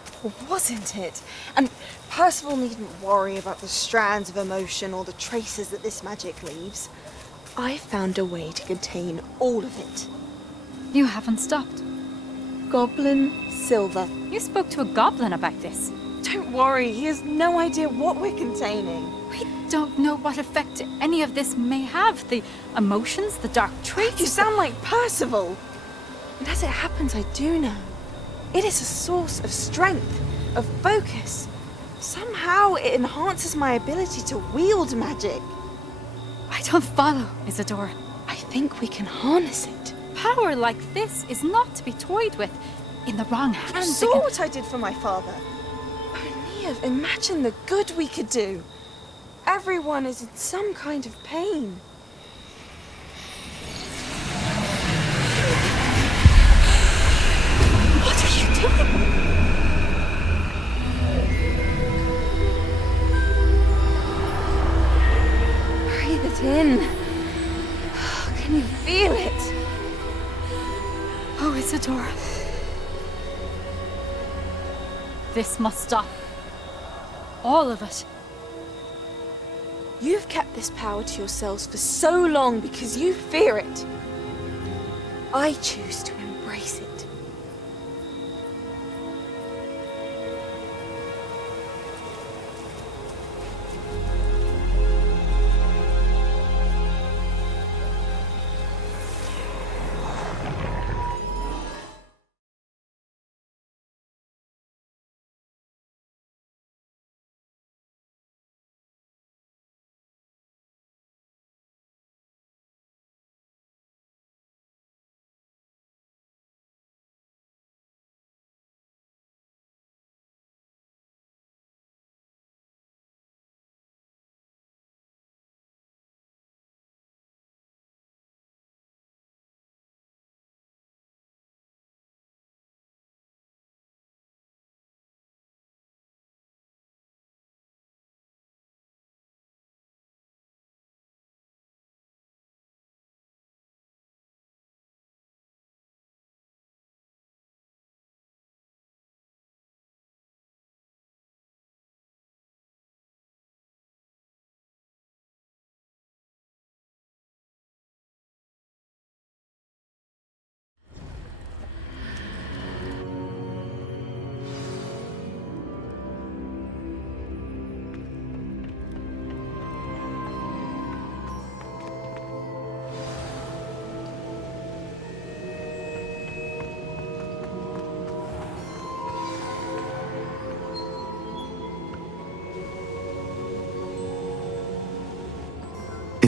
Wasn't it? And Percival needn't worry about the strands of emotion or the traces that this magic leaves. I found a way to contain all of it. You haven't stopped. Goblin Silver. You spoke to a goblin about this. Don't worry, he has no idea what we're containing. We don't know what effect any of this may have. The emotions, the dark traits. You sound like Percival. And as it happens, I do know. It is a source of strength, of focus. Somehow it enhances my ability to wield magic. I don't follow, Isadora. I think we can harness it. Power like this is not to be toyed with. In the wrong hands, You saw what I did for my father. Oh, Neve, imagine the good we could do. Everyone is in some kind of pain. What are you doing? Breathe it in. Can you feel it? Oh, Isadora. This must stop. All of it. You've kept this power to yourselves for so long because you fear it. I choose to embrace it.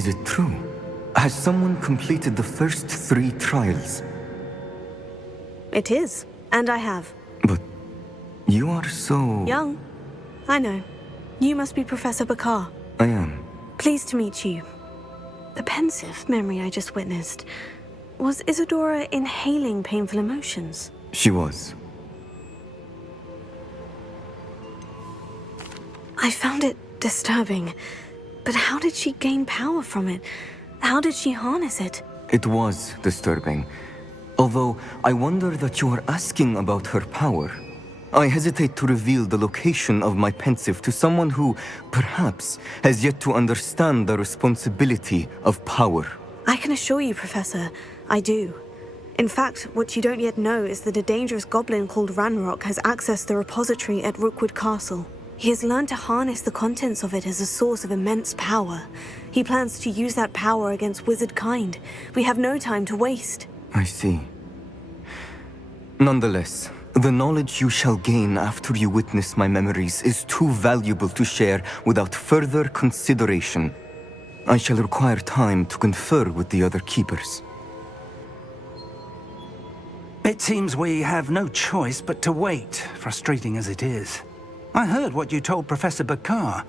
Is it true? Has someone completed the first 3 trials? It is, and I have. But you are so... Young. I know. You must be Professor Bakar. I am. Pleased to meet you. The pensive memory I just witnessed. Was Isadora inhaling painful emotions? She was. I found it disturbing. But how did she gain power from it? How did she harness it? It was disturbing. Although I wonder that you are asking about her power. I hesitate to reveal the location of my pensive to someone who, perhaps, has yet to understand the responsibility of power. I can assure you, Professor, I do. In fact, what you don't yet know is that a dangerous goblin called Ranrock has accessed the repository at Rookwood Castle. He has learned to harness the contents of it as a source of immense power. He plans to use that power against wizard kind. We have no time to waste. I see. Nonetheless, the knowledge you shall gain after you witness my memories is too valuable to share without further consideration. I shall require time to confer with the other keepers. It seems we have no choice but to wait, frustrating as it is. I heard what you told Professor Bakar.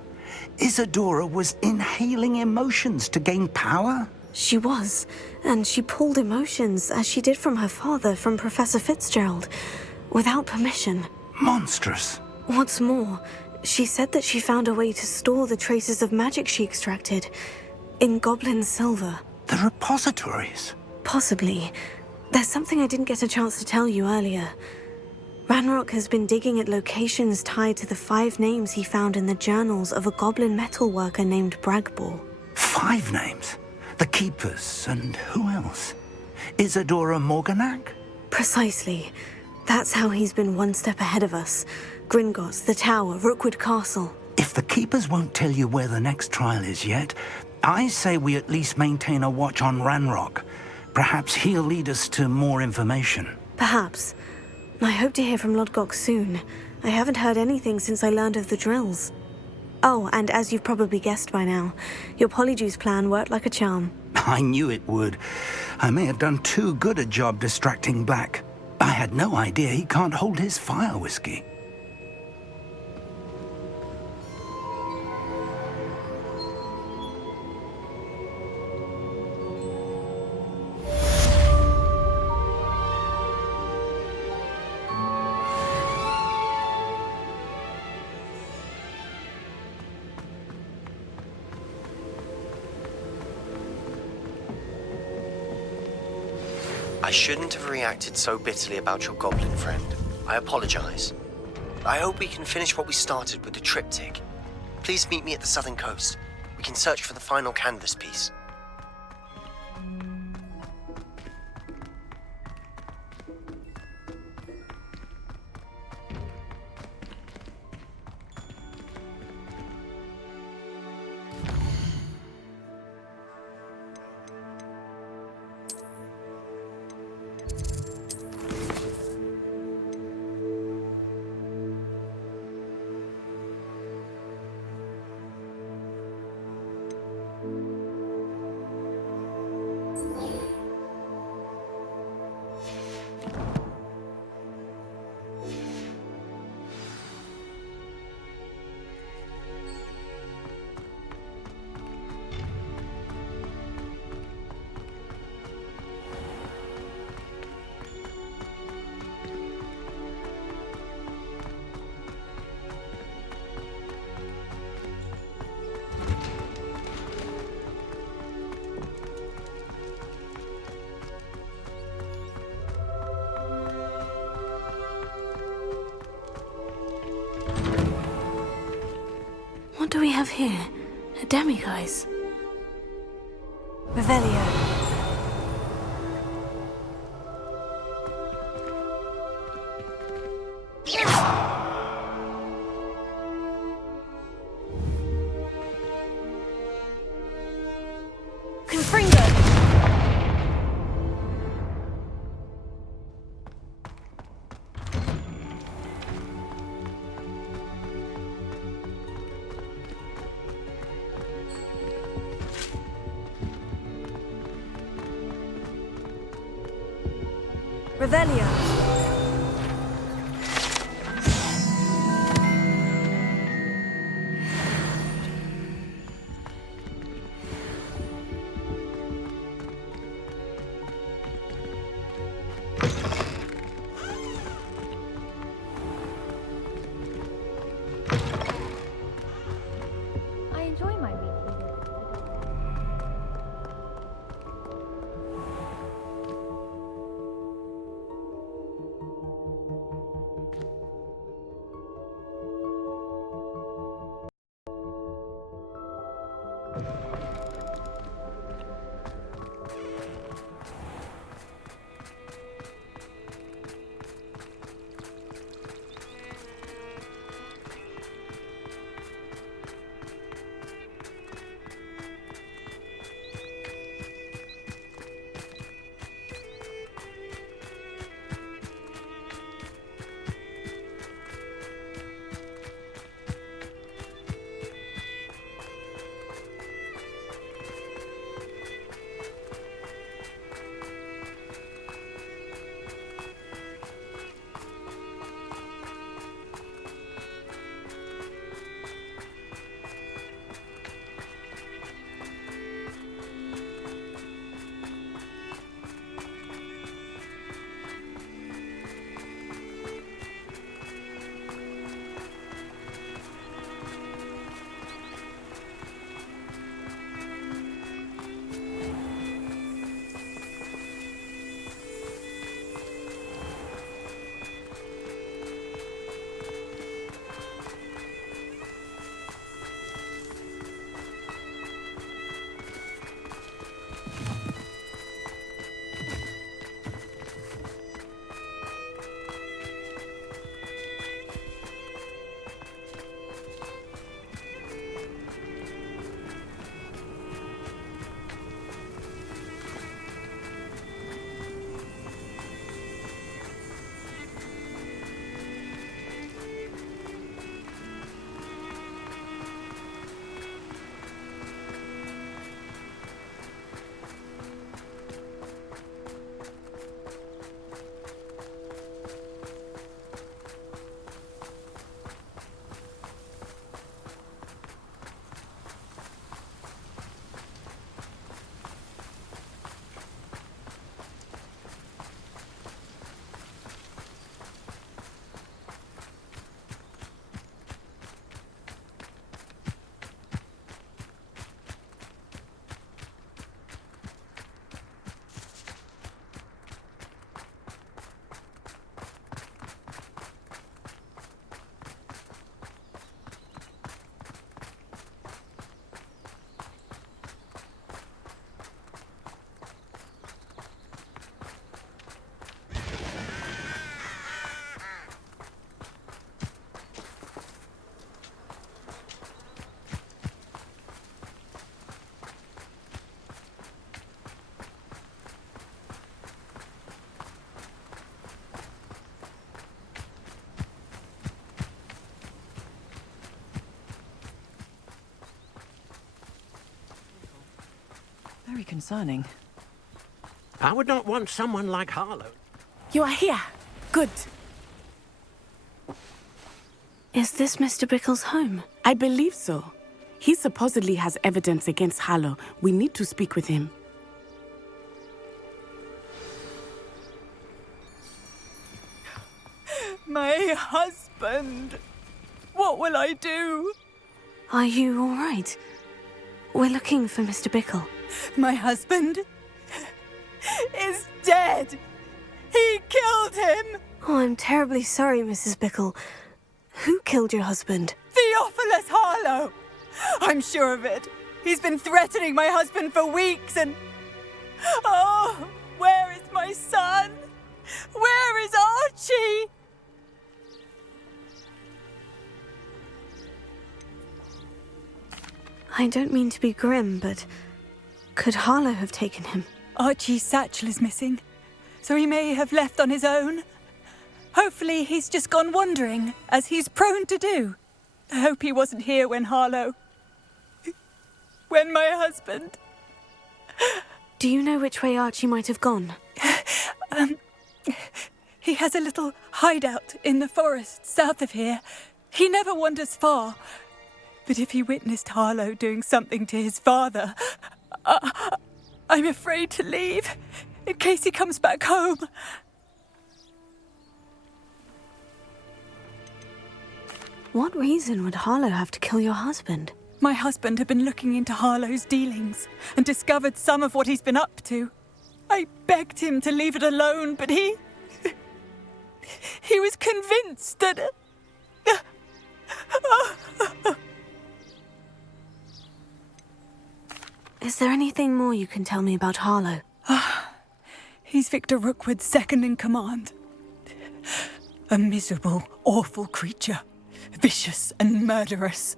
Isadora was inhaling emotions to gain power? She was, and she pulled emotions, as she did from her father, from Professor Fitzgerald, without permission. Monstrous. What's more, she said that she found a way to store the traces of magic she extracted in goblin silver. The repositories? Possibly. There's something I didn't get a chance to tell you earlier. Ranrock has been digging at locations tied to the 5 names he found in the journals of a goblin metalworker named Bragbor. 5 names? The Keepers, and who else? Isadora Morganac? Precisely. That's how he's been one step ahead of us. Gringotts, the Tower, Rookwood Castle. If the Keepers won't tell you where the next trial is yet, I say we at least maintain a watch on Ranrock. Perhaps he'll lead us to more information. Perhaps. I hope to hear from Lodgok soon. I haven't heard anything since I learned of the drills. Oh, and as you've probably guessed by now, your Polyjuice plan worked like a charm. I knew it would. I may have done too good a job distracting Black. I had no idea he can't hold his fire whiskey. I shouldn't have reacted so bitterly about your goblin friend. I apologize. I hope we can finish what we started with the triptych. Please meet me at the southern coast. We can search for the final canvas piece. What do we have here? A demiguise. Revelio. Confringo! Revelio. I enjoy my weekly visit. Very concerning. I would not want someone like Harlow. You are here. Good. Is this Mr. Bickle's home? I believe so. He supposedly has evidence against Harlow. We need to speak with him. My husband! What will I do? Are you all right? We're looking for Mr. Bickle. My husband is dead! He killed him! Oh, I'm terribly sorry, Mrs. Bickle. Who killed your husband? Theophilus Harlow! I'm sure of it. He's been threatening my husband for weeks and... Oh, where is my son? Where is Archie? I don't mean to be grim, but could Harlow have taken him? Archie's satchel is missing, so he may have left on his own. Hopefully he's just gone wandering, as he's prone to do. I hope he wasn't here when when my husband... Do you know which way Archie might have gone? He has a little hideout in the forest south of here. He never wanders far. But if he witnessed Harlow doing something to his father, I'm afraid to leave in case he comes back home. What reason would Harlow have to kill your husband? My husband had been looking into Harlow's dealings and discovered some of what he's been up to. I begged him to leave it alone, but he was convinced that... Is there anything more you can tell me about Harlow? He's Victor Rookwood's second in command. A miserable, awful creature. Vicious and murderous.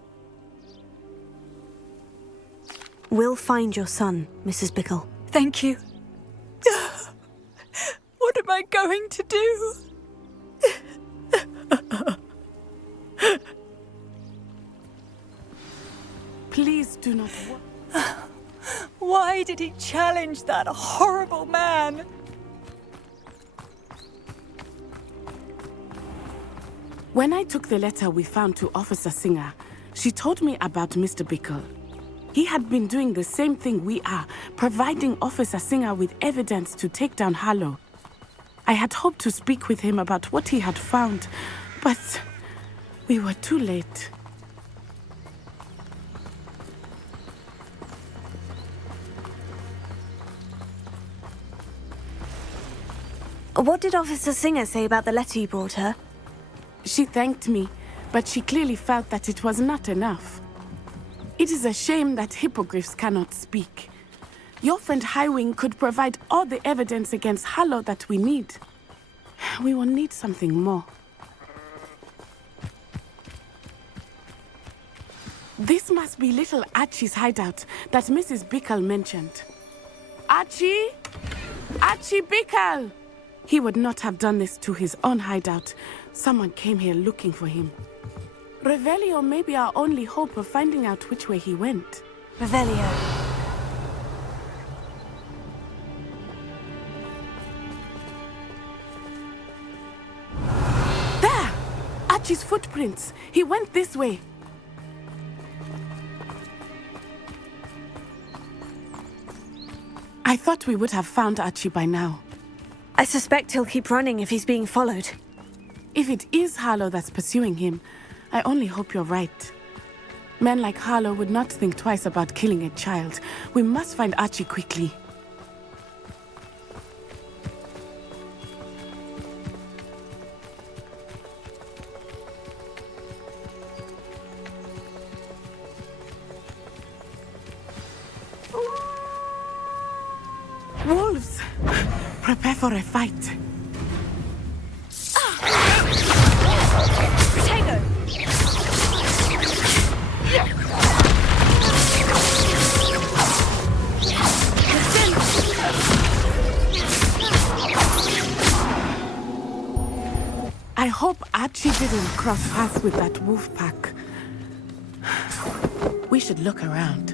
We'll find your son, Mrs. Bickle. Thank you. What am I going to do? Please do not... Why did he challenge that horrible man? When I took the letter we found to Officer Singer, she told me about Mr. Bickle. He had been doing the same thing we are, providing Officer Singer with evidence to take down Harlow. I had hoped to speak with him about what he had found, but we were too late. What did Officer Singer say about the letter you brought her? She thanked me, but she clearly felt that it was not enough. It is a shame that hippogriffs cannot speak. Your friend Highwing could provide all the evidence against Harlow that we need. We will need something more. This must be little Archie's hideout that Mrs. Bickle mentioned. Archie? Archie Bickle! He would not have done this to his own hideout. Someone came here looking for him. Revelio may be our only hope of finding out which way he went. Revelio. There! Archie's footprints. He went this way. I thought we would have found Archie by now. I suspect he'll keep running if he's being followed. If it is Harlow that's pursuing him, I only hope you're right. Men like Harlow would not think twice about killing a child. We must find Archie quickly. Wolves! Prepare for a fight. Potato! I hope Archie didn't cross paths with that wolf pack. We should look around.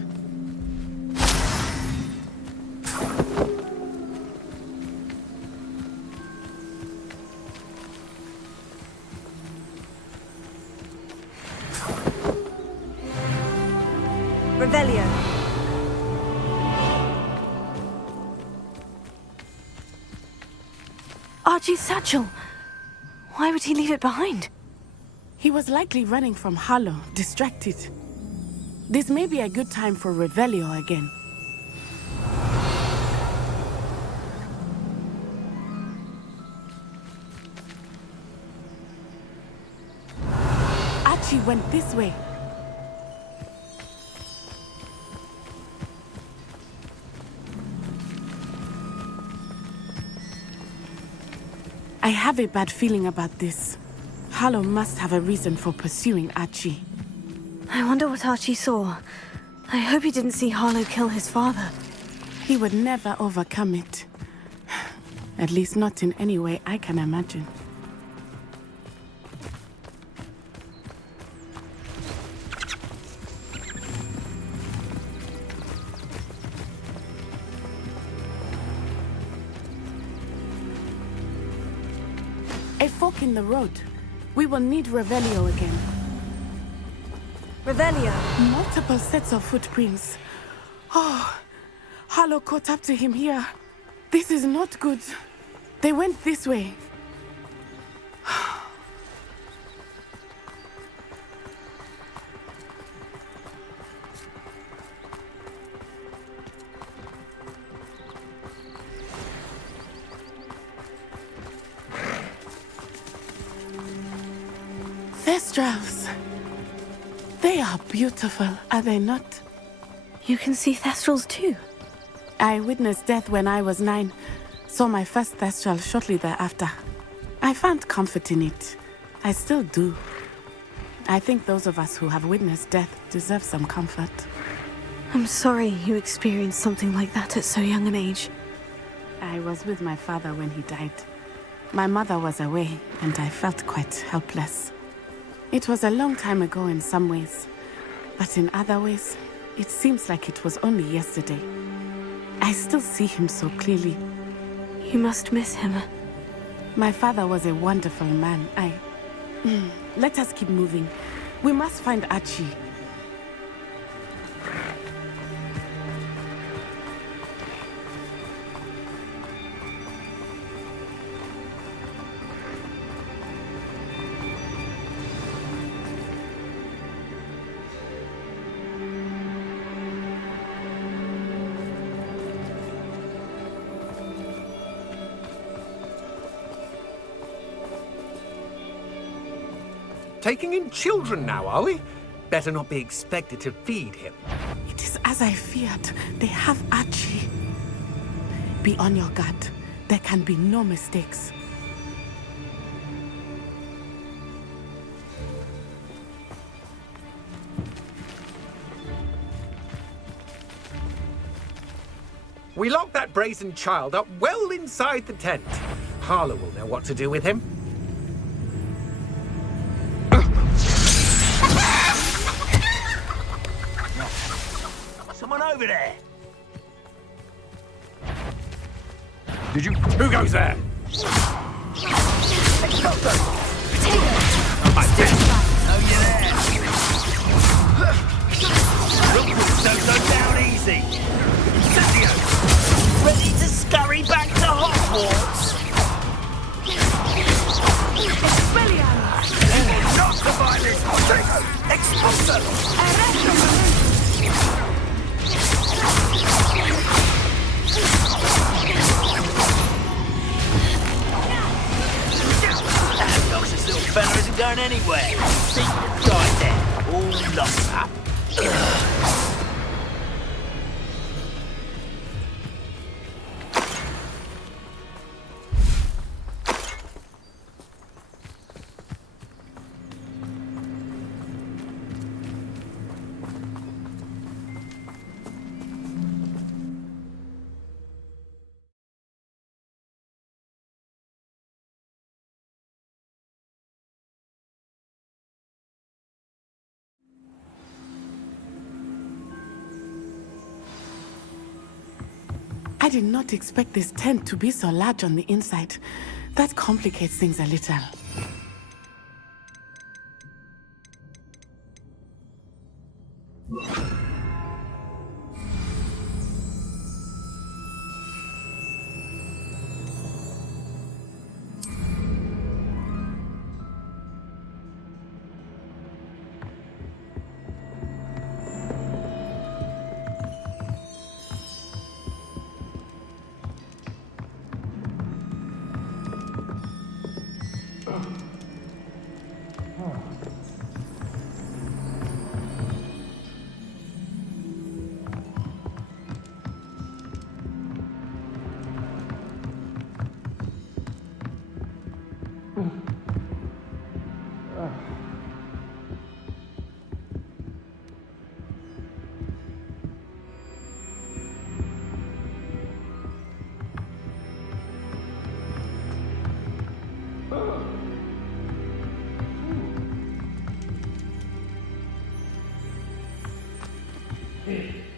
Revelio. Archie's satchel. Why would he leave it behind? He was likely running from Harlow, distracted. This may be a good time for Revelio again. Archie went this way. I have a bad feeling about this. Harlow must have a reason for pursuing Archie. I wonder what Archie saw. I hope he didn't see Harlow kill his father. He would never overcome it. At least not in any way I can imagine. fork in the road. We will need Revelio again. Revelio! Multiple sets of footprints. Oh, Harlow caught up to him here. This is not good. They went this way. Thestrals. They are beautiful, are they not? You can see Thestrals too. I witnessed death when I was 9. Saw my first Thestral shortly thereafter. I found comfort in it. I still do. I think those of us who have witnessed death deserve some comfort. I'm sorry you experienced something like that at so young an age. I was with my father when he died. My mother was away, and I felt quite helpless. It was a long time ago in some ways, but in other ways, it seems like it was only yesterday. I still see him so clearly. You must miss him. My father was a wonderful man. Let us keep moving. We must find Archie. Taking in children now, are we? Better not be expected to feed him. It is as I feared. They have Archie. Be on your guard. There can be no mistakes. We locked that brazen child up well inside the tent. Harlow will know what to do with him. Someone over there. Did you? Who goes there? Oh, you're there. Rookwood don't go down easy. Incendio, ready to scurry back to Hogwarts? Expelliarmus! Not survive this! Expulsor! That obnoxious little fella isn't going anywhere. See, right there, all locked up. I did not expect this tent to be so large on the inside. That complicates things a little.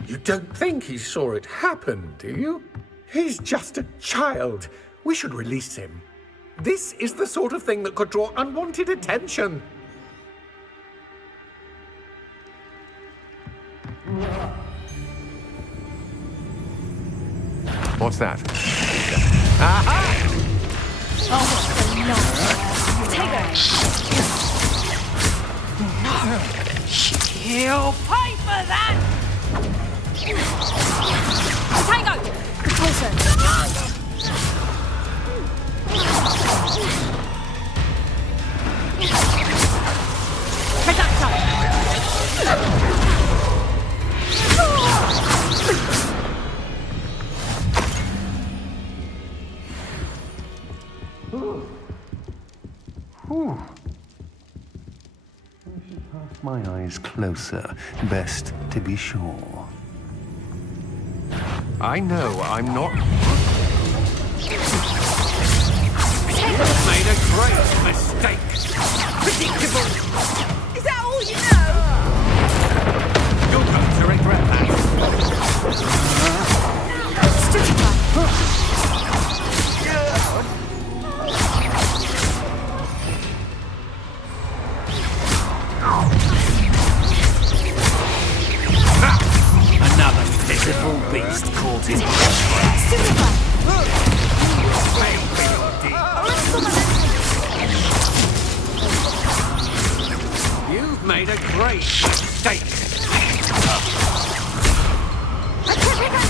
You don't think he saw it happen, do you? He's just a child. We should release him. This is the sort of thing that could draw unwanted attention. What's that? Aha! You'll pay for that! Tango! Closer. Whew. I should cast my eyes closer. Best to be sure. I know I'm not... You've made a great mistake! Predictable! Is that all you know? You're going to regret that. Another pitiful beast caught in You've made a great mistake. What have you done?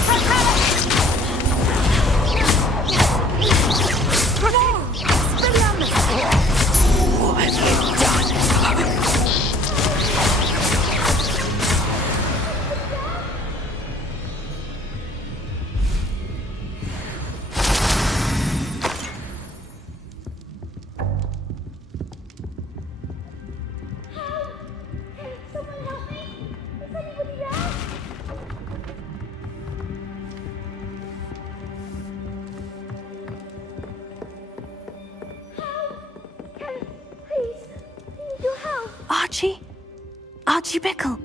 Archie Bickle.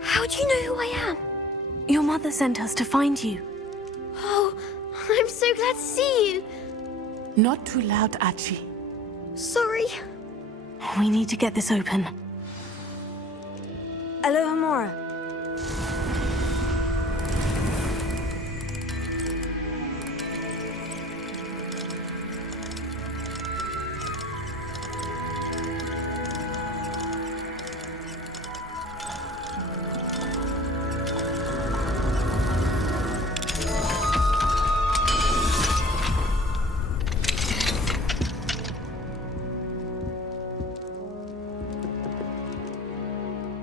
How do you know who I am? Your mother sent us to find you. Oh, I'm so glad to see you. Not too loud, Archie. Sorry. We need to get this open. Alohomora.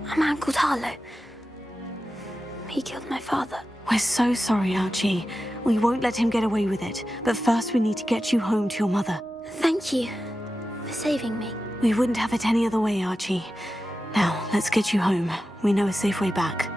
A man called Harlow. He killed my father. We're so sorry, Archie. We won't let him get away with it. But first we need to get you home to your mother. Thank you for saving me. We wouldn't have it any other way, Archie. Now, let's get you home. We know a safe way back.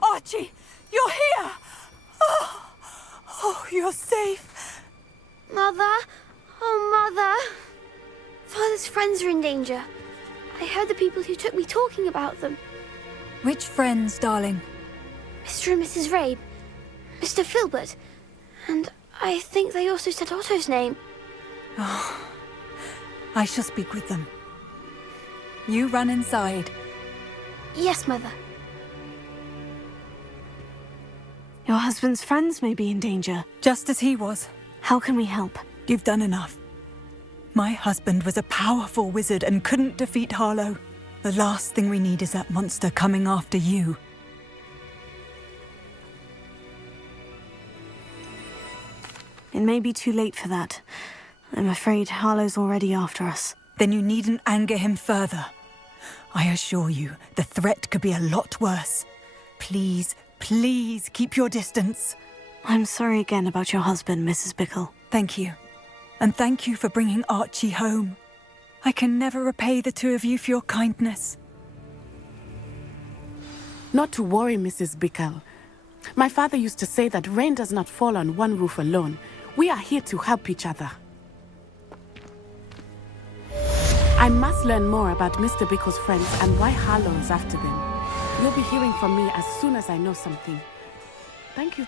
Archie, you're here! Oh, you're safe. Mother? Oh, Mother. Father's friends are in danger. I heard the people who took me talking about them. Which friends, darling? Mr. and Mrs. Rabe, Mr. Filbert, and I think they also said Otto's name. Oh, I shall speak with them. You run inside. Yes, Mother. Your husband's friends may be in danger. Just as he was. How can we help? You've done enough. My husband was a powerful wizard and couldn't defeat Harlow. The last thing we need is that monster coming after you. It may be too late for that. I'm afraid Harlow's already after us. Then you needn't anger him further. I assure you, the threat could be a lot worse. Please, please keep your distance. I'm sorry again about your husband, Mrs. Bickle. Thank you. And thank you for bringing Archie home. I can never repay the two of you for your kindness. Not to worry, Mrs. Bickle. My father used to say that rain does not fall on one roof alone. We are here to help each other. I must learn more about Mr. Bickle's friends and why Harlow is after them. You'll be hearing from me as soon as I know something. Thank you.